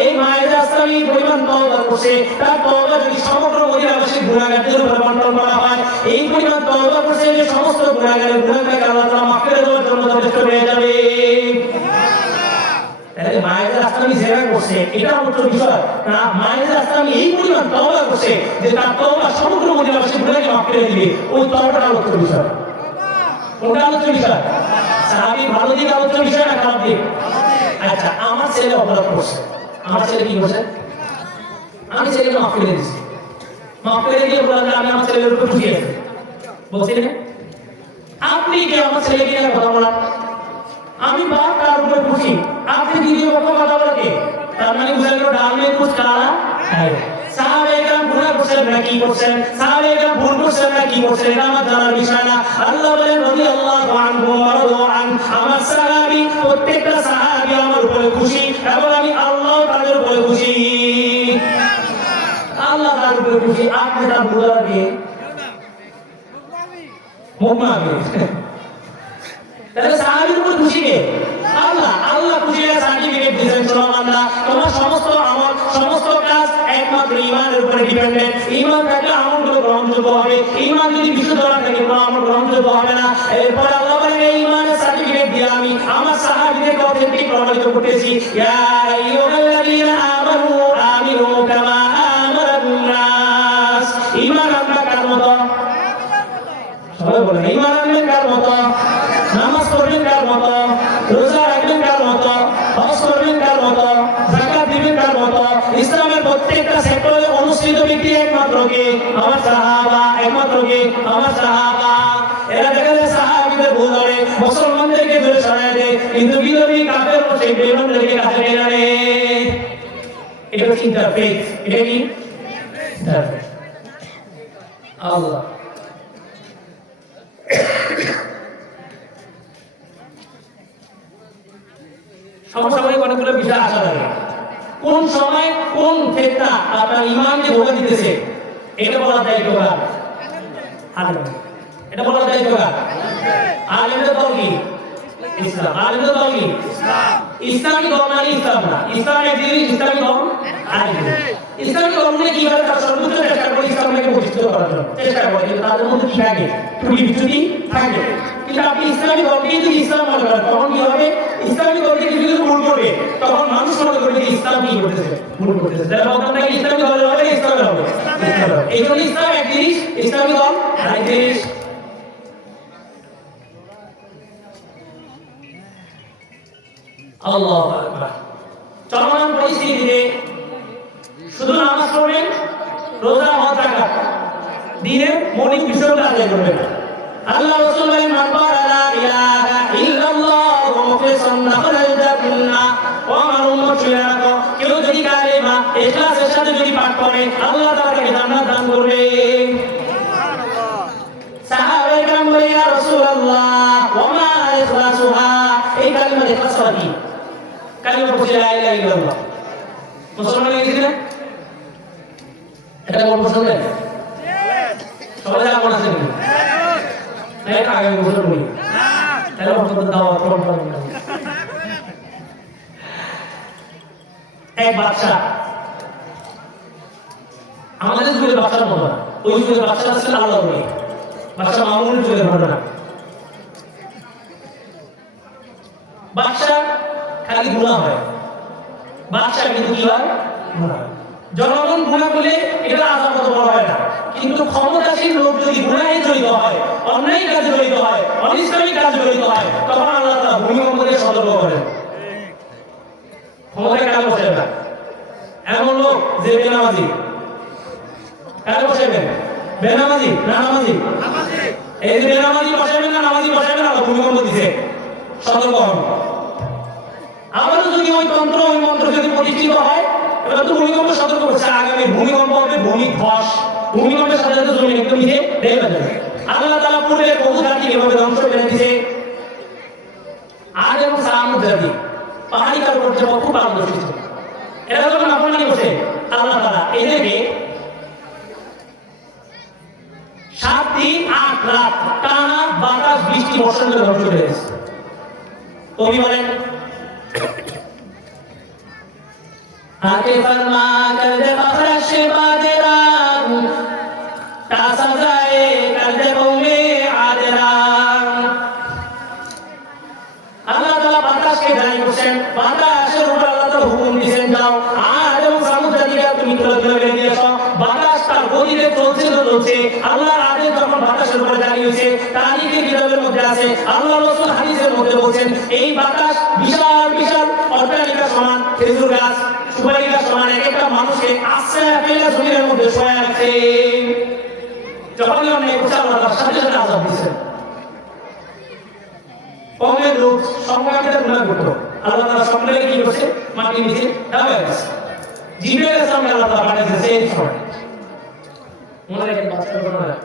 এই মায়ের ইসলামের পরিমাণ তওবা করছে, তার তওবা যদি সমগ্র মদিনাবাসীর গুনাহগারদের উপর বন্টন করা হয়, এই পরিমাণ তওবা করছে যে সমস্ত গুনাহগারের গুনাহকে আল্লাহ তাআলা মাফ করে দেওয়ার জন্য যথেষ্ট হয়ে যাবে। তাহলে মায়ের ইসলামী যেটা করছে এটা হচ্ছে বিষয় না, মায়ের ইসলামী এই পরিমাণ তওবা করছে যে তার তওবা সমগ্র মদিনাবাসীর গুনাহকে মাফ করে দিবে। ওই তওবাটা হচ্ছে বিষয়। কোনটা হচ্ছে বিষয়? সাহাবী ভালো দিক হচ্ছে বিষয় না খারাপ দিক? আচ্ছা, আমার ছেলে অপরাধ করছে, আমার ছেলে কি করছে? আমি ছেলেকে মাফ করে দিয়েছি, মাফ করে দিয়ে বললাম যে আমি আমার ছেলের উপর খুশি আছি, বলছি না? আপনি কি আমার ছেলেকে নিয়ে কথা বলার? আমি বাপ তার উপরে খুশি, আপনি দ্বিতীয় পক্ষ কথা বলতে, তার মানে বুঝা গেল ডাল মে কুছ কালা হ্যায়। সাহাবায়ে কেরাম গুনাহ করছেন না কি করছেন, সাহাবায়ে কেরাম ভুল করছেন না কি করছেন, এটা আমার জানার বিষয় না। আল্লাহ বলেন রাদিয়াল্লাহু আনহু ওয়া রাদু আন, আমার সাহাবী প্রত্যেকটা সাহাবী আমার উপরে খুশি এবং আমি আল্লাহ তাদের উপরে খুশি। আল্লাহ তার উপরে খুশি, আপনি তার বুঝা দিয়ে মুম্মাবে। তাহলে সাহাবীর উপর খুশি কে? আল্লাহ। আল্লাহ খুশি হয়ে সার্টিফিকেট দিয়েছেন, শোনো বান্দা, তোমার সমস্ত আমল, সমস্ত কাজ একমাত্র ঈমানের উপরে ডিপেন্ডেন্ট। ঈমান থাকলে আমলগুলো গ্রহণযোগ্য হবে, ঈমান যদি বিশুদ্ধ না থাকে কোনো আমল গ্রহণযোগ্য হবে না। এরপর আল্লাহ বলেন এই ঈমানের সার্টিফিকেট দিয়ে আমি আমার সাহাবীদেরকে অথেন্টিক প্রমাণিত করতেছি। ইয়া আইয়ুহাল্লাযীনা আমানু আমিনু কামা আমানান নাস। ঈমান আমরা কার মতো? সবাই বলেন ঈমান আনবেন কার মতো, নামাজ পড়বেন কার মতো, রোজা রাখবেন কার মতো, হজ করবেন কার মতো, যাকাত দিবেন কার মতো। ইসলামের প্রত্যেকটা সেক্টরে অনুষ্ঠিত ব্যক্তি একমাত্র কে? আমার সাহাবা। একমাত্র কে? আমার সাহাবা। এরা দেখা যায় সাহাবীদের ভুল ধরে মুসলমানদেরকে দূরে সরায় দেয়, কিন্তু বিধর্মী কাফের ও সেই বেঈমানদেরকে কাছে টেনে আনে। এটা হচ্ছে ইন্টারফেস। এটা কি ইন্টারফেস? আল্লাহ সমসাময়িক অনেকগুলো বিষয় আসা লাগে। কোন সময় কোন ফেতনা আপনার ইমানকে ধোঁকা দিতেছে, এটা বলার দায়িত্ব কার? আলেম। এটা বলার দায়িত্ব কার? আলেমদের দল কি? ইসলাম। আলেমদের দল কি? ইসলামী দল মানে ইসলাম না। ইসলাম এক জিনিস, ইসলামী দল আরেক জিনিস। ইসলামী দল নিয়ে কিভাবে তারা সর্বোচ্চ চেষ্টা করে ইসলামকে প্রতিষ্ঠিত করার জন্য চেষ্টা করে, কিন্তু তাদের মধ্যে কি থাকে? ত্রুটি বিচ্যুতি থাকে। কিন্তু আপনি ইসলামী দলকে যদি ইসলাম মনে করেন, তখন কি হবে? ইসলামী দলকে কিছু কিছু ভুল করবে, তখন মানুষ মনে করবে যে ইসলাম কি করতেছে, ভুল করতেছে। তাহলে বলতাম নাকি ইসলামী দলের হবে, ইসলামের হবে। এই জন্য ইসলাম এক জিনিস, ইসলামী দল আরেক জিনিস। আল্লাহু আকবার। চলমান পরিস্থিতিতে শুধু নামাজ পড়বেন, রোজা, হজ, যাকাত, দ্বীনের মৌলিক বিষয়গুলো আদায় করবেন। আল্লাহ রাসূল বলেন মান ক্বালা লা ইলাহা ইল্লাল্লাহু মুখলিসান লাহুল জান্নাহ। ও আমার উম্মত শুনে রাখো, কেউ যদি কালেমা ইখলাসের সাথে যদি পাঠ করে, আল্লাহ তাকে জান্নাত দান করবে। সুবহানাল্লাহ। সাহাবায়ে কেরাম বলে ইয়া রাসূলুল্লাহ ওয়া মা ইখলাসুহা, এই কালেমা ইখলাস কি? কালেমা পড়ছে লা ইলাহা ইল্লাল্লাহ, মুসলমান হয়ে গেছে না? এটা গল্প শুনলেন? সবাই যা মনে আছে নাকি? না, এটা আগামী বছর বলি। তাহলে আপনাদের দাওয়াত করবেন। এক বাচ্চা, আমাদের যুগের বাচ্চার মতো না, ওই যুগের বাচ্চা ছিল আল্লাহর মেয়ে, বাচ্চা মামুনের যুগের ঘটনা। বাচ্চা খালি গুনাহ হয়, বাচ্চা কিন্তু কি হয়? গুনাহ হয়। জনগণ গুনাহ করলে এটা আযাব মতো বড় হয় না, কিন্তু ক্ষমতাসীন লোক যদি গুনাহে জড়িত হয়, অন্যায় কাজে জড়িত হয়, অনিসলামিক কাজে জড়িত হয়, তখন আল্লাহ তাআলা ভূমিকম্প দিয়ে সতর্ক করেন। ক্ষমতায় কাজ বসে না এমন লোক যে বেনামাজি, কাজ বসাবেন বেনামাজি না নামাজি? এই যে বেনামাজি বসাবেন না নামাজি বসাবেন, আল্লাহ ভূমিকম্প দিছে, সতর্ক হন। আমারও যদি ওই তন্ত্র ওই মন্ত্র যদি প্রতিষ্ঠিত হয়, এবার তো ভূমিকম্প সতর্ক করছে, আগামী ভূমিকম্প হবে, ভূমি ধস, ভূমিকম্পের সাথে সাথে জমি একদম নিচে নেমে যাবে। আল্লাহ তাআলা পূর্বে বহু জাতি এভাবে ধ্বংস করে দিয়েছে। আদ এবং সামুদ জাতি পাহাড়ি কারুকার্য খুব পারদর্শী ছিল। এরা যখন আপনার বসে আল্লাহ তাআলা এদেরকে 7 দিন 8 রাত টানা বাতাস বৃষ্টি বর্ষণ করে ধ্বংস করে দিয়েছে। কবি বলেন आके फरमा कर दे बख्श बादरा ता सजाए कर दे कौमे आदरा। আল্লাহ তাআলা বাতাসকে জারি করেছেন, বাতাসের উপর আল্লাহ তাআলা হুকুম দিয়েছেন যাও আর এবং সামুদ্র দিকে তুমি তুলে বেরিয়ে এসো। বাতাস তার গতিতে চলছে তো চলছে, আল্লাহর আদেশ যখন বাতাসের উপর জারি হয়েছে, তারিখে কিতাবের মধ্যে আছে, আল্লাহ রাসূল হাদিসের মধ্যে বলেছেন এই বাতাস বিশাল বিশাল অট্টালিকা সমান, খেজুর গাছ, সুপারি গাছ সমান এক একটা মানুষকে আশ্রয় পেলে জমির মধ্যে শোয়া রাখছে। যখনই অনেক আল্লাহ তার সাথে সাথে আযাব দিয়েছেন। কমের লোক সংখ্যাকে গুনাহ করত, আল্লাহ তাআলা সকলে কি করেছে? মাটি নিচে দাবায় গেছে। জিবরাইল সামনে আল্লাহ তাআলা পাঠিয়েছে সেই সময়, মনে রাখেন বাচ্চার ঘটনা।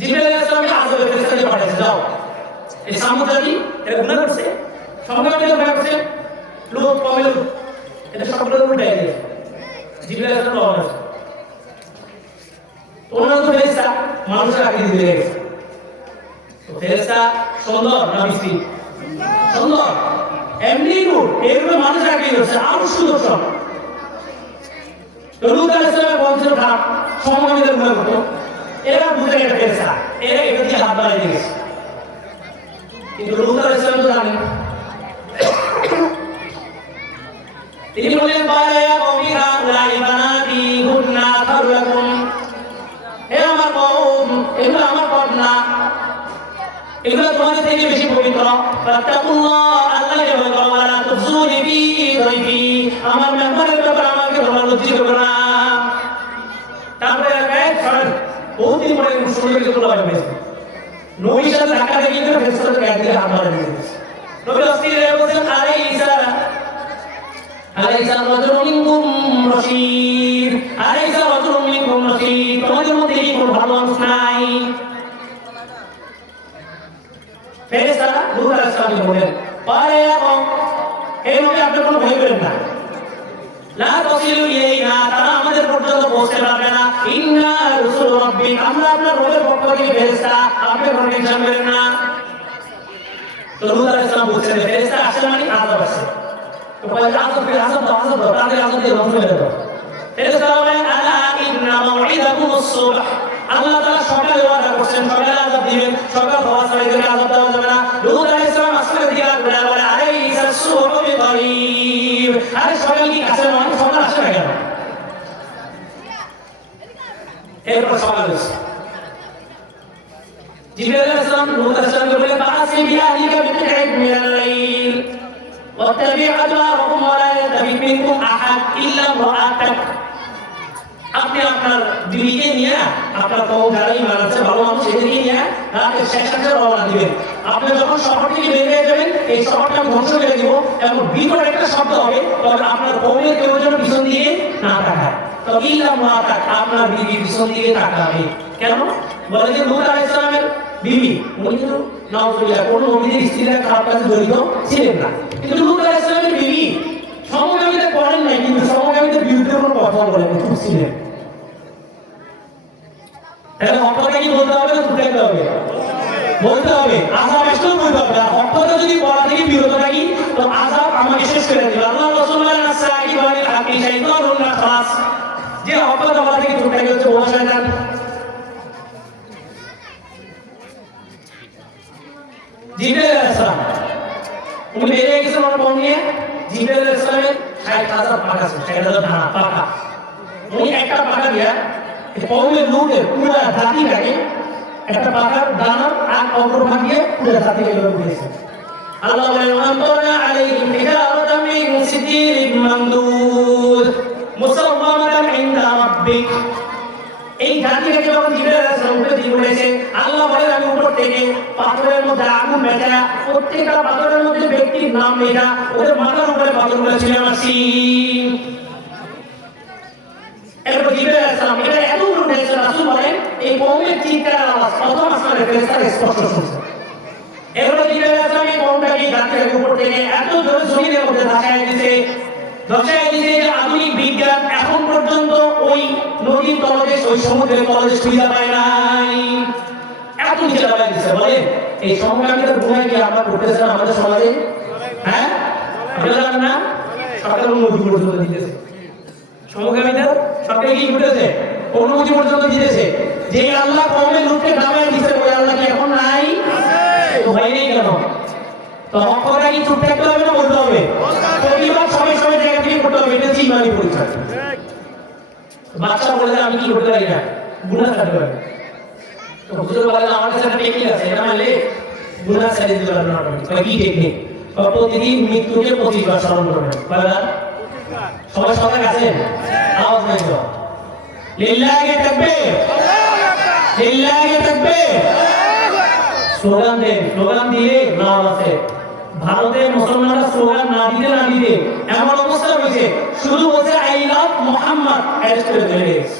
জিবরাইল সামনে আযাবের ফেরেশতাকে পাঠিয়েছে, যাও এই সামুদ জাতি এরা গুনাহ করছে, সংখ্যাকে গুনাহ করছে, লোক কমের লোক এটা সকলে উল্টাই দিয়েছে। জিবরাইল সামনে রওনা হয়েছে, ওনার তো ফেরেশতা মানুষের আগে দিয়ে গেছে। ফেরেশতা সুন্দর না বিশ্রী? সুন্দর, এমনি গুড, এগুলো মানুষ আগে দিয়েছে, আরো সুদর্শন। লূত আলাইহিস সালাম বংশের খারাপ, সমকামীদের গুনাহ করতো, এরা বুঝে গেছে ফেরেশতা, এরা এটা দিয়ে হাত বাড়াই দিয়েছে। কিন্তু লূত আলাইহিস সালাম তো জানেন, তিনি বলেন বায়া কওমি হাউলাই বানাতি হুন্না খারলাকুম, হে আমার কওম, এগুলো আমার কওম না, এগুলো তোমাদের থেকে বেশি পবিত্র। ফাত্তাকুল্লাহ, আল্লাহকে ভয় করো, ওয়ালা তুখজুনি ফি যাইফি, আমার মেহমানের ব্যাপারে আমাকে তোমরা লজ্জিত করো না। তারপরে এক সরেন, বহুদিন পরে সুন্দর কিছু তোলা হবে। নবীর সাথে ধাক্কা লেগে গেলে ফেরেশতাদের গায়ে দিলে হাত মারা দিয়েছে। নবী অস্থির হয়ে বলছেন, আলাইসা রাজুলুম মিনকুম রাশীদ, আলাইসা রাজুলুম মিনকুম রাশীদ, তোমাদের মধ্যে কি কোনো ভালো মানুষ নাই? ফেরেশতারা নূহ আলাইহিস সালামকে বলেন, পারে আপনি এই নবী আপনি কোনো ভয় করেন না, লা তাসিলু ইলাইনা, তারা আমাদের পর্যন্ত পৌঁছতে পারবে না। ইন্না রাসূল রাব্বিক, আমরা আপনার রবের পক্ষ থেকে ফেরেশতা, আপনি কোনো টেনশন করেন না। তো নূহ আলাইহিস সালাম বলছেন, ফেরেশতা আসলে মানে আযাব আছে, তো বলে আযাব দাও, তাদের আযাব দিয়ে ধ্বংস করে দাও। ফেরেশতা বলেন, আলা ইন্না মাউইদাকুমুস সুবহ, আল্লাহ তাআলা সকালে ওয়াদা করছেন সকালে আযাব দিবেন, সকাল হওয়া ছাড়া এদেরকে আযাব দেওয়া যাবে না। নূহ আলাইহিস সালাম আসলে দিকে বলে, আলাইসা সুবহু বিকরীব, আরে সকাল কি কাছে নয়, সকাল আসে না কেন? এরপর সকাল হয়েছে, জিবরাইল আলাইহিস সালাম নূহ আলাইহিস সালামকে বলে, ফাআসি বিআহলিকা বিকি'আইন মিনাল লাইল ওয়াত্তাবি' আদবারহুম ওয়া লা ইয়ালতাফিত মিনকুম আহাদ ইল্লা ইমরাআতাক, আপনি আপনার বিবিকে নিয়ে, আপনার কওম যারা ঈমান আনছে ভালো মানুষ, এদেরকে নিয়ে রাতের শেষ রাতে রওনা দিবেন। আপনি যখন শহর থেকে বের হয়ে যাবেন, এই শহরটা আমি ধ্বংস করে দিব, এবং বিকট একটা শব্দ হবে, তবে আপনার কওমের কেউ যেন পিছন দিকে না তাকায়। তো ইল্লা ইমরাআতাক, আপনার বিবি পিছন দিকে তাকাবে। কেন? বলে যে নূহ আলাইহিস সালামের বিবি, উনি কিন্তু নাউজুবিল্লাহ কোন নবীর স্ত্রীরা খারাপ কাজে জড়িত ছিলেন না, কিন্তু নূহ আলাইহিস সালামের বিবি সমকামীদের করেন নাই, কিন্তু সমকামীদের বিরুদ্ধে কোনো কথা বলেন না, চুপ ছিলেন। তাহলে হকটা কি বলতে হবে না ছুটাইতে হবে? বলতে হবে। আযাব আসলেও বলতে হবে, আর হকটা যদি বলা থেকে বিরত থাকি তো আযাব আমাকে শেষ করে দিবে। আল্লাহ রাসূলুল্লাহ সাল্লাল্লাহু আলাইহি হাক্কি শাইতানুন নাখাস, যে হকটা বলা থেকে ছুটাই গেছে ও শয়তান। জিবরাইল আলাইহিস সালাম উনি বেরিয়ে গেছেন ওনার কওম নিয়ে। জিবরাইল আলাইহিস সালামের ৬০,০০০ পাখা আছে, ৬০,০০০ পাখা। উনি একটা পাখা দিয়া কওমের লোকের পুরো জাতিটাকে একটা পাখার দানার আর অগ্রভাগ দিয়ে পুরো জাতিকে লড়ে দিয়েছে। আল্লাহ বলেন, ওয়ান্তরনা আলাইহিম হিজারাতাম মিন সিদ্দিরিন মামদুদ মুসাওয়ামাতান ইনদা রাব্বিক, এই জাতিটাকে যখন জিবরাইল আলাইহিস সালাম উপরে দিয়ে বলেছে, আল্লাহ বলেন আমি উপর থেকে পাথরের মধ্যে আগুন মেটা, প্রত্যেকটা পাথরের মধ্যে ব্যক্তির নাম মেটা, ওদের মাথার উপরে পাথরগুলো ছিল মাসি। এরপর জিবরাইল আলাইহিস সালাম এটা এত দূর উঠেছে, রাসূল বলেন এই কওমের চিৎকারের আওয়াজ প্রথম আসমানের ফেরেশতারা স্পষ্ট শুনছে। এরপর জিবরাইল আলাইহিস সালাম এই কওমটাকে জাতিটাকে উপর থেকে এত জোরে জমিনের মধ্যে ধাক্কায় দিয়েছে যে আধুনিক বিজ্ঞান এখন পর্যন্ত ওই নদীর তলদেশ, ওই সমুদ্রের তলদেশ খুঁজে পায় নাই, এত নিচে নামায় দিচ্ছে। বলেন এই সমকামীদের ভূমিকা কি আমরা করতেছেন আমাদের সমাজে? হ্যাঁ, আপনারা জানেন না, সরকার অনুমতি পর্যন্ত দিতেছে, সমকামীদের সরকার কি করতেছে? অনুমতি পর্যন্ত দিতেছে। যে আল্লাহ কওমের লোককে নামায় দিচ্ছে, ওই আল্লাহ কি এখন নাই? তো হয় নাই কেন? তো হকটা কি চুপ থাকতে হবে না বলতে হবে? প্রতিবাদ সবাই সবাই জায়গা থেকে করতে হবে, এটা হচ্ছে ইমানি পরিচয়। বাচ্চা বলে আমি কি করতে পারি না, গুনাহ ছাড়তে পারি। তো হুজুর বলে আমার কাছে একটা টেকনিক আছে, এটা মানলে গুনাহ ছেড়ে দিতে পারবেন অটোমেটিক। কি টেকনিক? প্রতিদিন মৃত্যুকে 25 বার স্মরণ করবেন। কয়বার? সবাই সজাগ আছেন? আওয়াজ নাই তো। লিল্লাহি তাকবীর, লিল্লাহি তাকবীর। স্লোগান দেন, স্লোগান দিলে নাম আছে। ভারতের মুসলমানরা স্লোগান না দিতে এমন অবস্থা হয়েছে, শুধু বলছে আই লাভ মুহাম্মদ, অ্যারেস্ট করে ধরে গেছে।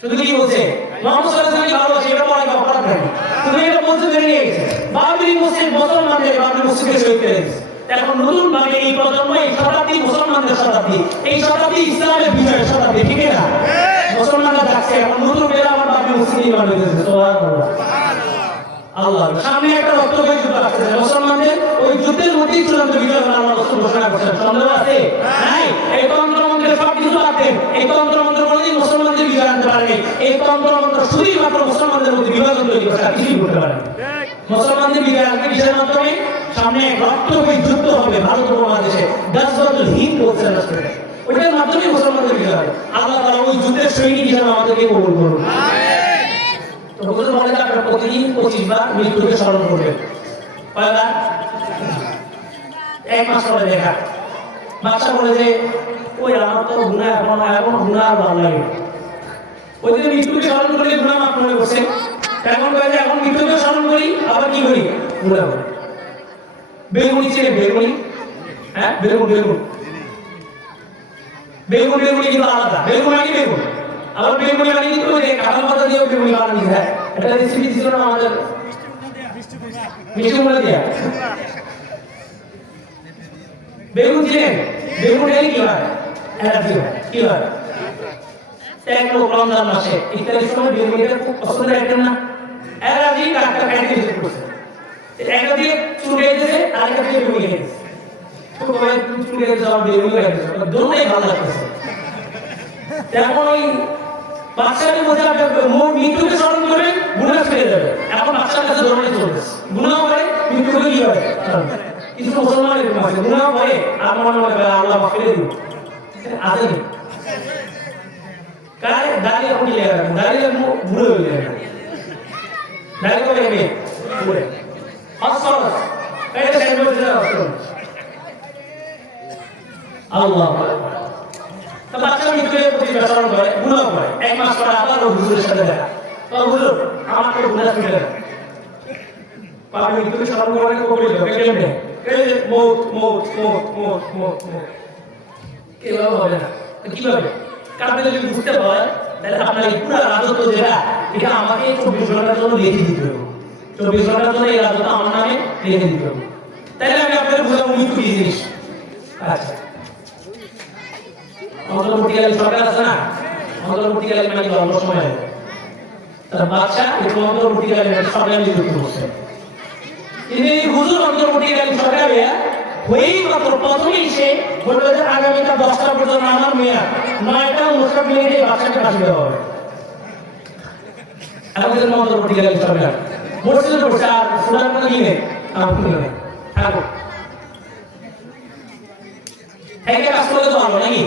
শুধু কি বলছে? মুহাম্মদ সাল্লাল্লাহু আলাইহি ওয়াসাল্লাম ভালোবাসে, এটা বলা কি অপরাধ নাকি? শুধু এটা বলতে ধরে নিয়ে গেছে। বাবরি মসজিদ মুসলমানদের, বাবরি মসজিদকে শহীদ করে দিয়েছে। এখন নতুন ভাবে এই প্রজন্ম, এই শতাব্দী মুসলমানদের শতাব্দী, এই শতাব্দী ইসলামের বিজয়ের শতাব্দী, ঠিক না? মুসলমানরা যাচ্ছে এখন নতুন বেলা আমার বাবরি মসজিদ নির্মাণ হয়েছে। সুবহানাল্লাহ, আল্লাহ সামনে একটা রক্তক্ষয়ী যুদ্ধ আসছে, মুসলমানদের ওই যুদ্ধের মধ্যেই চূড়ান্ত বিজয় হওয়ার আল্লাহ রাসূল ঘোষণা করেছেন। সন্দেহ আছে? নাই। এই তন্ত্রমন্ত্রের সব কিছু বাদদেন, এই তন্ত্রমন্ত্র কোনোদিন মুসলমানদের বিজয় আনতে পারেনি। এই তন্ত্রমন্ত্র শুধুই মাত্র মুসলমানদের মধ্যে বিভাজন তৈরি করছে, আর কিছুই করতে পারেনি। মুসলমানদের বিজয় আনতে কিসের মাধ্যমে? সামনে রক্তক্ষয়ী যুদ্ধ হবে ভারত উপমহাদেশে, গাজওয়াতুল হিন্দ বলছেন রাষ্ট্রকে। ওইটার মাধ্যমে মুসলমানদের বিজয় হবে। আল্লাহ তাআলা ওই যুদ্ধের সৈনিক হিসেবে আমাদেরকে কবুল করুন। তো হুজুর বলে যে আপনারা প্রতিদিন 25 বার মৃত্যুকে স্মরণ করবেন। কয়বার? 1 মাস পরে দেখা বাদশা বলে যে ওই আমার তো গুনাহ এখন গুনাহ আর ভালো লাগে, ওই যে মৃত্যুকে স্মরণ করে গুনাহ মাফ করে বসে, এখন কয়ে যে এখন মৃত্যুকে স্মরণ করি আবার কি করি গুনাহ করি। বেগুনি ছিলেন বেগুনি, হ্যাঁ বেগুন বেগুন বেগুন বেগুনি কিন্তু আলাদা, বেগুন মানে বেগুন, আবার বেগুনি মানে কিন্তু ওই যে কাঁঠাল পাতা দিয়েও বেগুনি বানানো যায়। এটা রেসিপি ছিল না আমাদের মিষ্টি কুমড়া দিয়া বেগুন ছিলেন। বেগুন খেলে কি হয়? অ্যালার্জি হয়। কি হয়? এক লোক রমজান মাসে ইত্যাদির সময় বেগুনিটা খুব পছন্দের আইটেম না, অ্যালার্জি ডাক্তার খাইতে শুরু করছে, একটা দিয়ে চুলে গেছে আরেকটা দিয়ে বেগুনি খেয়েছে, ছোট ভাই চুলে গেছে আমার বেগুনি খাইতেছে, দুটোই ভালো লাগতেছে। এখন ওই বাচ্চাকে বোঝা মৃত্যুকে স্মরণ করবেন গুনাহ ছেড়ে যাবে। এখন বাচ্চার কাছে ধরনে চলতেছে গুনাহ করে মৃত্যুকে কি হয়। কিছু মুসলমান এরকম আছে গুনাহ করে আমার মনে হয় আল্লাহ মাফ করে দিবে আছে না কারে দাঁড়িয়ে উঠে লেগে দাঁড়িয়ে বুড়ো হয়ে যায় দাঁড়িয়ে করে গে বুড়ে আসল এটা সাইড করে দাও আল্লাহ তো বাচ্চা মৃত্যুকে প্রতি স্মরণ করে গুনাহ করে 1 মাস পরে আবার হুজুরের সাথে দেখা, তো হুজুর আমার তো গুনাহ ছিল না পাপে মৃত্যুকে স্মরণ করে কবুল হবে কেমনে এই মত মত মত মত মত মত কিভাবে হবে না কিভাবে কারণ যদি বুঝতে হয় তাহলে আপনার এই পুরো রাজত্ব যেটা এটা আমাকে 24 ঘন্টার জন্য লিখে দিতে হবে, 24 ঘন্টার জন্য এই রাজত্ব আমার নামে লিখে দিতে হবে, তাহলে আমি আপনাদের বুঝাবো মৃত্যু কি জিনিস। আচ্ছা অন্তর্বর্তীকালীন সরকার আছে না, অন্তর্বর্তীকালীন মানে অল্প সময় হবে তার বাদশা একটু অন্তর্বর্তীকালীন সরকার নিযুক্ত করছে, কিন্তু এই হুজুর অন্তর্বর্তীকালীন সরকার হয়েই মাত্র প্রথমেই সে বললো যে আগামীকাল 10টা পর্যন্ত আমার মেয়া 9টা 19টা মিনিটে বাচ্চাকে ফাঁসি দেওয়া হবে। আমাদের অন্তর্বর্তীকালীন সরকার বলছিল বলছে আর সুদান কোনো কি নেই আমার কোনো নেই থাকো একে কাজ করলে তো ভালো নাকি,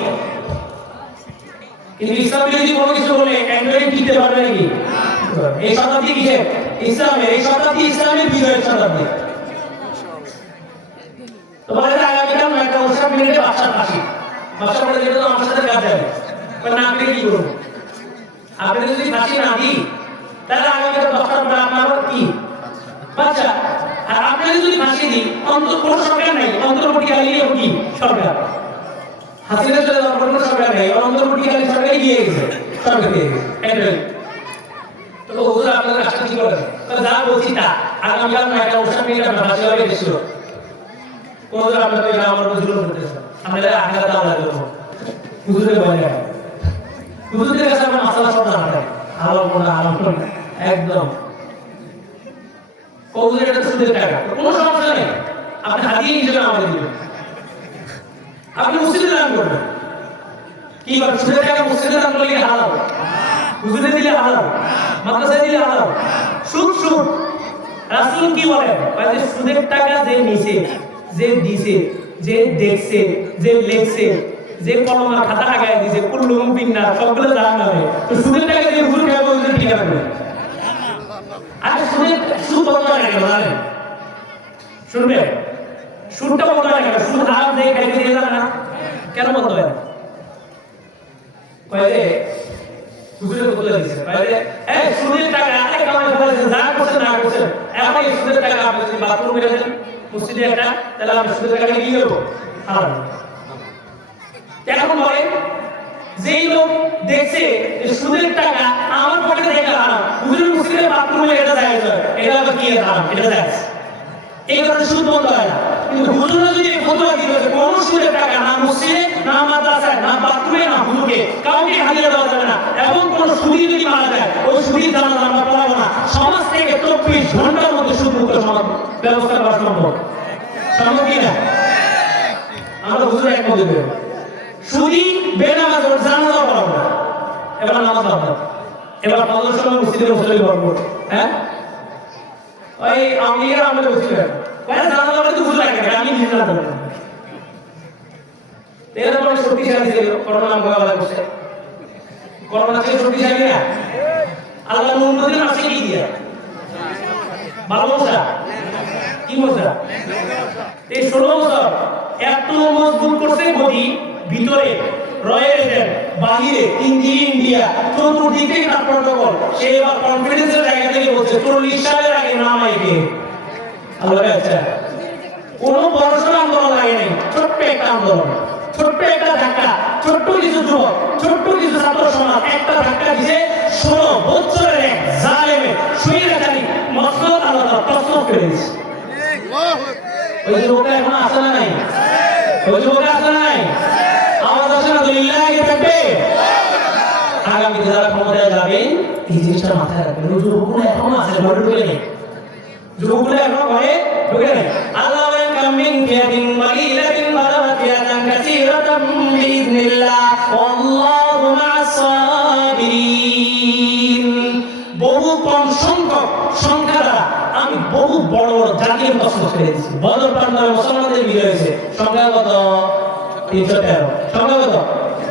কিন্তু ইসলাম বিরোধী কোনো কিছু বলে অ্যান্ড্রয়েড কিনতে পারবে নাকি? এই শতাব্দী কিসে ইসলামের, এই শতাব্দী ইসলামের বিজয়ের শতাব্দী। তোমাদের আগামীকাল 9টা 19 মিনিটে বাচ্চার ফাঁসি, বাচ্চা বলে যেটা তো আমার সাথে কাজ যাবে না, আপনি কি করবো? আপনি যদি ফাঁসি না দিই তাহলে আগামীকাল 10টার পরে আপনার কি বাচ্চা, আর আপনি যদি ফাঁসি দিই অন্তর কোনো সরকার নেই, অন্তর্বর্তীকালীন কি সরকার হাসিনা চলে যাওয়ার কোনো সরকার নেই, অন্তর্বর্তীকালীন সরকারই গিয়ে গেছে সরকার দিয়ে গেছে। তো হুজুর আপনাদের কাজটা কি করে যা বলছি তা আগামীকাল 9টা 19 মিনিটে আপনার ফাঁসি হবে এসেছিল হুজুর আপনাদের এটা আমার বুঝলো করতেছে আমাদের আখেরাত আল্লাহ দেব হুজুরের বলে হুজুরের কাছে আমরা মাসালা সব জানা যায় আলো কোনটা আলো কোনটা একদম হুজুর এটা সুদের টাকা কোনো সমস্যা নেই, আপনি হাদিয়া হিসেবে আমাদের দিবেন, আপনি মসজিদে দান করবেন, কি করবেন সুদের টাকা মসজিদে দান করলে হালাল, হুজুরে দিলে হালাল, মাদ্রাসায় দিলে হালাল। সুদ সুদ রাসূল কি বলেন যে সুদের টাকা যে নিছে যে দিছে যে দেখছে যে লেখছে যে কলমা খাতা লাগায় দিছে কুল্লুম বিন্না সবগুলো জাহান্নামে, তো সুদের টাকা দিয়ে হুজুর খাবে হুজুর ঠিক আছে আর সুদের সুদ বন্ধ করে কেন জানেন শুনবে সুদটা বন্ধ করে কেন, সুদ আর যে খাইতে দিয়ে যাবে না কেন বন্ধ হয় না? কয়ে হুজুরের বলে দিয়েছে কয়ে এই সুদের টাকা আরে কামাই করেছেন যা করছেন না করছেন এখন এই সুদের টাকা আপনি যদি বাথরুমে দেন মসজিদে একটা তাহলে আমি সুদের টাকা নিয়ে যাবো হারাম। এখন বলে যেই লোক দেখছে যে সুদের টাকা আমার পকেটে থেকে হারাম হুজুরের মসজিদে বাথরুমে এটা যায় এটা আবার কি হারাম এটা যায় এই কারণে সুদ বন্ধ হয় না, কিন্তু হুজুররা যদি ফতোয়া দিল যে কোন সুদের টাকা না মসজিদে না মাদ্রাসায় না বাথরুমে না হুজুরকে কাউকে হাদিয়া দেওয়া যাবে না, এবং কোন সুদী যদি মারা যায় ওই সুদীর জানাজা আমরা পড়াবো না, সমাজ থেকে 24 ঘন্টার মধ্যে সুদ মুক্ত সমাজ ব্যবস্থা করা সম্ভব সম্ভব কি না? আমরা হুজুর একমত দেব সুদী বেনামাজ ওর জানাজা পড়াবো না, এবার নামাজ পড়াবো, এবার ফজর সময় মসজিদে মুসল্লি পড়বো, হ্যাঁ ওই আমিরা আমরা বলছিলাম কয় জানালা মানে তো বুঝা লাগে আমি নিজে না জানি এরকম অনেক শক্তিশালী ছিল, করোনা মোকাবেলা করছে। করোনা থেকে শক্তিশালী না, আল্লাহ উন্নতি আছে কি দিয়া ভালো মশা কি মশা এই 16 বছর এত মজবুত করছে বডি, ভিতরে রয়েছে বাহিরে ইন্ডিয়া চতুর্দিকে তার প্রটোকল। সে এবার কনফিডেন্সের জায়গা থেকে বলছে 40 সালের আগে নামাইবে আল্লাহ। আচ্ছা, কোনো বড়সড় আন্দোলন লাগে নাই, ছোট্ট একটা আন্দোলন, ছোট্ট একটা ধাক্কা, ছোট্ট কিছু যুবক, ছোট্ট কিছু ছাত্র সমাজ একটা ধাক্কা দিছে 16 বছরের এক জালেমে স্বৈরাচারী মসনদ আল্লাহ তসনদ করে দিয়েছে। ওই যুবকটা এখন আসে না নাই? ওই যুবকটা আসে না নাই? আওয়াজ আসে না? লিল্লাহি তাকবীর। আগামীতে যারা ক্ষমতায় যাবেন এই জিনিসটা মাথায় রাখবেন। ওই যুবকগুলো এখনো আছে, ঘরে ঢুকে নেই, যুবকগুলো এখনো ঘরে ঢুকে নেই। আল্লাহ বলেন কাম মিন ফিয়াতিন কালিলাতিন গালাবাত ফিয়াতান কাসীরাতাম বিইذنিল্লাহ ওয়াল্লাহু মা'আস সাবিরিন। বহু কম সংখ্যা দ্বারা আমি বহু বড় বড় জাতির কসম করে দিয়েছি। বদর প্রান্তরে মুসলমানদের বিজয় হয়েছে, সংখ্যা কত? 313। সংখ্যা কত?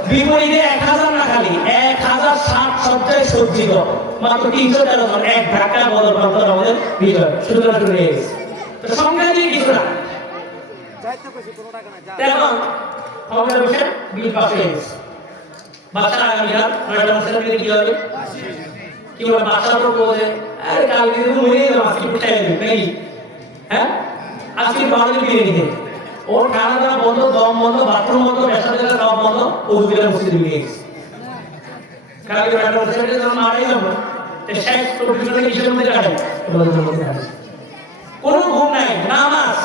বিপরীতে 1000 না, খালি 1060 সজ্জায় সজ্জিত, মাত্র 313 জন। এক ধাক্কা বদর প্রান্তরে আমাদের বিজয় সুতরাং শুরু হয়ে গেছে। তো সংখ্যা দিয়ে কিছু না, এখন আমাদের বিষয় বিল পাস হয়ে গেছে। বাচ্চা আগামীকাল 9টা মুসলমানদের কি হবে? কি বলে বাচ্চার উপর বলে আরে কালকে তো মরে যাবে, আজকে উঠাই দেবে নাকি? হ্যাঁ, আজকে বাড়ি দিয়ে নিতে ওর খানা দাওয়া বন্ধ, দম বন্ধ, বাথরুম বন্ধ, পেশাব জায়গা সব বন্ধ, ওজুবিলা মসজিদে নিয়ে গেছে। কালকে 9টা মুসলমানদের যখন মারাই যাবো শেষ প্রফেশনে কিসের মধ্যে কাটাই? কোনো ঘুম নাই, নামাজ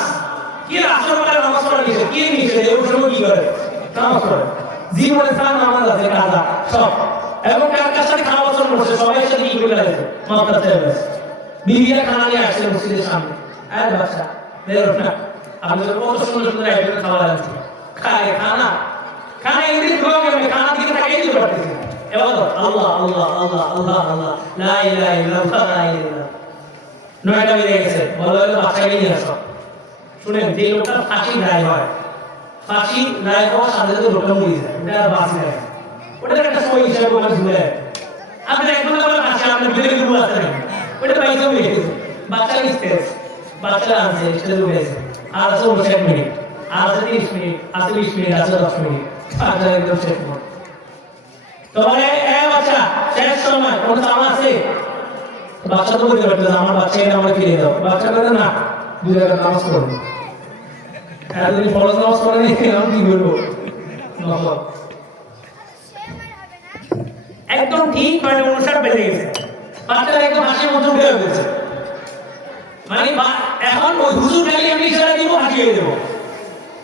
কি আসর করে নামাজ পড়া নিয়েছে, কি নিয়েছে ওর সময় কি করে? নামাজ পড়ে। জীবনে তার নামাজ আছে, কাজা সব, এবং কার কার সাথে খাওয়া পছন্দ করছে, সবাই সাথে কি করে লাগছে, মাথা চেয়ে বিবিরা খানা নিয়ে আসছে মসজিদের সামনে। আরে বাচ্চা বেরো না, আপনি তো কত সুন্দর সুন্দর আইটেম খাওয়া লাগছে, খায় খানা খানা এদিন খাওয়া যাবে, খানা দিকে তাকিয়ে দিতে পারতেছি। এবার আল্লাহ আল্লাহ আল্লাহ আল্লাহ আল্লাহ লা ইলাহা ইল্লাল্লাহ লা ইলাহা ইল্লাল্লাহ। 9টা বেজে গেছে, বলা হলো বাচ্চাকে নিয়ে আসো। শুনেন, যে লোকটা ফাঁসি রায় হয়, ফাঁসি রায় হওয়ার সাথে সাথে লোকটা মরে যায়, ওটা আর বাঁচে না, ওটা একটা সময় হিসাবে ওখানে ঝুলে আপনি এক ঘন্টা করে ফাঁসি আপনার ভিতরে ঘুরে আসতে নেই, ওটা বাইকে উঠে গেছে। বাচ্চা স্টেজ, বাচ্চারা আছে স্টেজে উঠে গেছে, আর আছে 59 মিনিট, আর আছে 30 মিনিট, আছে 20 মিনিট, আছে 10 মিনিট, বাচ্চা একদম শেষ মোট। তোমার বাচ্চা শেষ সময় কোনো চাওয়া আছে? বাচ্চা তো বলতে পারতো আমার বাচ্চা এটা আমার ফিরে দাও, বাচ্চা বলে না 2 রাকাত নামাজ পড়বো, এতদিন ফরজ নামাজ পড়েনি, আমি কি বলবো? একদম ঠিক 59 বেজে গেছে, বাচ্চারা একদম হাসির মধ্যে উঠে গেছে। মানে এখন ওই হুজুর খালি আমি ইশারা দিব, হাসি হয়ে দেবো।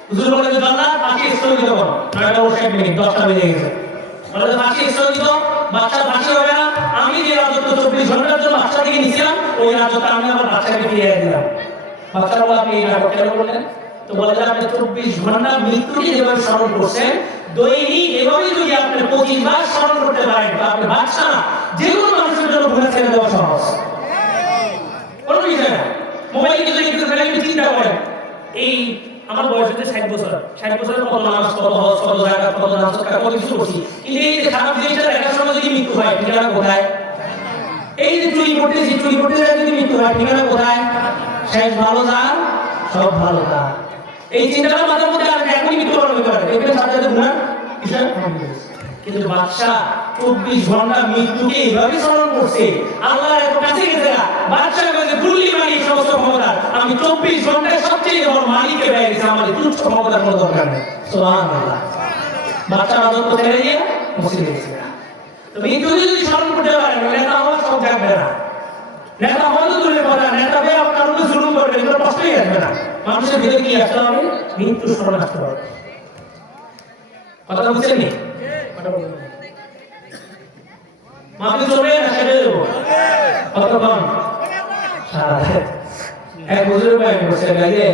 হুজুর বলে যে আল্লাহ ফাঁসি স্থগিত করো, 9টা 59 10টা বেজে গেছে, বলে ফাঁসি স্থগিত, বাচ্চা ফাঁসি হবে না। আমি যে রাজত্ব 24 ঘন্টার জন্য বাচ্চা থেকে নিয়েছিলাম, ওই রাজত্ব আমি আমার বাচ্চাকে ফিরিয়ে দিলাম। বাচ্চারা বলে আপনি এই নাটক কেন বললেন? তো বলে যে আপনি 24 ঘন্টা মৃত্যুকে যেভাবে স্মরণ করছেন, দৈনিক এভাবে যদি আপনি 25 বার স্মরণ করতে পারেন, তো আপনি বাচ্চা না, যে কোনো মানুষের জন্য ঘুরে ছেড়ে দেওয়া সহজ, কোনো বিষয় না। মোবাইলে যদি একটু চিন্তা করেন, এই আমার বয়স হচ্ছে 60 বছর, 60 বছরের কত নামাজ, কত হজ, কত জাকাত, কত দান সদকা, কত কিছু করছি, কিন্তু এই যে খারাপ জিনিসটা দেখার সময় যদি মৃত্যু হয়, ঠিকানা কোথায়? এই যে চুরি করতেছি, চুরি করতে যায় যদি মৃত্যু হয়, ঠিকানা কোথায়? শেষ ভালো যার সব ভালো তার। এই চিন্তাটা মাথার মধ্যে আসবে, এখনই মৃত্যুবরণ হতে পারে, এখানে সাথে সাথে গুনাহ বিষয়। কিন্তু বাদশা 24 ঘন্টা মৃত্যুকে এইভাবে স্মরণ করছে, আল্লাহ এত কাছে গেছে না, বাদশা বলে গুল্লি মারি সমস্ত ক্ষমতা আমি 24 ঘন্টায় সবচেয়ে বড় মালিককে পেয়ে গেছে, আমাদের তুচ্ছ ক্ষমতার কোনো দরকার নেই। সুবহানাল্লাহ। বাদশা রাজত্ব ছেড়ে দিয়ে মসজিদে গেছে। তো মৃত্যু যদি স্মরণ করতে পারেন, নেতা হওয়ার সব জাগবে না, নেতা হওয়ার দূরের কথা, নেতা হয়ে আপনার উপরে জুলুম করবে, এগুলো প্রশ্নই আসবে না। মানুষের ভিতরে কি আসতে হবে? মৃত্যু স্মরণ আসতে হবে। কথা বুঝছেন নি? মাফি চলবে না ছেড়ে দেবো? কতক্ষণ? এক হুজুরের ভাই বলছে গাইলে,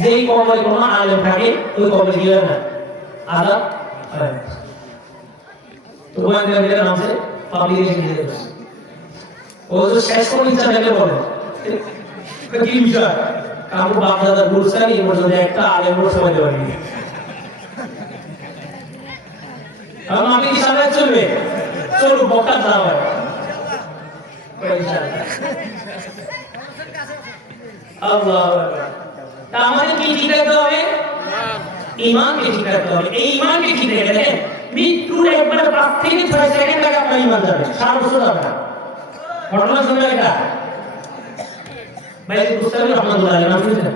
যেই কবরে কোনো আলেম থাকে ওই কবরে দিলে না আলাদা হয়। তো ওখান থেকে নামছে পাবলিকেশন দিয়ে দেবে, ও তো শেষ করে ইচ্ছা দেখলে বলে কি বিষয়, কারণ বাপদাদার গুরুস্থান এই পর্যন্ত একটা আলেম সময় দেওয়া নেই। আমার মাকে কি সামনে চলবে? চলুক, বকা না হয়। আল্লাহ, তা আমাদের কি ঠিক রাখতে হবে? ঈমানকে ঠিক রাখতে হবে। এই ঈমানকে ঠিক রেখে দেখেন, মৃত্যুর একবারে 5 থেকে 6 সেকেন্ড আগে আপনার ঈমান যাবে, সারা বছর যাবে না। ঘটনা শুনবে এটা বাইজিদ বুস্তামি রহমাতুল্লাহ আলাইহি, নাম শুনেছেন?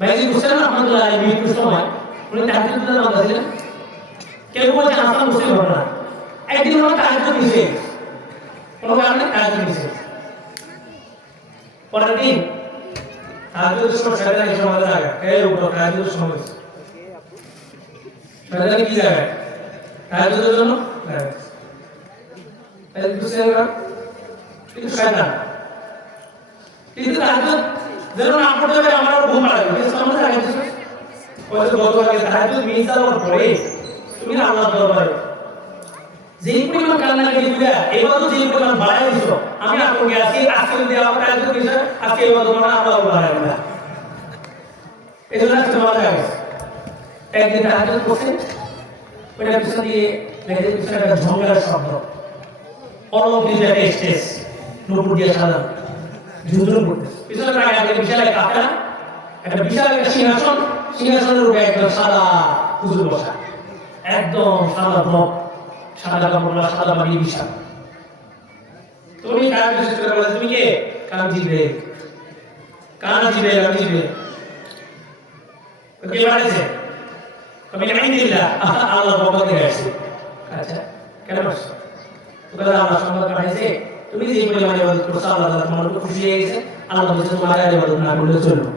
বাইজিদ বুস্তামি রহমাতুল্লাহ আলাইহি মৃত্যুর সময় উনি তাহাজ্জুদের নামাজ ছিলেন। কেউ বলছে হাসান বসরি ঘটনা, একদিন ওনার তাহাজ্জুদ মিসে, কোনো কারণে তাহাজ্জুদ মিসে, পরের দিন তাহাজ্জুদের সময় শয়তান এসে আমাদের আগে এই উপর তাহাজ্জুদের সময় শয়তান কি জায়গা তাহাজ্জুদের জন্য বাইজিদ বুস্তামি কিন্তু শয়তান, কিন্তু তাহাজ্জুদ যেন না পড়তে পারে আমার ঘুম পাড়াবে, কিন্তু আমাদের আগে ওই গতকালকে তাহাজ্জুদ মিস হওয়ার পরে তুমি আল্লাহর দরবারে যে পরিমাণ কান্নাকাটি দিবা, এবার তো যে পরিমাণ বাড়াই দিছো, আমি আপনাকে আজকে দেওয়া আমার তাহাজ্জুদ মিস আজকে এবার তোমার আল্লাহ বাড়াই না, এই জন্য আজকে তোমার আগে একদিন তাহাজ্জুদ পড়ছে, ওইটা পিছন দিয়ে মেয়েদের পিছনে একটা ঝঙ্কারের শব্দ, অলৌকিক একটা স্টেজ, নূপুর দিয়ে সাজানো, ঝুঁঝুন করতেছে, পিছনে আগে বিশাল একটা কাফেলা, একটা বিশাল একটা সিংহাসন, সিংহাসনের উপরে একদম সাদা হুজুর বসা, একদম সাদা ব্লক, সাদা কাপড়, সাদা বাড়ি, বিশাল। তুমি কার বিশেষ করে বলে তুমি কে? কান জিবে, কান জিবে, কান জিবে কে বাড়িয়েছে? তুমি আইনদিল্লাহ, আল্লাহর পক্ষ থেকে আসছে। আচ্ছা, কেন আসছে? তোকে আল্লাহ সংবাদ পাঠাইছে, তুমি যে পরিমাণে ইবাদত করছো আল্লাহ তাআলা তোমার উপর খুশি হয়ে গেছে, আল্লাহ বলেছে তোমার আর ইবাদত না করলে চলবে।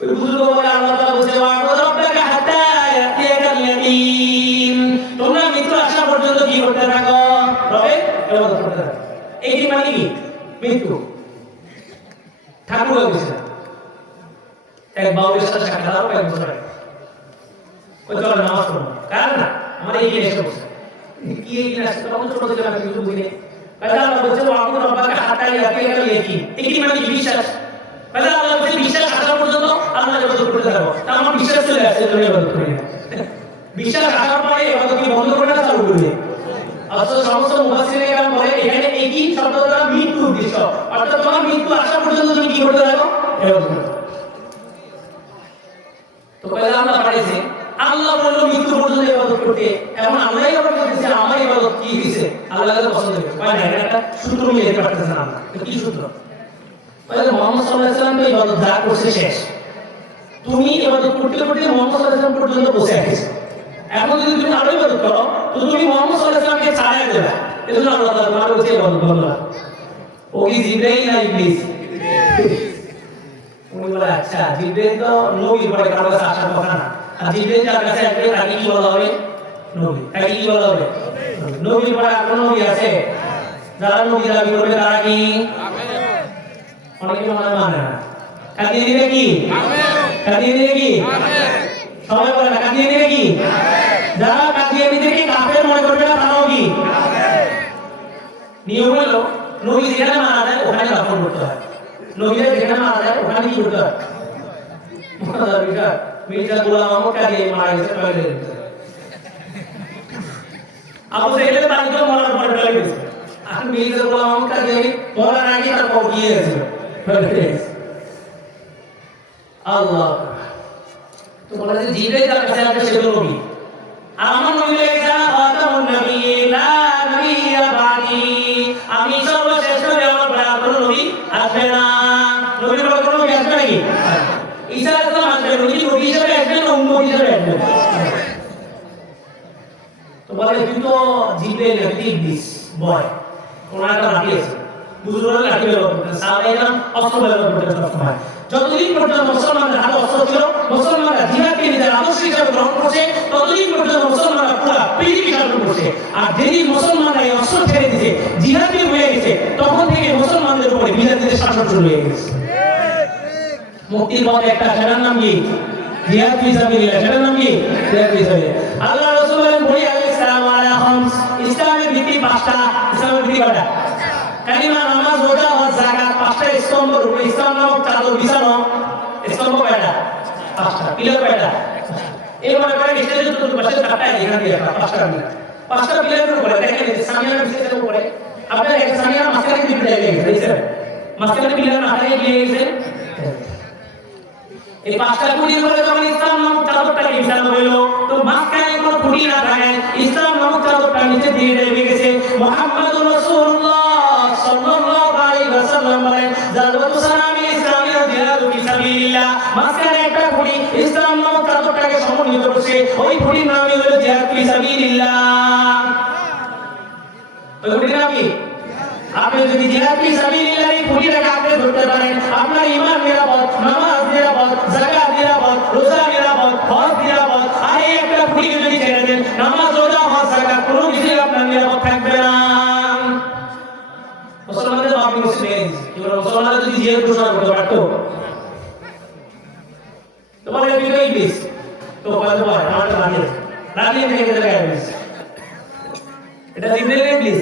ওই বুজুর্গ বলে আল্লাহ তাআলা বলেছে ওয়া'বুদ রাব্বাকা হাত্তা ইয়াতিয়াকাল ইয়াকিন, তোমরা মৃত্যু আসা পর্যন্ত কি করতে থাকো? রবের ইবাদত করতে থাকো। এই কি মানে কি? মৃত্যু। ঠাকুর বলেছে এক বাউলের সাথে সাক্ষাৎ হলো এক বছর আগে, ওই চলে নামাজ পড়ো, কার না আমার এই এসে বসে কি এই জিনিস তখন ছোট থেকে আমি কিছু বুঝি না, কাজে আল্লাহ বলেছে ওয়া'বুদ রাব্বাকা হাত্তা ইয়াতিয়াকাল ইয়াকিন, এই কি মানে বিশ্বাস, কাজে আল্লাহ বলেছে বিশ্বাস আসা পর্যন্ত আল্লাহ ইবাদত করতে থাকো, তা আমার বিশ্বাস চলে আসছে তুমি ইবাদত করি না, বিশ্বাস আসার পরে ইবাদত কি বন্ধ করে না চালু করবে? অথচ সমস্ত মুফাসসিরিনে কেরাম বলে এখানে এই কি শব্দটা মৃত্যু উদ্দেশ্য, অর্থাৎ তোমার মৃত্যু আসা পর্যন্ত তুমি কি করতে থাকো? ইবাদত করতে। তো পয়লা আল্লাহ পাঠাইছে, আল্লাহ বলল মৃত্যু পর্যন্ত ইবাদত করতে, এখন আল্লাহই আবার বলতেছে আমার ইবাদত কি হইছে আল্লাহকে পছন্দ হয়েছে, মানে এটা একটা সূত্র মিলে যেতে পারতেছে না আল্লাহ, কি সূত্র? পয়লা মুহাম্মদ সাল্লাল্লাহু আলাইহি ওয়াসাল্লাম তো ইবাদত যা করছে শেষ, তুমি ইবাদত করতে করতে মুহাম্মদ সাল্লাল্লাহু আলাইহি ওয়াসাল্লাম পর্যন্ত পৌঁছে গেছে, এখন যদি তুমি আরো ইবাদত করো তো তুমি মুহাম্মদ সাল্লাল্লাহু আলাইহি ওয়াসাল্লামকে ছাড়াই দেবে, এজন্য আল্লাহ তাআলা তোমার কাছে ইবাদত করলো না। ও কি জিবরাইল না ইবলিস? উনি বলে আচ্ছা জিবরাইল তো নবীর পরে কারো কাছে আসার কথা না, আর জিবরাইল যার কাছে আসবে তাকে কি বলা হবে? নবী। তাকে কি বলা হবে? নবীর পরে আর কোন নবী আছে? যারা নবী দাবি করবে তারা কি? অনেকে মানে না, কাটিয়ে দিবে কি? কাটিয়ে দিবে কি? সবাই বলে না কাটিয়ে দিবে কি? যারা কাটিয়ে দিবে কি কাফের মনে করবে না তারাও কি? নিয়ম হলো নবী যেখানে মারা যায় ওখানে দাফন করতে হয়, নবীরা যেখানে মারা যায় ওখানে কি করতে হয়? মির্জা গোলাম আহমদ কাদিয়ানী মারা গেছে টয়লেটে, আবু সাইদের বাড়িতে মরার পরে টয়লেটে, আর মির্জা গোলাম আহমদ কাদিয়ানী মরার আগে তার পর গিয়ে গেছিল টয়লেটে। আল্লাহ, তো বলা যে জিবরাইল তার কাছে আসবে সেগুলো নবী, আর আমার নবী লেখা খাতামুন নবিয়্যিন লা নবিয়্যা বাদি, আমি সর্বশ্রেষ্ঠ নবী, আমার পরে আর কোনো নবী আসবে না। নবীর পরে কোনো নবী আসবে নাকি? ঈসা আলাইহিস সালাম আসবে, নবী হিসেবে আসবেন না উম্মত হিসেবে আসবেন? তো বলে তুই তো জিবরাইল না, তুই ইবলিস বয়, কোন একটা লাঠি আছে, বুজুর্গরা লাঠি ব্যবহার করতেন, সাহাবায়ে কেরাম অস্ত্র ব্যবহার করতেন সবসময়। যতদিন পর্যন্ত মুসলমানদের হাতে অস্ত্র ছিল, মুসলমানরা জিহাদকে নিজের আদর্শ হিসেবে গ্রহণ করছে, ততদিন পর্যন্ত মুসলমানরা পুরা পৃথিবী শাসন করছে। আর যেদিন মুসলমানরা এই অস্ত্র ছেড়ে দিয়েছে, জিহাদই হয়ে গেছে, তখন থেকে মুসলমানদের উপরে বিজাতিদের শাসন শুরু হয়ে গেছে। মুক্তির পথ একটা, সেটার নাম কি? জিহাদ ফি সাবিলিল্লাহ, সেটার নাম কি? জিহাদ ফি সাবিলিল্লাহ। আল্লাহ রাসূল বলেন বলি আল-ইসলাম আলা খামস, ইসলামের ভিত্তি 5টা। ইসলামের ভিত্তি কয়টা? কালিমা, নামাজ, রোজা, হজ, যাকাত, 5টা স্তম্ভের উপরে ইসলাম নামক চাদর বিছানো। স্তম্ভ কয়টা? 5টা পিলার কয়টা এই মনে করেন স্টেজের দুটো পাশে 4টা এখানে দিয়ে একটা 5টা পিলার 5টা পিলারের উপরে দেখেন এই সামিয়ানা বিশেষের উপরে আপনার এক সামিয়ানা মাঝখানে দিকে দিয়ে গেছে মাঝখানে পিলার না থাকে গিয়ে গেছে এই 5টা খুঁটির উপরে যখন ইসলাম নামক চাদরটাকে বিছানো হইল তো মাঝখানে কোনো খুঁটি না থাকে ইসলাম নামক চাদরটা নিচে দিয়ে নেমে গেছে মুহাম্মাদুর রাসূলুল্লাহ সাল্লাল্লাহু আলাইহি ওয়াসাল্লাম বলেন জালাতু সালামিল ইসলামি ওয়া জিহাদু ফি সাবিলিল্লাহ মাঝখানে একটা খুঁটি ইসলাম নামক চাদরটাকে সমন্বিত করছে ওই খুঁটির নামই হলো জিহাদ ফি সাবিলিল্লাহ ওই খুঁটির নাম কি আপনি যদি জিহাদ ফি সাবিলিল্লাহ এই খুঁটিটাকে আপনি ধরতে পারেন আপনার ঈমান নিরাপদ নামাজ নিরাপদ যাকাত নিরাপদ রোজা নিরাপদ হজ নিরাপদ আর এই একটা খুঁটিকে যদি ছেড়ে দেন নামাজ রোজা হজ যাকাত কোনো কিছুই আপনার নিরাপদ থাকবে না মুসলমানদের বাকি মুসলিম এগুলো মুসলমানরা যদি জিহাদ ঘোষণা করতে পারতো তোমার এই দুটোই বিশ তো বলতে পারে আমার রাজি থেকে জায়গায় বিশ এটা জিবরিলের বিশ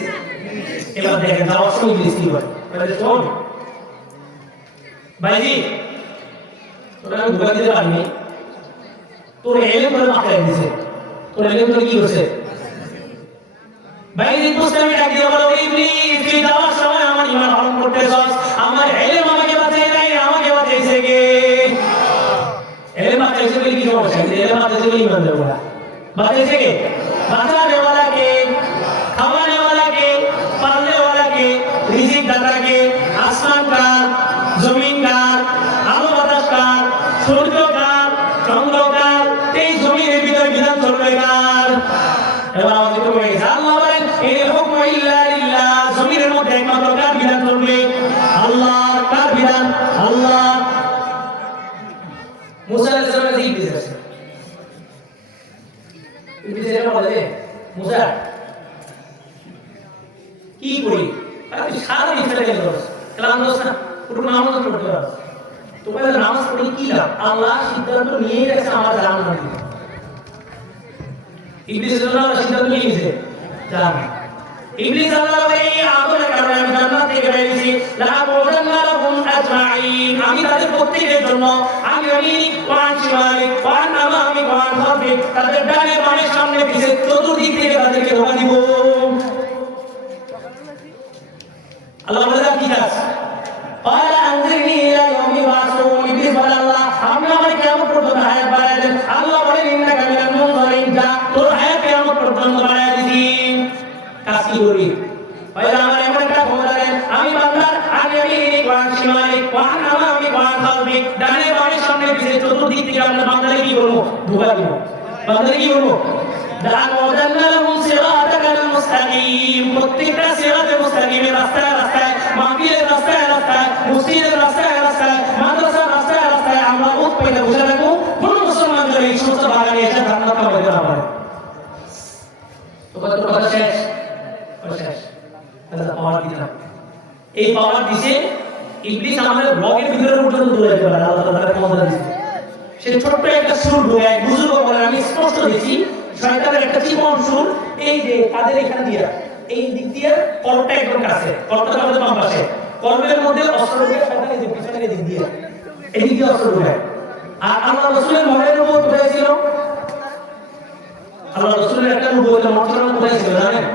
এবার দেখেন যাওয়ার সময় ইংলিশ কি বলে বলে শোন ভাইজি তোরা আমি ধোকা দিতে পারিনি তোর এলেম করে মাথায় দিছে তোর এলেম করে কি হচ্ছে ভাইজি মুসলিম ডাক দিয়ে বলো ইবলিস তুই যাওয়ার সময় আমার ঈমান হরণ করতেছস আমার এলেম আমাকে বাঁচায় নাই আমাকে বাঁচাইছে কে এলেম বাঁচাইছে বলে কি সমস্যা এলেম বাঁচাইছে বলে ঈমান দেবো না বাঁচাইছে কে বাঁচানে वाला কে খাওয়ানে वाला কে पालने वाला के रिजिक दाता के आसमान का जमीन का आलो बातास का सूर्य का चंद्र का এই জমিনের ভিতরে বিধান চলবে কার এবার আমাদের তো বলে গেছে আল্লাহ বলেন এই হুকম ইল্লা লিল্লাহ জমিনের মধ্যে একমাত্র কার বিধান চলবে আল্লাহ কার বিধান আল্লাহ মুসা আলাইহিস সালামের এই বিধান আছে ইবলিস এর বলে মুসা কি করি তাহলে সারা দিন চলে গেল কালাম দোস না পুরো নামাজ পড়তে পারো তো বলে নামাজ পড়ে কি লাভ আল্লাহ সিদ্ধান্ত নিয়ে গেছে আমার জান্নাত দিতে ইবলিস আল্লাহ সিদ্ধান্ত নিয়ে গেছে জান্নাত ইবলিস আল্লাহ এই আগুনের কারণে আমি জান্নাত থেকে বেরিয়েছি লা মুদান্না লাহুম আজমাইন আমি তাদের প্রত্যেকের জন্য আমি ওয়ান শিমালি ওয়ান আমামি ওয়ান খালফি তাদের ডানে বামে সামনে পিছে চতুর্দিক থেকে তাদেরকে ধোঁকা দিব আল্লাহ বলে কি কাজ قال انظرني الى يوم يبعثون ইবলিস বলে আল্লাহ আপনি আমার কিয়ামত পর্যন্ত হায়াত বাড়ায় দেন আল্লাহ বলে ইন্নাকা মিনাল মুনজারিন যা তোর হায়াত কিয়ামত পর্যন্ত বাড়ায় দিছি কাজ কি করবি পয়লা আমার এমন একটা ক্ষমতা দেন আমি বান্দার আগে আমি কোরআন শিমালি কোরআন আমি কোরআন খালবি ডানে বামে সামনে পিছে চতুর্দিক থেকে আমরা বান্দাকে কি করব ধোঁকা দিব বান্দাকে কি করব প্রত্যেকটা সিরাতে মুস্তাকিমের রাস্তায় রাস্তায় মাহফিলের রাস্তায় রাস্তায় মসজিদের রাস্তায় রাস্তায় মাদ্রাসার রাস্তায় রাস্তায় আমরা উৎপেতে বসে থাকবো কোন মুসলমান যেন এই সমস্ত বাগানে এসে জান্নাত কামাতে না পারে তো কথা শেষ পাওয়ার দিলাম এই পাওয়ার দিছে ইবলিস আমাদের ব্লগের ভিতরে পর্যন্ত দৌড়ে যেতে পারে আল্লাহ তাআলা ক্ষমতা দিয়েছে সে ছোট্ট একটা সুর ঢোকায় বুজুর্গ বলে আমি স্পষ্ট দেখি শয়তানের একটা চিকন সুর এই যে কাদের এখানে দিয়ে এই দিক দিয়ে কর্মটা একদম কাছে কর্মটা আমাদের বাম পাশে কর্মের মধ্যে অস্ত্র দিয়ে শয়তানের যে পিছনের দিক দিয়ে এই দিক দিয়ে অস্ত্র ঢোকায় আর আল্লাহ রাসূলের মনের উপর কোথায় ছিল আল্লাহ রাসূলের একটা নবুয়তের মর্যাদা কোথায় ছিল জানেন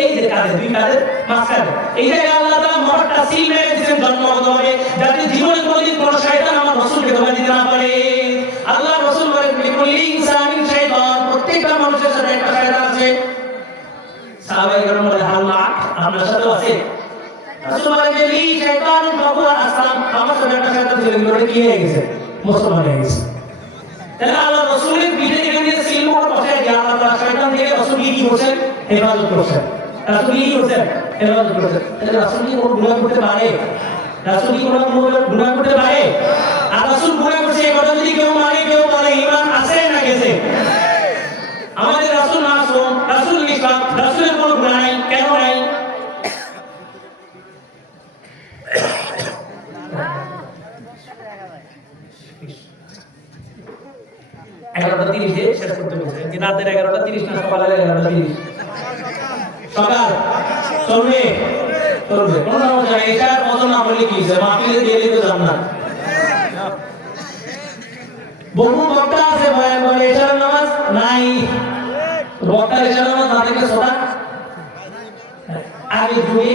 এই যে কাদের দুই কাদের মাঝখানে এই জায়গায় আল্লাহ তাআলা মরটা সিল মেরে দিয়েছেন জন্মগতভাবে যাতে জীবনে কোনোদিন কোনো শয়তান আমার রাসূলকে ধোঁকা দিতে না পারে আল্লাহ রাসূল বলেন লিকুল্লি ইনসানিন শাইতান প্রত্যেকটা মানুষের সাথে একটা শয়তান আছে সাহাবায়ে কেরাম বলে আল্লাহ আপনার সাথে আছে রাসূল বলেন যে লি শাইতান ফাহুয়া আসলাম আমার সাথে একটা শয়তান ছিল কিন্তু কি হয়ে গেছে মুসলমান হয়ে গেছে তাহলে আল্লাহ রাসূলের পিঠে যেখানে সিল মোহর বসায় দিয়ে আল্লাহ তাআলা শয়তান থেকে রাসূলকে কি করছেন হেফাজত করছেন রাসূল কি করছেন হেফাজত করছেন তাহলে রাসূল কি কোনো গুনাহ করতে পারে রাসূল কি কোনো গুনাহ করতে পারে আর রাসূল গুনাহ করছে এই কথা যদি কেউ মানে কেউ বলে ঈমান আছে না গেছে আমাদের রাসূল মাসুম রাসূল নিষ্পাপ রাসূলের কোনো গুনাহ নাই কেন নাই এগারোটা 30-এ শেষ করতে বলছে রাতের 11টা 30 না সকাল 11টা 30 সকাল চলবে কোনো সমস্যা নেই এটার মতো না হলে কি মাহফিলে গেলে তো জান্নাত বহু বক্তা আছে বয়ান করে এশার নামাজ নাই, বক্তা এশার নামাজ না থেকে সোনা আগে যুগে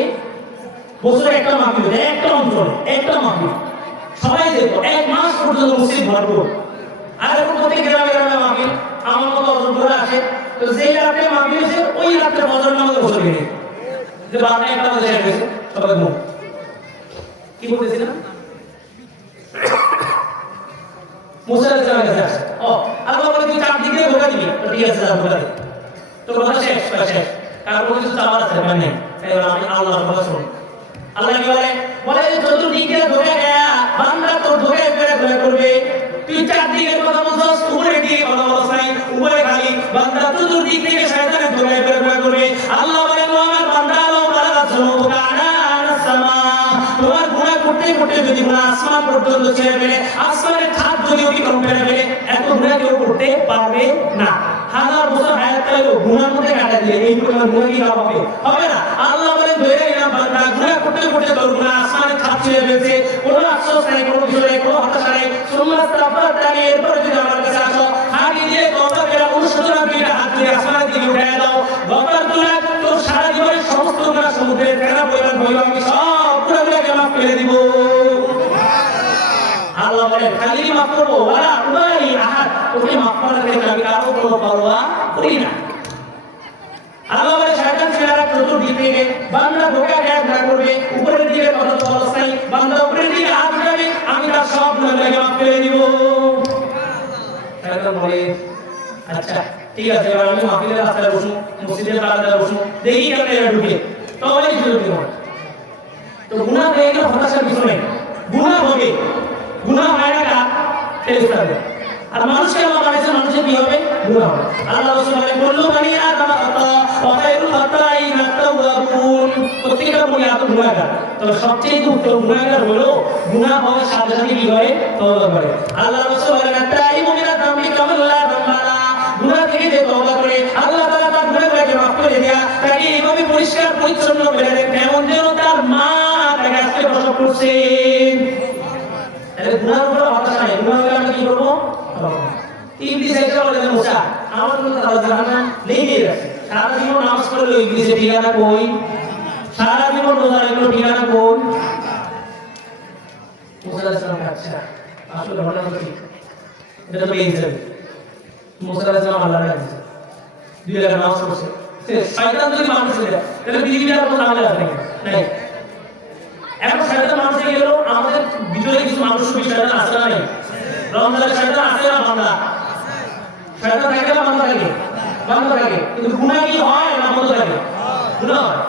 বছরে একটা মাহফিল হতো, একটা অঞ্চলে একটা মাহফিল, সবাই যেত, এক মাস পর্যন্ত মসজিদ ভরপুর। আর এখন প্রত্যেক গ্রামে গ্রামে মাহফিল, আমার মতো অর্জন করে আসে। তো যেই রাত্রে মাহফিল হয়েছে ওই রাত্রে ফজর নামাজে বসে গেছে, যে বারোটা একটা বাজে শেষ হয়েছে, সবাই ঘুম। কি বলতেছিলাম? মুসা আলাইহিস সালামের কাছে আসে, ও আল্লাহ বলে তুই চার দিক দিয়ে ধোকা দিবি, তো ঠিক আছে যা ধোকা দে, তো কথা শেষ, শেষ। কারণ কিছু চাওয়ার আছে মানে আমি আল্লাহর কথা শুনি। আল্লাহ কি বলে? বলে চতুর্দিক দিয়ে ধোকা গেয়া বান্দা তোর ধোকায় ফেরে ধোকা করবে। তুই চারদিকের কথা বলছস, উপরে দিয়ে কথা বলছ নাই, উপরে খালি বান্দা চতুর্দিক থেকে শয়তানের ধোকায় ফেরে ধোকা করবে। আল্লাহ বলে আমার বান্দা আলো বালা যুনুকা আনা সামা, তোমার গুনাহ করতে করতে যদি গুনাহ আসমান পর্যন্ত ছেড়ে ফেলে, আসমানের ছাদ যদি অতিক্রম করে ফেলে, এত গুনাহ কেউ করতে পারবে না। হাজার বছর হায়াত পেলেও গুনার মধ্যে কাটা দিলে এই পরিমাণ গুনাহ কি লাভ হবে? হবে না। আল্লাহ বলে ধরে নিলাম বান্দা গুনাহ করতে করতে তোর গুনাহ আসমানের ছাদ ছেড়ে ফেলছে, কোনো আফসোস নাই, কোনো কিছু নাই, কোনো হতাশা নাই। সুন্নাহ তাফাত দাঁড়িয়ে এরপরে যদি আমার কাছে আসো, হাঁটি দিয়ে তওবা করে অনুশোচনা করে হাত দিয়ে আসমানের দিকে উঠায় দাও, গফার তুলা তোর সারা জীবনের সমস্ত গুনাহ সমুদ্রের ফেনা পরিমাণ হইল, আমি সব গুনাহগুলোকে মাফ করে দিব। আল্লাহ বলেন খালি মাফ করবো, ওয়ালা উবাই আহাদ, তোকে মাফ করার ক্ষেত্রে আমি কারো কোনো পরোয়া করি না। আল্লাহ বলে শয়তান ছেলেরা চতুর্দিক থেকে বান্দা ধোঁকা গ্যাস না করবে, উপরের দিকে কথা তো অবস্থায় বান্দা উপরের দিকে হাত উঠাবে, আমি তার সব গুনাহগুলোকে মাফ করে দিব। শয়তান বলে আচ্ছা ঠিক আছে, এবার আমি মাহফিলের রাস্তায় বসবো, মসজিদের বারান্দায় বসবো, দেখি কেমন এরা ঢুকে, তবেই সুযোগ দেব। তো গুনাহ হয়ে গেলে হতাশার কিছু নেই, গুনাহ হবে, গুনাহ হয় না কার ফেরেশতা হবে। আর মানুষকে আল্লাহ বানাইছে, মানুষের কি হবে? গুনাহ হবে। আল্লাহ রাসূল বলেন কুল্লু বানি আদম খাতা ওয়া খায়রুল খাতাইন আত-তাওয়াবুন, প্রত্যেকটা বনি আদম গুনাহগার, তবে সবচেয়ে উত্তম গুনাহগার হলো গুনাহ হওয়ার সাথে সাথে কি করে? তওবা করে। আল্লাহ রাসূল বলেন আত-তাইবু মিনা যামবি কামান লা যামবালা, গুনাহ থেকে যে তওবা করে আল্লাহ তাআলা তার গুনাহগুলোকে মাফ করে দেয়া, তাকে এইভাবে পরিষ্কার পরিচ্ছন্ন করে দেন কেমন যেন তার মা তাকে আজকে প্রসব করছে। গুনার উপরে হতাশা নেই, গুনাহ হলে আমরা কি করবো? ইবলিস এসে বলে মুসা আমার মতো তারা জাহান্নাম লেগেই আছে, সারা জীবন নামাজ পড়লে ইবলিসের ঠিকানা কই? সারা জীবন রোজা রাখলো ঠিকানা কই? মুসা আলাইহিস সালাম আচ্ছা আসলে ঘটনা তো ঠিক, এটা তো পেয়ে যাবে। মুসা আলাইহিস সালাম আল্লাহর কাছে দুই রাকাত নামাজ পড়ছে, শয়তান যদি মানুষ হয়ে যায় তাহলে পৃথিবীতে আর কোনো নামাজ আছে নাই? এখন শয়তান মানুষ হয়ে গেল, আমাদের ভিতরে কিছু মানুষ শয়তান আছে না নাই? রমজানের শয়তান আছে না? বান্দা শয়তান থাকে না? বান্দা থাকে? বান্দা থাকে, কিন্তু গুনাহ কি হয় না বন্ধ থাকে? গুনাহ হয়।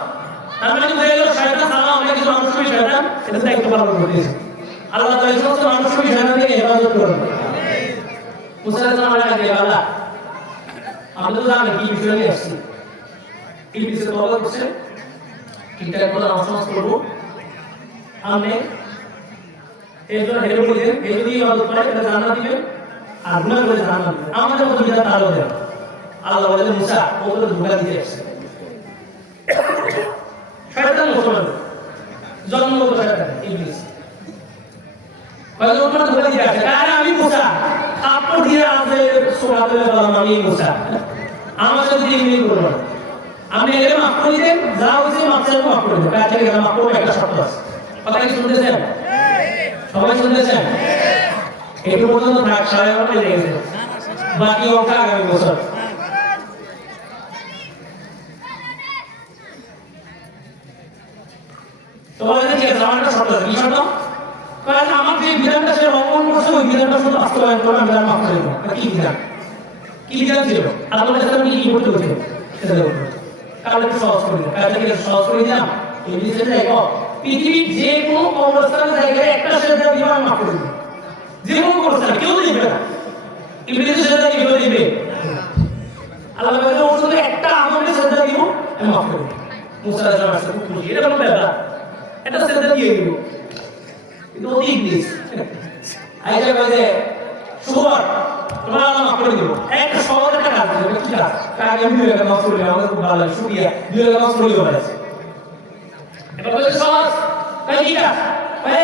তার মানে বুঝে গেল শয়তান ছাড়া আমরা কিছু মানুষ শয়তান এটা দায়িত্ব পালন করতেছে। আল্লাহ তাআলা এই সমস্ত মানুষ শয়তান থেকে হেফাজত করুন। মুসা আলাইহিস সালাম আল্লাহকে আল্লাহ আমি তো জানি কি বিষয় নিয়ে আসছি, এই বিষয়ে তওবা করছে, ঠিকঠাক করে নামাজ পড়বো, আমি এই জন্য হেরে বলেছেন এই যদি ইবাদত করে এটা জান্নাত দিবে, আর গুনাহ করে জাহান্নাম দিবে। আমাদের মতো বিধান তারও দেন। আল্লাহ বলেন মুসা ওগুলো ধোঁকা দিতে আসছে, শয়তান মুসলমান জন্মগত শয়তান ইবলিস ওগুলো ধোঁকা দিতে আসছে। আরে আমি মুসা আপন দিয়ে আছে সুরাতে বললাম আমি মুসা, আমার সাথে দিন করব, আপনি এলে মাফ করে দেন, যা হয়েছে মাফ চাইবো মাফ করে দেন, কাছে গেলে মাফ করবো, একটা শর্ত আছে। কথা কি শুনতেছেন? সবাই শুনতেছেন? একটু পর্যন্ত থাক, 11:30 বেজে গেছে, বাকি অংশ আগামী বছর। তোমাদের ঠিক আছে, আমার একটা শর্ত আছে। কি শর্ত? কারণ আমার যে বিধানটা সে লঙ্ঘন করছে ওই বিধানটা শুধু বাস্তবায়ন করে আমি মাফ করে দেবো। কি বিধান? কি বিধান ছিল? আল্লাহ কি কি করতে হচ্ছে সেটা দেখো, কাল একটু সহজ করে দিলাম, কাল থেকে সহজ করে দিলাম। এই বিষয়টা দেখো, পৃথিবীর যে কোনো কবরস্থানের জায়গায় একটা সেজদা দিবা আমি মাফ করে দেব, যে কোনো কবরস্থানে কেউ দিবে না। ইবলিসের সেজদা কেউ দিবে? আল্লাহ বলে ওর শুধু একটা আমাকে সেজদা দিব আমি মাফ করে দেব। মুসা আলাইহিস সালাম আসলে খুব খুশি, এটা কোনো ব্যাপার, এটা সেজদা দিয়ে দিব। কিন্তু ও ইবলিস আইসা বলে সুবর তোমার আল্লাহ মাফ করে দিব, একটা সহজ একটা কাজ দেবে। কি কাজ? আগে আমি 2 রাকাত নামাজ পড়ি, আমাদের খুব ভালো লাগে, শুকরিয়া 2 রাকাত নামাজ পড়ি হয়ে গেছে। এটা বলে সহজ, তাই কি কাজ?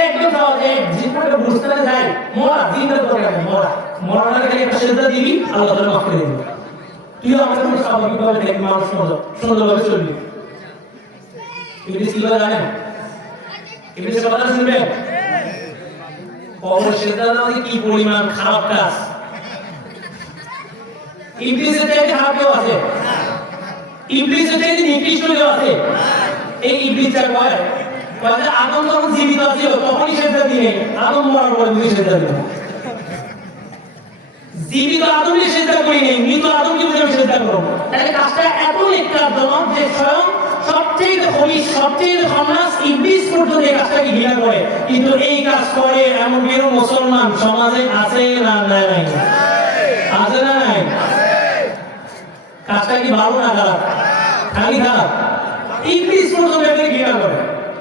একদম সহজ, যে জীবনটা বুঝতে না যায় মরা, দিনের দরকার নেই, মরা মরার আগে একটা সেজদা দিবি, আল্লাহ তাআলা মাফ করে দিবে। তুইও আমাদের মতো স্বাভাবিকভাবে দেখবি, মানুষ মতো সুন্দরভাবে চলবি। ইবলিস কি করে জানেন? ইবলিসের কথা শুনবেন? কবর সেজদা দেওয়া কি পরিমাণ খারাপ কাজ। ইবলিসের চাইতে খারাপ কেউ আছে? ইবলিসের চাইতে নিকৃষ্ট কেউ আছে? এই ইবলিসটা কয় আদম যখন জীবিত ছিল তখনই সেজদা দিয়ে আদম মরার পরে তুমি সেজদা দিবে। জীবিত আদমকে সেজদা করি নেই, মৃত আদমকে বুঝে সেজদা করো। তাহলে কাজটা এত নিকৃষ্টজনক যে স্বয়ং সবচেয়ে খনিজ, সবচেয়ে খন্নাস ইবলিস পর্যন্ত এই কাজটাকে ঘৃণা করে। কিন্তু এই কাজ করে এমন কেউ মুসলমান সমাজে আছে না নাই? আছে না নাই? কাজটা কি ভালো না খারাপ? খালি খারাপ। ইবলিস পর্যন্ত এটাকে ঘৃণা করে,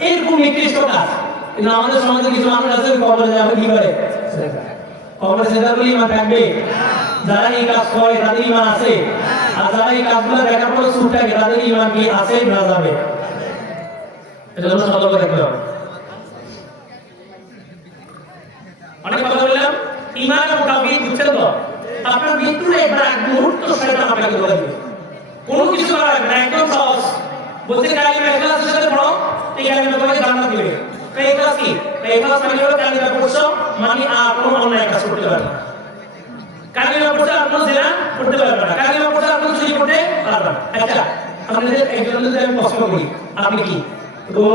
এরকম নিকৃষ্ট কাজ। কিন্তু আমাদের সমাজে কিছু মানুষ আছে কবরে যাবে কি করে? কবরে সেজদা করলে ইমান থাকবে? যারা এই কাজ করে তাদের ইমান আছে, আর যারা এই কাজগুলো দেখার পরে চুপ থাকে তাদের ইমান কি আছে না যাবে? এটা জন্য সতর্ক থাকতে হবে। অনেক কথা বললাম, ইমান এবং তাওহীদ বুঝছেন তো? আপনার মৃত্যুর একবার এক মুহূর্ত শয়তান আপনাকে ধরে দিবে। কোনো কিছু করা লাগবে না, একদম সহজ। বলছে কালিমা ইখলাসের সাথে পড়ো, এই কালিমা তোমাকে জান্নাত দিবে। ইখলাস কি? ইখলাস মানে হলো কালিমা পড়ছো মানে আর কোনো অন্যায় কাজ করতে পারবে না। কালিমা পড়তে আপনি জিনা করতে পারবে না, কালিমা পড়তে আপনি চুরি করতে পারবে না। আচ্ছা, আপনাদের একজনের যদি আমি প্রশ্ন করি, আপনি কি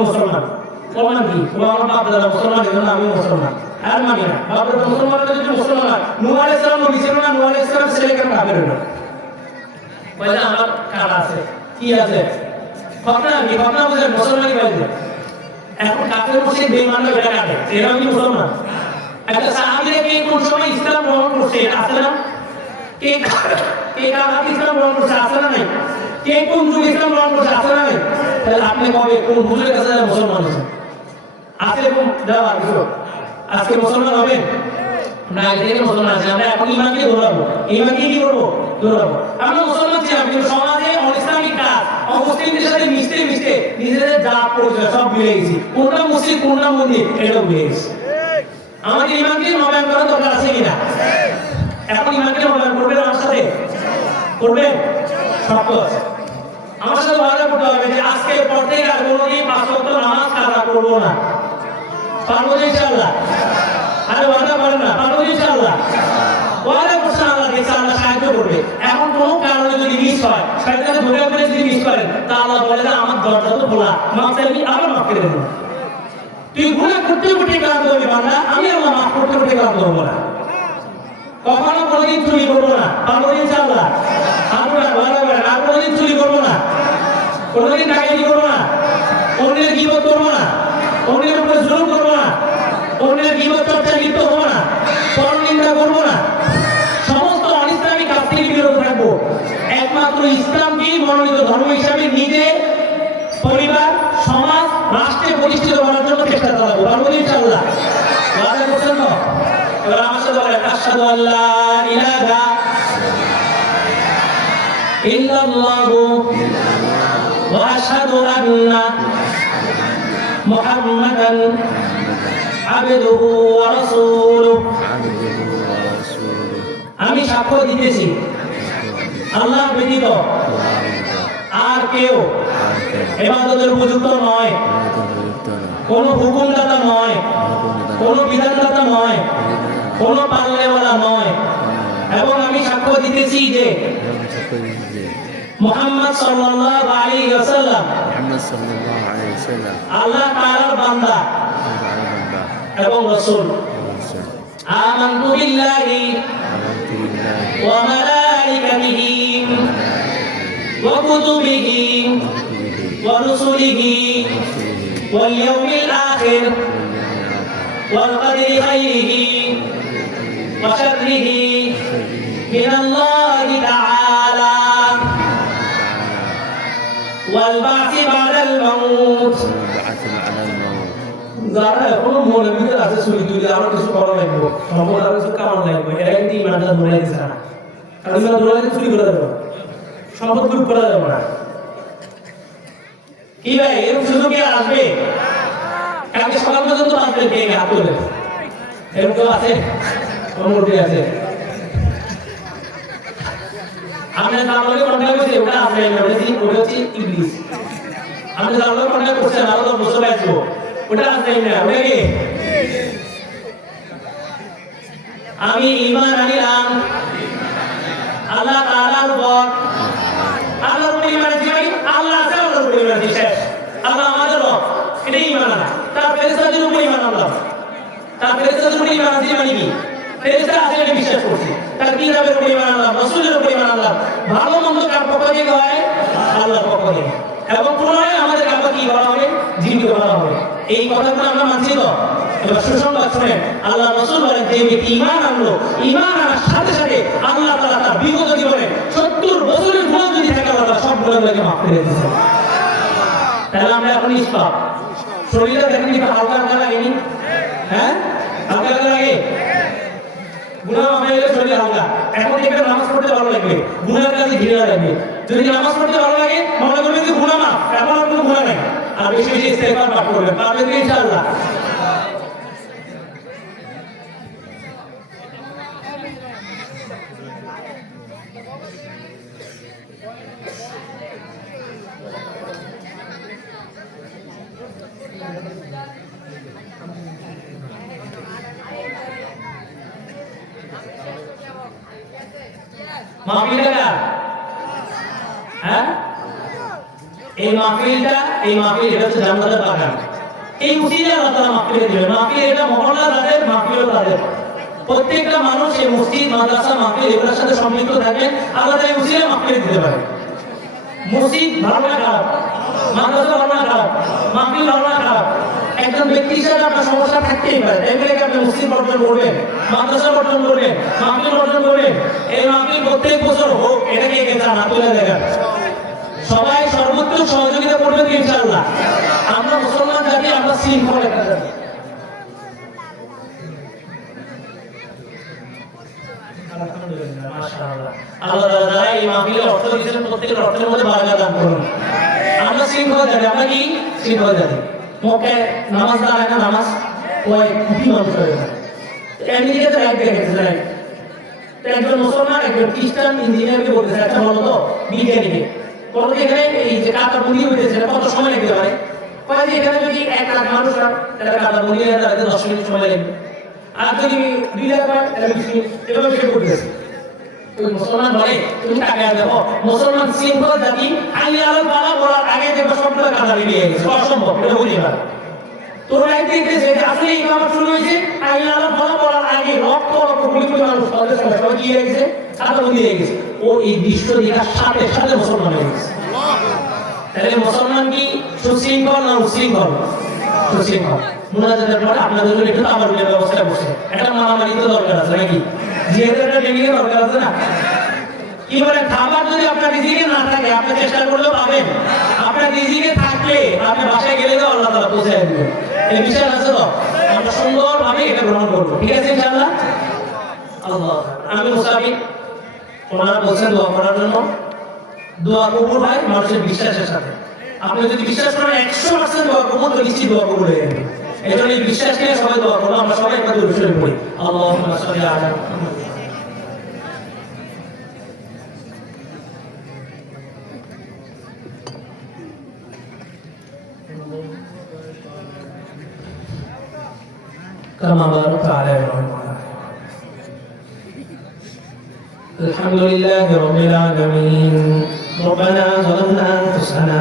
মুসলমান? প্রমাণ কি? আমার বাপ দাদা মুসলমান, এজন্য আমি মুসলমান। আর মানি না, বাপ দাদা মুসলমান যদি মুসলমান, নূহ আলাইহিস সালাম নবী ছিল না? নূহ আলাইহিস সালাম ছেলে কেন কাফের হলো? বলে আমার কার আছে, কি আছে? ঘটনা কি? ঘটনা বুঝেন, মুসলমানই বলে। এখন কাফের মুশরিক বেঈমান এটা কাটে, এরা কি মুসলমান? একটা সাহাবীরা কে কোন সময় ইসলাম গ্রহণ করছে আছে না? কে কারা ইসলাম গ্রহণ করছে আছে না নাই? কে কোন যুগে ইসলাম গ্রহণ করছে আছে না নাই? তাহলে আপনি কবে কোন হুজুরের কাছে মুসলমান হয়েছেন? আছে কোন দেওয়া কিছু? আজকে মুসলমান হবেন না? এদিকে মুসলমান আছে, আমরা এখন ইমানকে ধরাবো। ইমানকে কি করবো? ধরাবো। আমরা মুসলমান ছিলাম, কিন্তু সমাজে অনিসলামিক কাজ, অমুসলিমদের সাথে মিশতে মিশতে নিজেদের জাত পরিচয় সব ভুলে গেছি। কোনটা মুসলিম কোনটা মন্দির এটাও ভুলে গেছি। আমাদের ইমানকে নবায়ন করার দরকার আছে কিনা? এখন ইমানকে নবায়ন করবেন আমার সাথে? করবেন? শর্ত আছে। আমার সাথে ওয়াদা করতে হবে যে আজকের পর থেকে আর কোনোদিন 5 ওয়াক্ত নামাজ কাজা করবো না। পারবো ইনশাআল্লাহ? আরে ওয়াদা করেন না, পারবো ইনশাআল্লাহ? ওয়াদা করছেন, আল্লাহ দেখছে, আল্লাহ সাহায্য করবে। এখন কোনো কারণে যদি মিস হয়, শয়তানের ধোঁকা করে যদি মিস করেন, তা আল্লাহ বলে যে আমার দরজা তো খোলা, মাফ চাইবি আবার মাফ করে দেবো। তুই গুনাহ করতে করতে ক্লান্ত হবি বান্দা, আমি আল্লাহ মাফ করতে করতে ক্লান্ত হবো না। কখনো কোনোদিন চুরি করবো না, পারবো ইনশাআল্লাহ? আমরা ওয়াদা করেন আর কোনোদিন চুরি করবো না, কোনোদিন ডাকাতি করবো না, অন্যের গীবত করবো না, অন্যের উপরে জুলুম করবো না, অন্যের গীবত চর্চায় লিপ্ত হবো না, পরনিন্দা করবো না, সমস্ত অনিসলামিক কাজ থেকে বিরত থাকবো। একমাত্র ইসলামকেই মনোনীত ধর্ম হিসাবে নিজে, পরিবার, সমাজ, রাষ্ট্রে প্রতিষ্ঠিত করার জন্য চেষ্টা চালাবো। পারবো ইনশাআল্লাহ? ওয়াদা করছেন তো? এবার আমার সাথে বলেন, আশহাদু আল্লা ইলাহা ইল্লাল্লাহু ওয়া আশহাদু আন্না মুহাম্মাদান আবদুহু ওয়া রাসূলুহু। আমি সাক্ষ্য দিতেছি আল্লাহ ব্যতীত আর কেউ ইবাদতের উপযুক্ত নয়, কোন হুকুমদাতা নয়, কোন বিধানদাতা নয়, কোন পালনেওয়ালা নয়। এবং আমি সাক্ষ্য দিতেছি যে মুহাম্মদ সাল্লাল্লাহু আলাইহি ওয়াসাল্লাম আল্লাহ তাআলার বান্দা এবং রাসূল। আমানতু বিল্লাহি ওয়া মালাইকাতিহি ওয়া কুতুবিহি ওয়া রুসুলিহি ওয়াল ইয়াউমিল আখির ওয়াল কদরি খাইরিহি ওয়া শাররিহি মিনাল্লাহি তাআলা ওয়াল বা'থি বা'দাল মাউত। যারা এখনো মনের ভিতরে আছে চুরি তুলি আরো কিছু করা লাগবে, সম্পদ আরো কিছু কামানো লাগবে, এরা কিন্তু ইমানটা ধরে দিচ্ছে না। কারণ ইমান ধরে চুরি করে দেবো, সম্পদ লুট করা যাবে না। কি ভাই এরকম সুযোগ কি আসবে? কালকে সকাল পর্যন্ত বাঁচবেন কে? হাত তোলে। এরকম আছে? অনুমতি আছে? আমরা জানলে কন্ট্যাক্ট করছি ওটা আজরাইল না, ওটা হচ্ছে ইবলিস। আমরা জানলে কন্ট্যাক্ট করছি না, আরো বছর আসবো, ওটা আজরাইল না, ওটা কি? আমি ঈমান আনিলাম আল্লাহ তাআলার উপর। আল্লাহর উপর ঈমান আনছি মানে আল্লাহ আছে, আল্লাহর উপর ঈমান আনছি, শেষ। আল্লাহ আমাদের রব, এটাই ঈমান আনা। তার ফেরেশতাদের উপর ঈমান আনলাম, তার ফেরেশতাদের উপর ঈমান আনছি মানে কি? ফেরেশতা আছে এটা বিশ্বাস করছি। তার কিতাবের উপর ঈমান আনলাম, রাসূলের উপর ঈমান আনলাম। ভালো মন্দ কার পক্ষ থেকে হয়? আল্লাহর পক্ষ থেকে। এবং পুনরায় আমাদের কাছে কি করা হবে? জীবিত করা হবে। এই কথাগুলো আমরা মানছি তো? এবার সুসংবাদ শুনেন, আল্লাহ রাসূল বলেন যে ব্যক্তি ঈমান আনলো, ঈমান আনার সাথে সাথে আল্লাহ তাআলা তার বিগত জীবনে 70 বছরের গুনাহ যদি থাকে আল্লাহ সব গুনাহগুলোকে মাফ করে দিয়েছেন। তাহলে আমরা এখন নিষ্পাপ। শরীরে দেখেন কি হালকা হালকা লাগেনি? হ্যাঁ, হালকা হালকা লাগে। গুনাহ মাফ হয়ে গেলে শরীর হালকা। এখন দেখবেন নামাজ পড়তে ভালো লাগবে, গুনাহের কাছে ঘৃণা লাগবে। যদি নামাজ পড়তে ভালো লাগে মনে করবেন যে গুনাহ মাফ, এখন আর কোনো গুনাহ নাই। আর বেশি বেশি ইস্তেগফার পাঠ করবেন, পারবেন তো ইনশাআল্লাহ। মাহফিলটা হ্যাঁ, এই মাহফিল এটা হচ্ছে জান্নাতের বাগান। এই উসিলা আল্লাহ তাআলা মাহফিল দিবেন। মাহফিল এটা মহল্লা তাদের, মাহফিল তাদের। প্রত্যেকটা মানুষ এই মসজিদ, মাদ্রাসা, মাহফিল এগুলোর সাথে সম্পৃক্ত থাকে, আল্লাহ এই উসিলা মাহফিল দিতে পারে। মসজিদ ভালো না খারাপ, মাদ্রাসা ভালো না খারাপ, মাহফিল ভালো না খারাপ, একজন ব্যক্তি হিসেবে আপনার সমস্যা থাকতেই পারে। তাই বলে আপনি মসজিদ বর্জন করবেন, মাদ্রাসা বর্জন করবেন, মাহফিল বর্জন করবেন। এই মাহফিল প্রত্যেক বছর হোক, এটাকে চান না তুলে দেখেন। সবাই সর্বোচ্চ সহযোগিতা করবেন ইনশাআল্লাহ। আমরা মুসলমান জাতি, আমরা শৃঙ্খল একটা জাতি। আল্লাহ তাআলা এই মাহফিলের অর্থ দিয়েছেন, প্রত্যেকের অর্থের মধ্যে বারাকা দান করুন। আমরা শৃঙ্খল জাতি, আমরা কি শৃঙ্খল জাতি। মুখে নামাজ দাঁড়ায় না, নামাজ ওই কুপি মানুষ হয়ে যায়। আমেরিকাতে রাইট দেখেছে, রাইট। একজন মুসলমান একজন খ্রিস্টান ইঞ্জিনিয়ারকে বলতেছে, আচ্ছা বলো তো বিজ্ঞানীকে, বলো তো এখানে এই যে কাটা বুনি হইতেছে কত সময় লাগতে পারে? কয় যে এখানে যদি 1 লাখ মানুষ হয় তাহলে কাটা বুনি হয়ে তাহলে 10 মিনিট সময় লাগবে। আর যদি 2 লাখ হয় তাহলে 20 মিনিট। এভাবে সে করতেছে। মুসলমান বলে তুমি টাকা দেখো, মুসলমান শৃঙ্খল জাতি, আল্লাহ আল্লাহ বলার আগে দেখো সবগুলো কাদা বেরিয়ে গেছে, অসম্ভব, এটা বুঝতে পারে। তোরা দেখতেছে যে আসলে এই কাজ শুরু হয়েছে আল্লাহ আল্লাহ বলার আগে লক্ষ লক্ষ কোটি কোটি মানুষ তাদের সবাই কি হয়ে গেছে, কাদা বেরিয়ে গেছে। ও এই দৃশ্য দেখার সাথে সাথে মুসলমান হয়ে গেছে। তাহলে মুসলমান কি সুশৃঙ্খল না উশৃঙ্খল? সুশৃঙ্খল। মুনাজাতের পরে আপনাদের জন্য একটু তাবারুকের ব্যবস্থা বসে, একটা মারামারি তো দরকার আছে নাকি? যেহেতু একটা ট্রেনিংয়ের দরকার আছে না? কি বলে, খাবার যদি আপনার রিজিকে না থাকে আপনি চেষ্টা করলেও পাবেন, আপনার রিজিকে থাকলে আপনি বাসায় গেলে তো আল্লাহ তাআলা পৌঁছে দিবে। এই বিষয় আছে তো, আমরা সুন্দরভাবে এটা গ্রহণ করবো, ঠিক আছে ইনশাআল্লাহ। আল্লাহ, আমি মুসাফির, ওনারা বলছেন দোয়া করার জন্য। দোয়া কবুল হয় মানুষের বিশ্বাসের সাথে। আপনি যদি বিশ্বাস করেন 100% দোয়া কবুল, তো নিশ্চিত দোয়া কবুল হয়ে যাবে। এই জন্য এই বিশ্বাস নিয়ে সবাই দোয়া করবো। আমরা সবাই একবার দরুদ শরীফ পড়ি, আল্লাহুম্মা সাল্লি আলা মুহাম্মাদ। كما باركت على إبراهيم وعلى آل إبراهيم. الحمد لله رب العالمين. ربنا ظلمنا أنفسنا